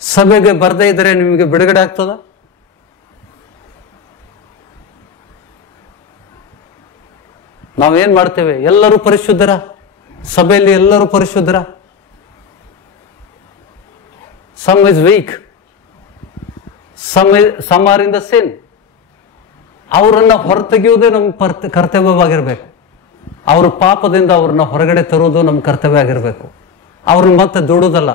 ಸಭೆಗೆ ಬರದೇ ಇದ್ರೆ ನಿಮಗೆ ಬಿಡುಗಡೆ ಆಗ್ತದ? ನಾವೇನ್ ಮಾಡ್ತೇವೆ? ಎಲ್ಲರೂ ಪರಿಶುದ್ಧರ, ಸಭೆಯಲ್ಲಿ ಎಲ್ಲರೂ ಪರಿಶುದ್ಧರ. Some is weak, some are in the sin. ಅವರನ್ನ ಹೊರತೆಗೆಯುವುದೇ ನಮ್ಮ ಕರ್ತವ್ಯವಾಗಿರ್ಬೇಕು. ಅವ್ರ ಪಾಪದಿಂದ ಅವ್ರನ್ನ ಹೊರಗಡೆ ತರುವುದು ನಮ್ಮ ಕರ್ತವ್ಯ ಆಗಿರ್ಬೇಕು. ಅವ್ರನ್ನ ಮತ್ತೆ ದುಡುವುದಲ್ಲ,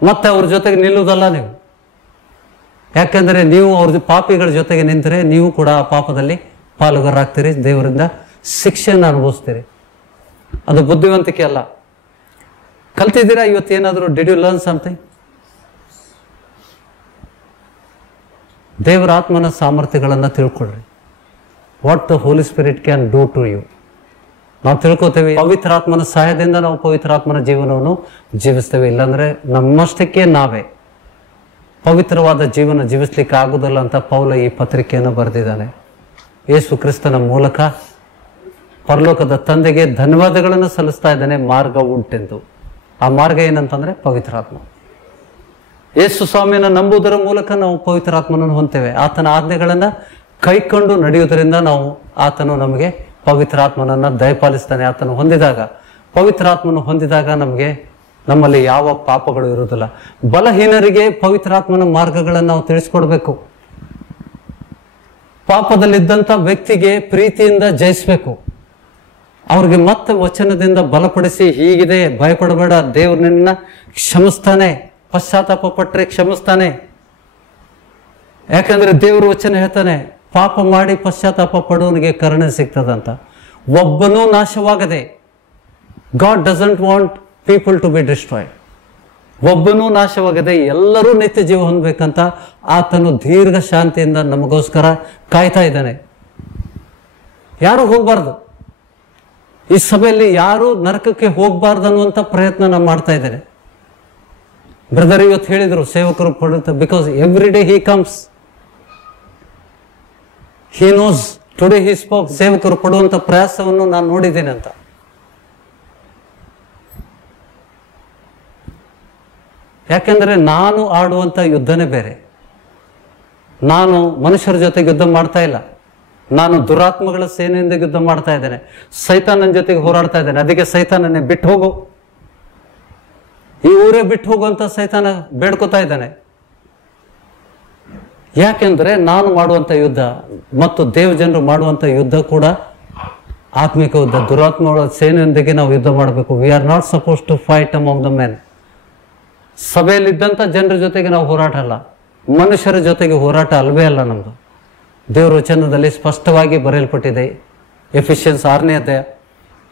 ಮತ್ತೆ ಅವ್ರ ಜೊತೆಗೆ ನಿಲ್ಲುವುದಲ್ಲ ನೀವು. ಯಾಕೆಂದ್ರೆ ನೀವು ಅವ್ರ ಪಾಪಿಗಳ ಜೊತೆಗೆ ನಿಂತರೆ ನೀವು ಕೂಡ ಆ ಪಾಪದಲ್ಲಿ ಪಾಲುಗಾರರಾಗ್ತೀರಿ, ದೇವರಿಂದ ಶಿಕ್ಷೆಯನ್ನು ಅನುಭವಿಸ್ತೀರಿ. ಅದು ಬುದ್ಧಿವಂತಿಕೆ ಅಲ್ಲ. ಕಲ್ತಿದ್ದೀರಾ ಇವತ್ತೇನಾದರೂ? Did you learn something? ದೇವರ ಆತ್ಮನ ಸಾಮರ್ಥ್ಯಗಳನ್ನು ತಿಳ್ಕೊಳ್ರಿ. What the Holi spirit can do to you. ನಾವು ತಿಳ್ಕೊತೇವೆ ಪವಿತ್ರಾತ್ಮನ ಸಹಾಯದಿಂದ ನಾವು ಪವಿತ್ರಾತ್ಮನ ಜೀವನವನ್ನು ಜೀವಿಸ್ತೇವೆ. ಇಲ್ಲಾಂದ್ರೆ ನಮ್ಮಷ್ಟಕ್ಕೆ ನಾವೇ ಪವಿತ್ರವಾದ ಜೀವನ ಜೀವಿಸ್ಲಿಕ್ಕೆ ಆಗುವುದಿಲ್ಲ ಅಂತ ಪೌಲ ಈ ಪತ್ರಿಕೆಯನ್ನು ಬರೆದಿದ್ದಾನೆ. ಯೇಸು ಕ್ರಿಸ್ತನ ಮೂಲಕ ಪರಲೋಕದ ತಂದೆಗೆ ಧನ್ಯವಾದಗಳನ್ನು ಸಲ್ಲಿಸ್ತಾ ಇದ್ದಾನೆ ಮಾರ್ಗ ಉಂಟೆಂದು. ಆ ಮಾರ್ಗ ಏನಂತಂದ್ರೆ ಪವಿತ್ರಾತ್ಮ. ಯೇಸು ಸ್ವಾಮಿಯನ್ನು ನಂಬುವುದರ ಮೂಲಕ ನಾವು ಪವಿತ್ರಾತ್ಮನನ್ನು ಹೊಂತೇವೆ. ಆತನ ಆಜ್ಞೆಗಳನ್ನು ಕೈಕೊಂಡು ನಡೆಯುವುದರಿಂದ ನಾವು ಆತನು ನಮಗೆ ಪವಿತ್ರಾತ್ಮನನ್ನು ದಯಪಾಲಿಸ್ತಾನೆ. ಆತನು ಹೊಂದಿದಾಗ, ಪವಿತ್ರಾತ್ಮನು ಹೊಂದಿದಾಗ ನಮ್ಮಲ್ಲಿ ಯಾವ ಪಾಪಗಳು ಇರುವುದಿಲ್ಲ. ಬಲಹೀನರಿಗೆ ಪವಿತ್ರಾತ್ಮನ ಮಾರ್ಗಗಳನ್ನು ನಾವು ತಿಳಿಸ್ಕೊಡ್ಬೇಕು. ಪಾಪದಲ್ಲಿದ್ದಂಥ ವ್ಯಕ್ತಿಗೆ ಪ್ರೀತಿಯಿಂದ ಜಯಿಸ್ಬೇಕು. ಅವ್ರಿಗೆ ಮತ್ತೆ ವಚನದಿಂದ ಬಲಪಡಿಸಿ, ಹೀಗಿದೆ, ಭಯಪಡಬೇಡ, ದೇವ್ರು ನಿನ್ನ ಕ್ಷಮಿಸ್ತಾನೆ, ಪಶ್ಚಾತ್ತಾಪ ಪಟ್ಟರೆ ಕ್ಷಮಿಸ್ತಾನೆ. ಯಾಕಂದ್ರೆ ದೇವರು ವಚನ ಹೇಳ್ತಾನೆ, ಪಾಪ ಮಾಡಿ ಪಶ್ಚಾತ್ತಾಪ ಪಡುವನಿಗೆ ಕರುಣೆ ಸಿಗ್ತದಂತ. ಒಬ್ಬನೂ ನಾಶವಾಗದೆ, God doesn't want people to be destroyed. ಒಬ್ಬನೂ ನಾಶವಾಗದೆ ಎಲ್ಲರೂ ನಿತ್ಯ ಜೀವ ಹೊಂದಬೇಕಂತ ಆತನು ದೀರ್ಘ ಶಾಂತಿಯಿಂದ ನಮಗೋಸ್ಕರ ಕಾಯ್ತಾ ಇದ್ದಾನೆ. ಯಾರು ಹೋಗ್ಬಾರ್ದು, ಈ ಸಭೆಯಲ್ಲಿ ಯಾರು ನರಕಕ್ಕೆ ಹೋಗ್ಬಾರ್ದು ಅನ್ನುವಂಥ ಪ್ರಯತ್ನ ನಾವು ಮಾಡ್ತಾ ಇದ್ದೇನೆ. ಬ್ರದರ್ ಇವತ್ತು ಹೇಳಿದ್ರು ಸೇವಕರು ಪಡುತ್ತೆ, because every day he comes, he knows, today he spoke. ಸೇವಕರು ಪಡುವಂಥ ಪ್ರಯಾಸವನ್ನು ನಾನು ನೋಡಿದ್ದೇನೆ ಅಂತ. ಯಾಕೆಂದ್ರೆ ನಾನು ಆಡುವಂಥ ಯುದ್ಧನೇ ಬೇರೆ. ನಾನು ಮನುಷ್ಯರ ಜೊತೆಗೆ ಯುದ್ಧ ಮಾಡ್ತಾ ಇಲ್ಲ, ನಾನು ದುರಾತ್ಮಗಳ ಸೇನೆಯಿಂದ ಯುದ್ಧ ಮಾಡ್ತಾ ಇದ್ದೇನೆ. ಸೈತಾನನ ಜೊತೆಗೆ ಹೋರಾಡ್ತಾ ಇದ್ದೇನೆ. ಅದಕ್ಕೆ ಸೈತಾನನ್ನೇ ಬಿಟ್ಟು ಹೋಗು, ಈ ಊರೇ ಬಿಟ್ಟು ಹೋಗು ಅಂತ ಸೈತಾನ ಬೇಡ್ಕೋತಾ ಇದ್ದಾನೆ. ಯಾಕೆಂದ್ರೆ ನಾನು ಮಾಡುವಂಥ ಯುದ್ಧ ಮತ್ತು ದೇವಜನರು ಮಾಡುವಂಥ ಯುದ್ಧ ಕೂಡ ಆತ್ಮಿಕ ಯುದ್ಧ. ದುರಾತ್ಮಗಳ ಸೇನೆಯೊಂದಿಗೆ ನಾವು ಯುದ್ಧ ಮಾಡಬೇಕು. We are not suppose to fight among the men. ಸಭೆಯಲ್ಲಿದ್ದಂಥ ಜನರ ಜೊತೆಗೆ ನಾವು ಹೋರಾಟ ಅಲ್ಲ, ಮನುಷ್ಯರ ಜೊತೆಗೆ ಹೋರಾಟ ಅಲ್ವೇ ಅಲ್ಲ ನಮ್ದು. ದೇವರ ವಚನದಲ್ಲಿ ಸ್ಪಷ್ಟವಾಗಿ ಬರೆಯಲ್ಪಟ್ಟಿದೆ. ಎಫಿಷಿಯನ್ಸ್ 6ನೇ ಅಧ್ಯಾಯ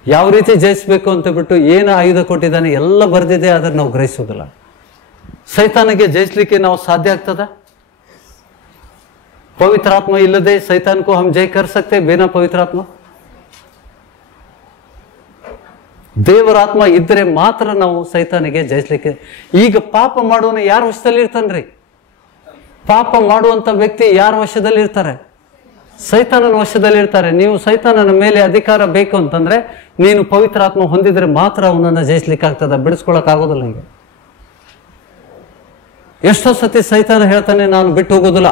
ಯಾವ ರೀತಿ ಜಯಿಸಬೇಕು ಅಂತ ಬಿಟ್ಟು ಏನು ಆಯುಧ ಕೊಟ್ಟಿದ್ದಾನೆ ಎಲ್ಲ ಬರೆದಿದೆ, ಆದರೆ ನಾವು ಗ್ರಹಿಸುವುದಿಲ್ಲ. ಸೈತಾನಿಗೆ ಜಯಿಸಲಿಕ್ಕೆ ನಾವು ಸಾಧ್ಯ ಆಗ್ತದ? ಪವಿತ್ರಾತ್ಮ ಇಲ್ಲದೆ ಸೈತಾನ್ಕೋ ಹಮ್ ಜಯ ಕರ್ ಸಕ್ತೆ ಬಿನಾ ಪವಿತ್ರಾತ್ಮ? ದೇವರಾತ್ಮ ಇದ್ರೆ ಮಾತ್ರ ನಾವು ಸೈತಾನಿಗೆ ಜಯಿಸ್ಲಿಕ್ಕೆ. ಈಗ ಪಾಪ ಮಾಡುವನು ಯಾರ ವಶದಲ್ಲಿ ಇರ್ತಾನ್ರಿ? ಪಾಪ ಮಾಡುವಂತ ವ್ಯಕ್ತಿ ಯಾರ ವಶದಲ್ಲಿ ಇರ್ತಾರೆ? ಸೈತಾನನ ವಶದಲ್ಲಿ ಇರ್ತಾರೆ. ನೀವು ಸೈತಾನನ ಮೇಲೆ ಅಧಿಕಾರ ಬೇಕು ಅಂತಂದ್ರೆ ನೀನು ಪವಿತ್ರಾತ್ಮ ಹೊಂದಿದ್ರೆ ಮಾತ್ರ ಅವನನ್ನ ಜಯಿಸ್ಲಿಕ್ಕೆ ಆಗ್ತದ, ಬಿಡಿಸ್ಕೊಳಕ್ ಆಗೋದಿಲ್ಲ. ನಿಮಗೆ ಎಷ್ಟೋ ಸತಿ ಸೈತಾನ ಹೇಳ್ತಾನೆ, ನಾನು ಬಿಟ್ಟು ಹೋಗೋದಿಲ್ಲ.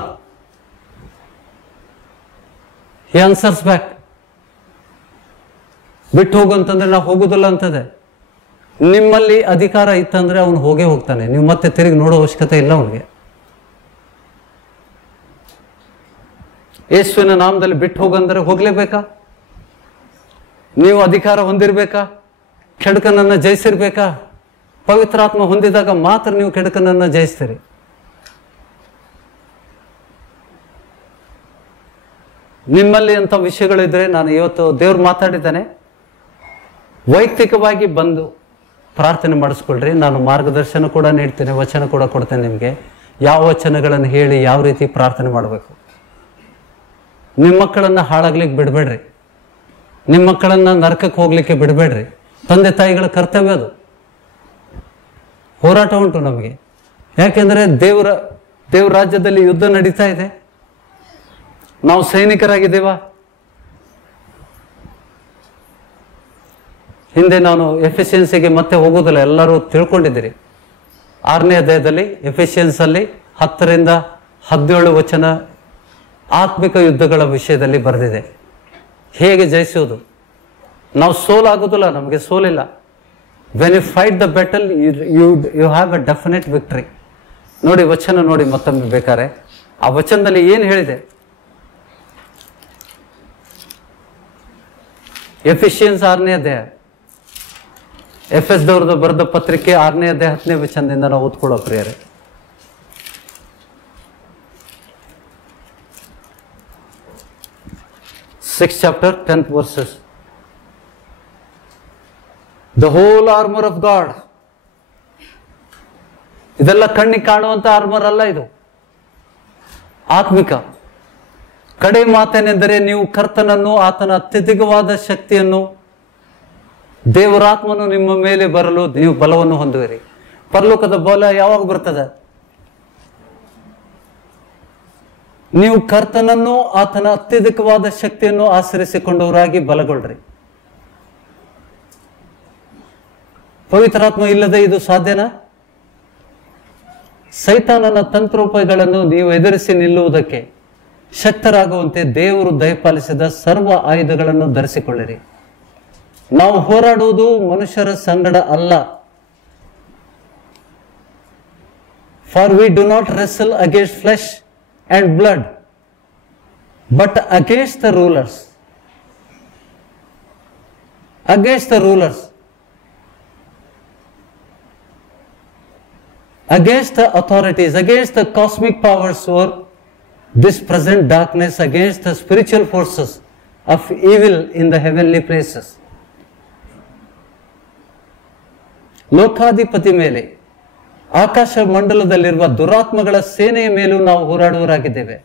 ಹಿ ಆನ್ಸರ್ಸ್ ಬ್ಯಾಕ್. ಬಿಟ್ಟು ಹೋಗು ಅಂತಂದ್ರೆ ನಾವು ಹೋಗುದಿಲ್ಲ ಅಂತದೆ. ನಿಮ್ಮಲ್ಲಿ ಅಧಿಕಾರ ಇತ್ತಂದ್ರೆ ಅವನು ಹೋಗೇ ಹೋಗ್ತಾನೆ. ನೀವು ಮತ್ತೆ ತಿರುಗಿ ನೋಡೋ ಅವಶ್ಯಕತೆ ಇಲ್ಲ ಅವನಿಗೆ. ಯೇಸುವಿನ ನಾಮದಲ್ಲಿ ಬಿಟ್ಟು ಹೋಗಂದ್ರೆ ಹೋಗ್ಲೇಬೇಕಾ? ನೀವು ಅಧಿಕಾರ ಹೊಂದಿರ್ಬೇಕಾ? ಕೆಡುಕನನ್ನ ಜಯಿಸಿರ್ಬೇಕಾ? ಪವಿತ್ರಾತ್ಮ ಹೊಂದಿದಾಗ ಮಾತ್ರ ನೀವು ಕೆಡುಕನನ್ನ ಜಯಿಸ್ತೀರಿ. ನಿಮ್ಮಲ್ಲಿ ಅಂತ ವಿಷಯಗಳಿದ್ರೆ, ನಾನು ಇವತ್ತು ದೇವ್ರು ಮಾತಾಡಿದ್ದಾನೆ, ವೈಯಕ್ತಿಕವಾಗಿ ಬಂದು ಪ್ರಾರ್ಥನೆ ಮಾಡಿಸ್ಕೊಳ್ರಿ. ನಾನು ಮಾರ್ಗದರ್ಶನ ಕೂಡ ನೀಡ್ತೇನೆ, ವಚನ ಕೂಡ ಕೊಡ್ತೇನೆ ನಿಮಗೆ. ಯಾವ ವಚನಗಳನ್ನು ಹೇಳಿ ಯಾವ ರೀತಿ ಪ್ರಾರ್ಥನೆ ಮಾಡಬೇಕು. ನಿಮ್ಮ ಮಕ್ಕಳನ್ನ ಹಾಳಾಗ್ಲಿಕ್ಕೆ ಬಿಡಬೇಡ್ರಿ, ನಿಮ್ಮ ಮಕ್ಕಳನ್ನ ನರಕಕ್ಕೆ ಹೋಗ್ಲಿಕ್ಕೆ ಬಿಡಬೇಡ್ರಿ. ತಂದೆ ತಾಯಿಗಳ ಕರ್ತವ್ಯ ಅದು. ಹೋರಾಟ ಉಂಟು ನಮಗೆ. ಯಾಕೆಂದ್ರೆ ದೇವರ ರಾಜ್ಯದಲ್ಲಿ ಯುದ್ಧ ನಡೀತಾ ಇದೆ. ನಾವು ಸೈನಿಕರಾಗಿದ್ದೇವಾ? ಹಿಂದೆ ನಾನು ಎಫಿಷಿಯನ್ಸಿಗೆ ಮತ್ತೆ ಹೋಗೋದಿಲ್ಲ, ಎಲ್ಲರೂ ತಿಳ್ಕೊಂಡಿದ್ದೀರಿ. 6ನೇ ಅಧ್ಯಾಯದಲ್ಲಿ ಎಫಿಷಿಯನ್ಸ್ ಅಲ್ಲಿ 10ರಿಂದ 17 ವಚನ ಆತ್ಮಿಕ ಯುದ್ಧಗಳ ವಿಷಯದಲ್ಲಿ ಬರೆದಿದೆ. ಹೇಗೆ ಜಯಿಸುವುದು? ನಾವು ಸೋಲಾಗೋದಿಲ್ಲ, ನಮಗೆ ಸೋಲಿಲ್ಲ. When you fight the battle you have a definite victory. ನೋಡಿ ವಚನ ನೋಡಿ ಮತ್ತೊಮ್ಮೆ ಬೇಕಾರೆ. ಆ ವಚನದಲ್ಲಿ ಏನು ಹೇಳಿದೆ? ಎಫಿಷಿಯನ್ಸ್ 6ನೇ ಅಧ್ಯಾಯ, ಎಫೆಸ್ದವ್ರದ್ದು ಬರೆದ ಪತ್ರಿಕೆ 6ನೇ ಅಧ್ಯಾಯ 10ನೇ ವಚನದಿಂದ ನಾವು ಓದ್ಕೊಳ್ಳೋ ಪ್ರಿಯರೇ. Sixth chapter, 10th verses. The whole armor of God. ಇದೆಲ್ಲ ಕಣ್ಣಿಗೆ ಕಾಣುವಂತ ಆರ್ಮರ್ ಅಲ್ಲ, ಇದು ಆತ್ಮಿಕ. ಕಡೆ ಮಾತೇನೆಂದರೆ, ನೀವು ಕರ್ತನನ್ನು, ಆತನ ಅತ್ಯಧಿಕವಾದ ಶಕ್ತಿಯನ್ನು, ದೇವರಾತ್ಮನು ನಿಮ್ಮ ಮೇಲೆ ಬರಲು ನೀವು ಬಲವನ್ನು ಹೊಂದುವಿರಿ. ಪರಲೋಕದ ಬಲ ಯಾವಾಗ ಬರ್ತದೆ? ನೀವು ಕರ್ತನನ್ನು, ಆತನ ಅತ್ಯಧಿಕವಾದ ಶಕ್ತಿಯನ್ನು ಆಶ್ರಯಿಸಿಕೊಂಡವರಾಗಿ ಬಲಗೊಳ್ಳ್ರಿ. ಪವಿತ್ರಾತ್ಮ ಇಲ್ಲದೆ ಇದು ಸಾಧ್ಯನಾ? ಸೈತಾನನ ತಂತ್ರೋಪಾಯಗಳನ್ನು ನೀವು ಎದುರಿಸಿ ನಿಲ್ಲುವುದಕ್ಕೆ ಶಕ್ತರಾಗುವಂತೆ ದೇವರು ದಯಪಾಲಿಸಿದ ಸರ್ವ ಆಯುಧಗಳನ್ನು ಧರಿಸಿಕೊಳ್ಳಿರಿ. ನಾವು ಹೋರಾಡುವುದು ಮನುಷ್ಯರ ಸಂಗಡ ಅಲ್ಲ. For we do not wrestle against flesh and blood but against the rulers. against the rulers, against the authorities, against the cosmic powers over this present darkness, against the spiritual forces of evil in the heavenly places. ಲೋಕಾಧಿಪತಿ ಮೇಲೆ, ಆಕಾಶ ಮಂಡಲದಲ್ಲಿರುವ ದುರಾತ್ಮಗಳ ಸೇನೆಯ ಮೇಲೂ ನಾವು ಹೋರಾಡುವರಾಗಿದ್ದೇವೆ.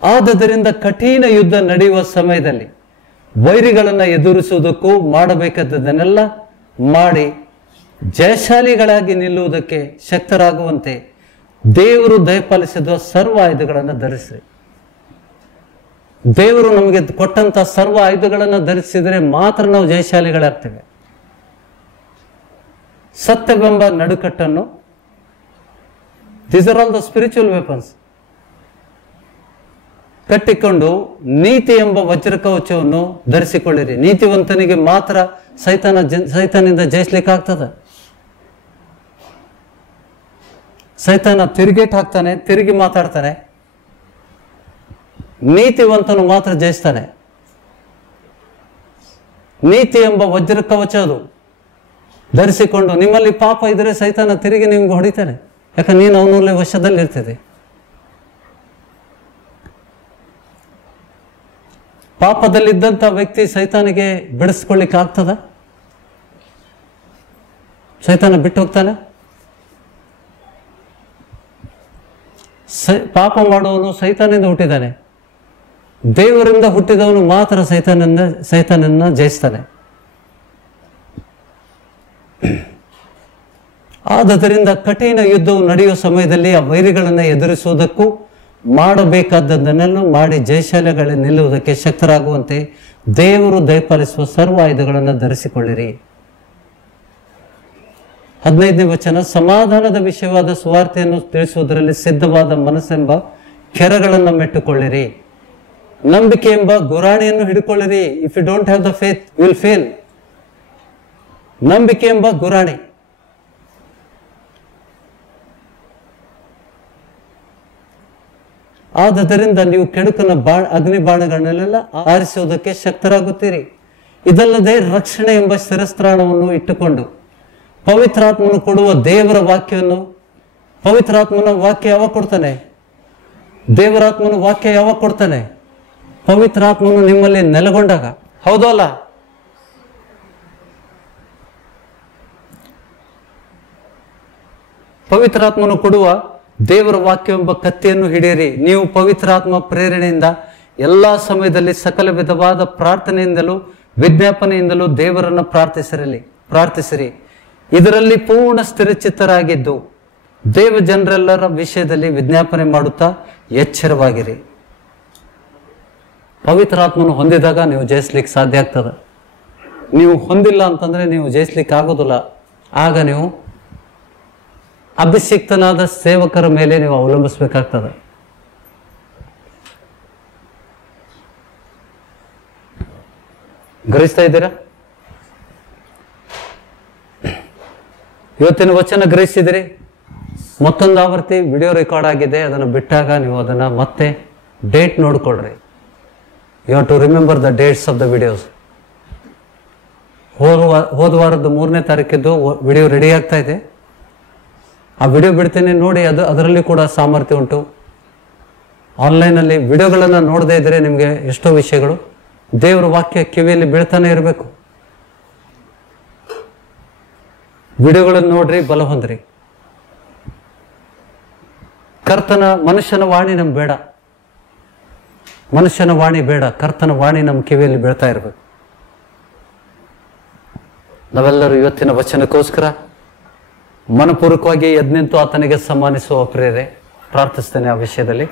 ಆದುದರಿಂದ ಕಠಿಣ ಯುದ್ಧ ನಡೆಯುವ ಸಮಯದಲ್ಲಿ ವೈರಿಗಳನ್ನು ಎದುರಿಸುವುದಕ್ಕೂ ಮಾಡಬೇಕಾದದನ್ನೆಲ್ಲ ಮಾಡಿ ಜಯಶಾಲಿಗಳಾಗಿ ನಿಲ್ಲುವುದಕ್ಕೆ ಶಕ್ತರಾಗುವಂತೆ ದೇವರು ದಯಪಾಲಿಸಿದ ಸರ್ವ ಆಯುಧಗಳನ್ನು ಧರಿಸಿರಿ. ದೇವರು ನಮಗೆ ಕೊಟ್ಟಂತ ಸರ್ವ ಆಯುಧಗಳನ್ನು ಧರಿಸಿದರೆ ಮಾತ್ರ ನಾವು ಜಯಶಾಲಿಗಳಾಗ್ತೇವೆ. ಸತ್ಯವೆಂಬ ನಡುಕಟ್ಟನ್ನು, these are all the spiritual weapons, ಕಟ್ಟಿಕೊಂಡು ನೀತಿ ಎಂಬ ವಜ್ರಕವಚವನ್ನು ಧರಿಸಿಕೊಳ್ಳಿರಿ. ನೀತಿವಂತನಿಗೆ ಮಾತ್ರ ಸೈತಾನಿಂದ ಜಯಿಸ್ಲಿಕ್ಕೆ ಆಗ್ತದೆ. ಸೈತಾನ ತಿರುಗೇಟ್ ಹಾಕ್ತಾನೆ, ತಿರುಗಿ ಮಾತಾಡ್ತಾನೆ. ನೀತಿವಂತನು ಮಾತ್ರ ಜಯಿಸ್ತಾನೆ. ನೀತಿ ಎಂಬ ವಜ್ರಕವಚ ಅದು ಧರಿಸಿಕೊಂಡು, ನಿಮ್ಮಲ್ಲಿ ಪಾಪ ಇದ್ರೆ ಸೈತಾನ ತಿರುಗಿ ನಿಮ್ಗೆ ಹೊಡಿತಾನೆ. ಯಾಕಂದ್ರೆ ನೀನು ಅವನಲ್ಲಿ ವಶದಲ್ಲಿ ಇರ್ತಿದೆ. ಪಾಪದಲ್ಲಿದ್ದಂಥ ವ್ಯಕ್ತಿ ಸೈತಾನಿಗೆ ಬಿಡಿಸ್ಕೊಳ್ಳಿಕ್ಕೆ ಆಗ್ತದ? ಸೈತಾನ ಬಿಟ್ಟು ಹೋಗ್ತಾನೆ? ಪಾಪ ಮಾಡುವವನು ಸೈತಾನಿಂದ ಹುಟ್ಟಿದ್ದಾನೆ. ದೇವರಿಂದ ಹುಟ್ಟಿದವನು ಮಾತ್ರ ಸೈತಾನನ್ನ ಜಯಿಸ್ತಾನೆ. ಆದುದರಿಂದ ಕಠಿಣ ಯುದ್ಧವು ನಡೆಯುವ ಸಮಯದಲ್ಲಿ ಆ ವೈರಿಗಳನ್ನು ಎದುರಿಸುವುದಕ್ಕೂ ಮಾಡಬೇಕಾದದ್ದನ್ನೆಲ್ಲ ಮಾಡಿ ಜಯಶಾಲಿಗಳಲ್ಲಿ ನಿಲ್ಲುವುದಕ್ಕೆ ಶಕ್ತರಾಗುವಂತೆ ದೇವರು ದಯಪಾಲಿಸುವ ಸರ್ವ ಆಯುಧಗಳನ್ನು ಧರಿಸಿಕೊಳ್ಳಿರಿ. 15ನೇ ವಚನ, ಸಮಾಧಾನದ ವಿಷಯವಾದ ಸುವಾರ್ತೆಯನ್ನು ತಿಳಿಸುವುದರಲ್ಲಿ ಸಿದ್ಧವಾದ ಮನಸ್ಸೆಂಬ ಕೆರಗಳನ್ನು ಮೆಟ್ಟುಕೊಳ್ಳಿರಿ. ನಂಬಿಕೆ ಎಂಬ ಗುರಾಣಿಯನ್ನು ಹಿಡ್ಕೊಳ್ಳಿರಿ. If you don't have the faith you will fail. ನಂಬಿಕೆ ಎಂಬ ಗುರಾಣಿ. ಆದುದರಿಂದ ನೀವು ಕೆಡುಕನ ಅಗ್ನಿ ಬಾಣಗಳನ್ನೆಲ್ಲ ಆರಿಸುವುದಕ್ಕೆ ಶಕ್ತರಾಗುತ್ತೀರಿ. ಇದಲ್ಲದೆ ರಕ್ಷಣೆ ಎಂಬ ಶಿರಸ್ತ್ರಾಣವನ್ನು ಇಟ್ಟುಕೊಂಡು ಪವಿತ್ರಾತ್ಮನು ಕೊಡುವ ದೇವರ ವಾಕ್ಯವನ್ನು, ಪವಿತ್ರಾತ್ಮನ ವಾಕ್ಯ ಯಾವಾಗ ಕೊಡ್ತಾನೆ? ದೇವರಾತ್ಮನ ವಾಕ್ಯ ಯಾವಾಗ ಕೊಡ್ತಾನೆ? ಪವಿತ್ರಾತ್ಮನು ನಿಮ್ಮಲ್ಲಿ ನೆಲೆಗೊಂಡಾಗ. ಹೌದೋ ಅಲ್ಲ? ಪವಿತ್ರಾತ್ಮನು ಕೊಡುವ ದೇವರ ವಾಕ್ಯ ಎಂಬ ಕತ್ತಿಯನ್ನು ಹಿಡಿಯಿರಿ. ನೀವು ಪವಿತ್ರಾತ್ಮ ಪ್ರೇರಣೆಯಿಂದ ಎಲ್ಲಾ ಸಮಯದಲ್ಲಿ ಸಕಲ ವಿಧವಾದ ಪ್ರಾರ್ಥನೆಯಿಂದಲೂ ವಿಜ್ಞಾಪನೆಯಿಂದಲೂ ದೇವರನ್ನು ಪ್ರಾರ್ಥಿಸಿರಿ. ಇದರಲ್ಲಿ ಪೂರ್ಣ ಸ್ಥಿರಚಿತ್ತರಾಗಿದ್ದು ದೇವ ಜನರೆಲ್ಲರ ವಿಷಯದಲ್ಲಿ ವಿಜ್ಞಾಪನೆ ಮಾಡುತ್ತಾ ಎಚ್ಚರವಾಗಿರಿ. ಪವಿತ್ರಾತ್ಮನು ಹೊಂದಿದಾಗ ನೀವು ಜಯಿಸ್ಲಿಕ್ಕೆ ಸಾಧ್ಯ ಆಗ್ತದೆ. ನೀವು ಹೊಂದಿಲ್ಲ ಅಂತಂದ್ರೆ ನೀವು ಜಯಿಸ್ಲಿಕ್ಕೆ ಆಗೋದಿಲ್ಲ. ಆಗ ನೀವು ಅಭಿಷಿಕ್ತನಾದ ಸೇವಕರ ಮೇಲೆ ನೀವು ಅವಲಂಬಿಸಬೇಕಾಗ್ತದೆ. ಗ್ರಹಿಸ್ತಾ ಇದ್ದೀರಾ? ಇವತ್ತಿನ ವಚನ ಗ್ರಹಿಸಿದಿರಿ? ಮತ್ತೊಂದು ಆವರ್ತಿ ವಿಡಿಯೋ ರೆಕಾರ್ಡ್ ಆಗಿದೆ, ಅದನ್ನು ಬಿಟ್ಟಾಗ ನೀವು ಅದನ್ನು ಮತ್ತೆ ಡೇಟ್ ನೋಡ್ಕೊಳ್ರಿ. You have to remember the dates of the videos. ಹೋದ ವಾರದ 3ನೇ ತಾರೀಕಿದ್ದು ವಿಡಿಯೋ ರೆಡಿ ಆಗ್ತಾ ಇದೆ. ಆ ವಿಡಿಯೋ ಬಿಡ್ತೇನೆ ನೋಡಿ. ಅದರಲ್ಲಿ ಕೂಡ ಸಾಮರ್ಥ್ಯ ಉಂಟು. ಆನ್ಲೈನಲ್ಲಿ ವಿಡಿಯೋಗಳನ್ನು ನೋಡದೇ ಇದ್ರೆ ನಿಮಗೆ ಎಷ್ಟೋ ವಿಷಯಗಳು ದೇವರ ವಾಕ್ಯ ಕಿವಿಯಲ್ಲಿ ಬೀಳ್ತಾನೆ ಇರಬೇಕು. ವಿಡಿಯೋಗಳನ್ನು ನೋಡ್ರಿ, ಬಲ ಹೊಂದ್ರಿ. ಮನುಷ್ಯನ ವಾಣಿ ನಮ್ಗೆ ಬೇಡ. ಮನುಷ್ಯನ ವಾಣಿ ಬೇಡ, ಕರ್ತನ ವಾಣಿ ನಮ್ಮ ಕಿವಿಯಲ್ಲಿ ಬೀಳ್ತಾ ಇರಬೇಕು. ನಾವೆಲ್ಲರೂ ಇವತ್ತಿನ ವಚನಕ್ಕೋಸ್ಕರ ಮನಪೂರ್ವಕವಾಗಿ ಎದ್ನಿಂತು ಆತನಿಗೆ ಸಮ್ಮಾನಿಸುವ ಪ್ರೇರೆ ಪ್ರಾರ್ಥಿಸ್ತೇನೆ. ಆ ವಿಷಯದಲ್ಲಿ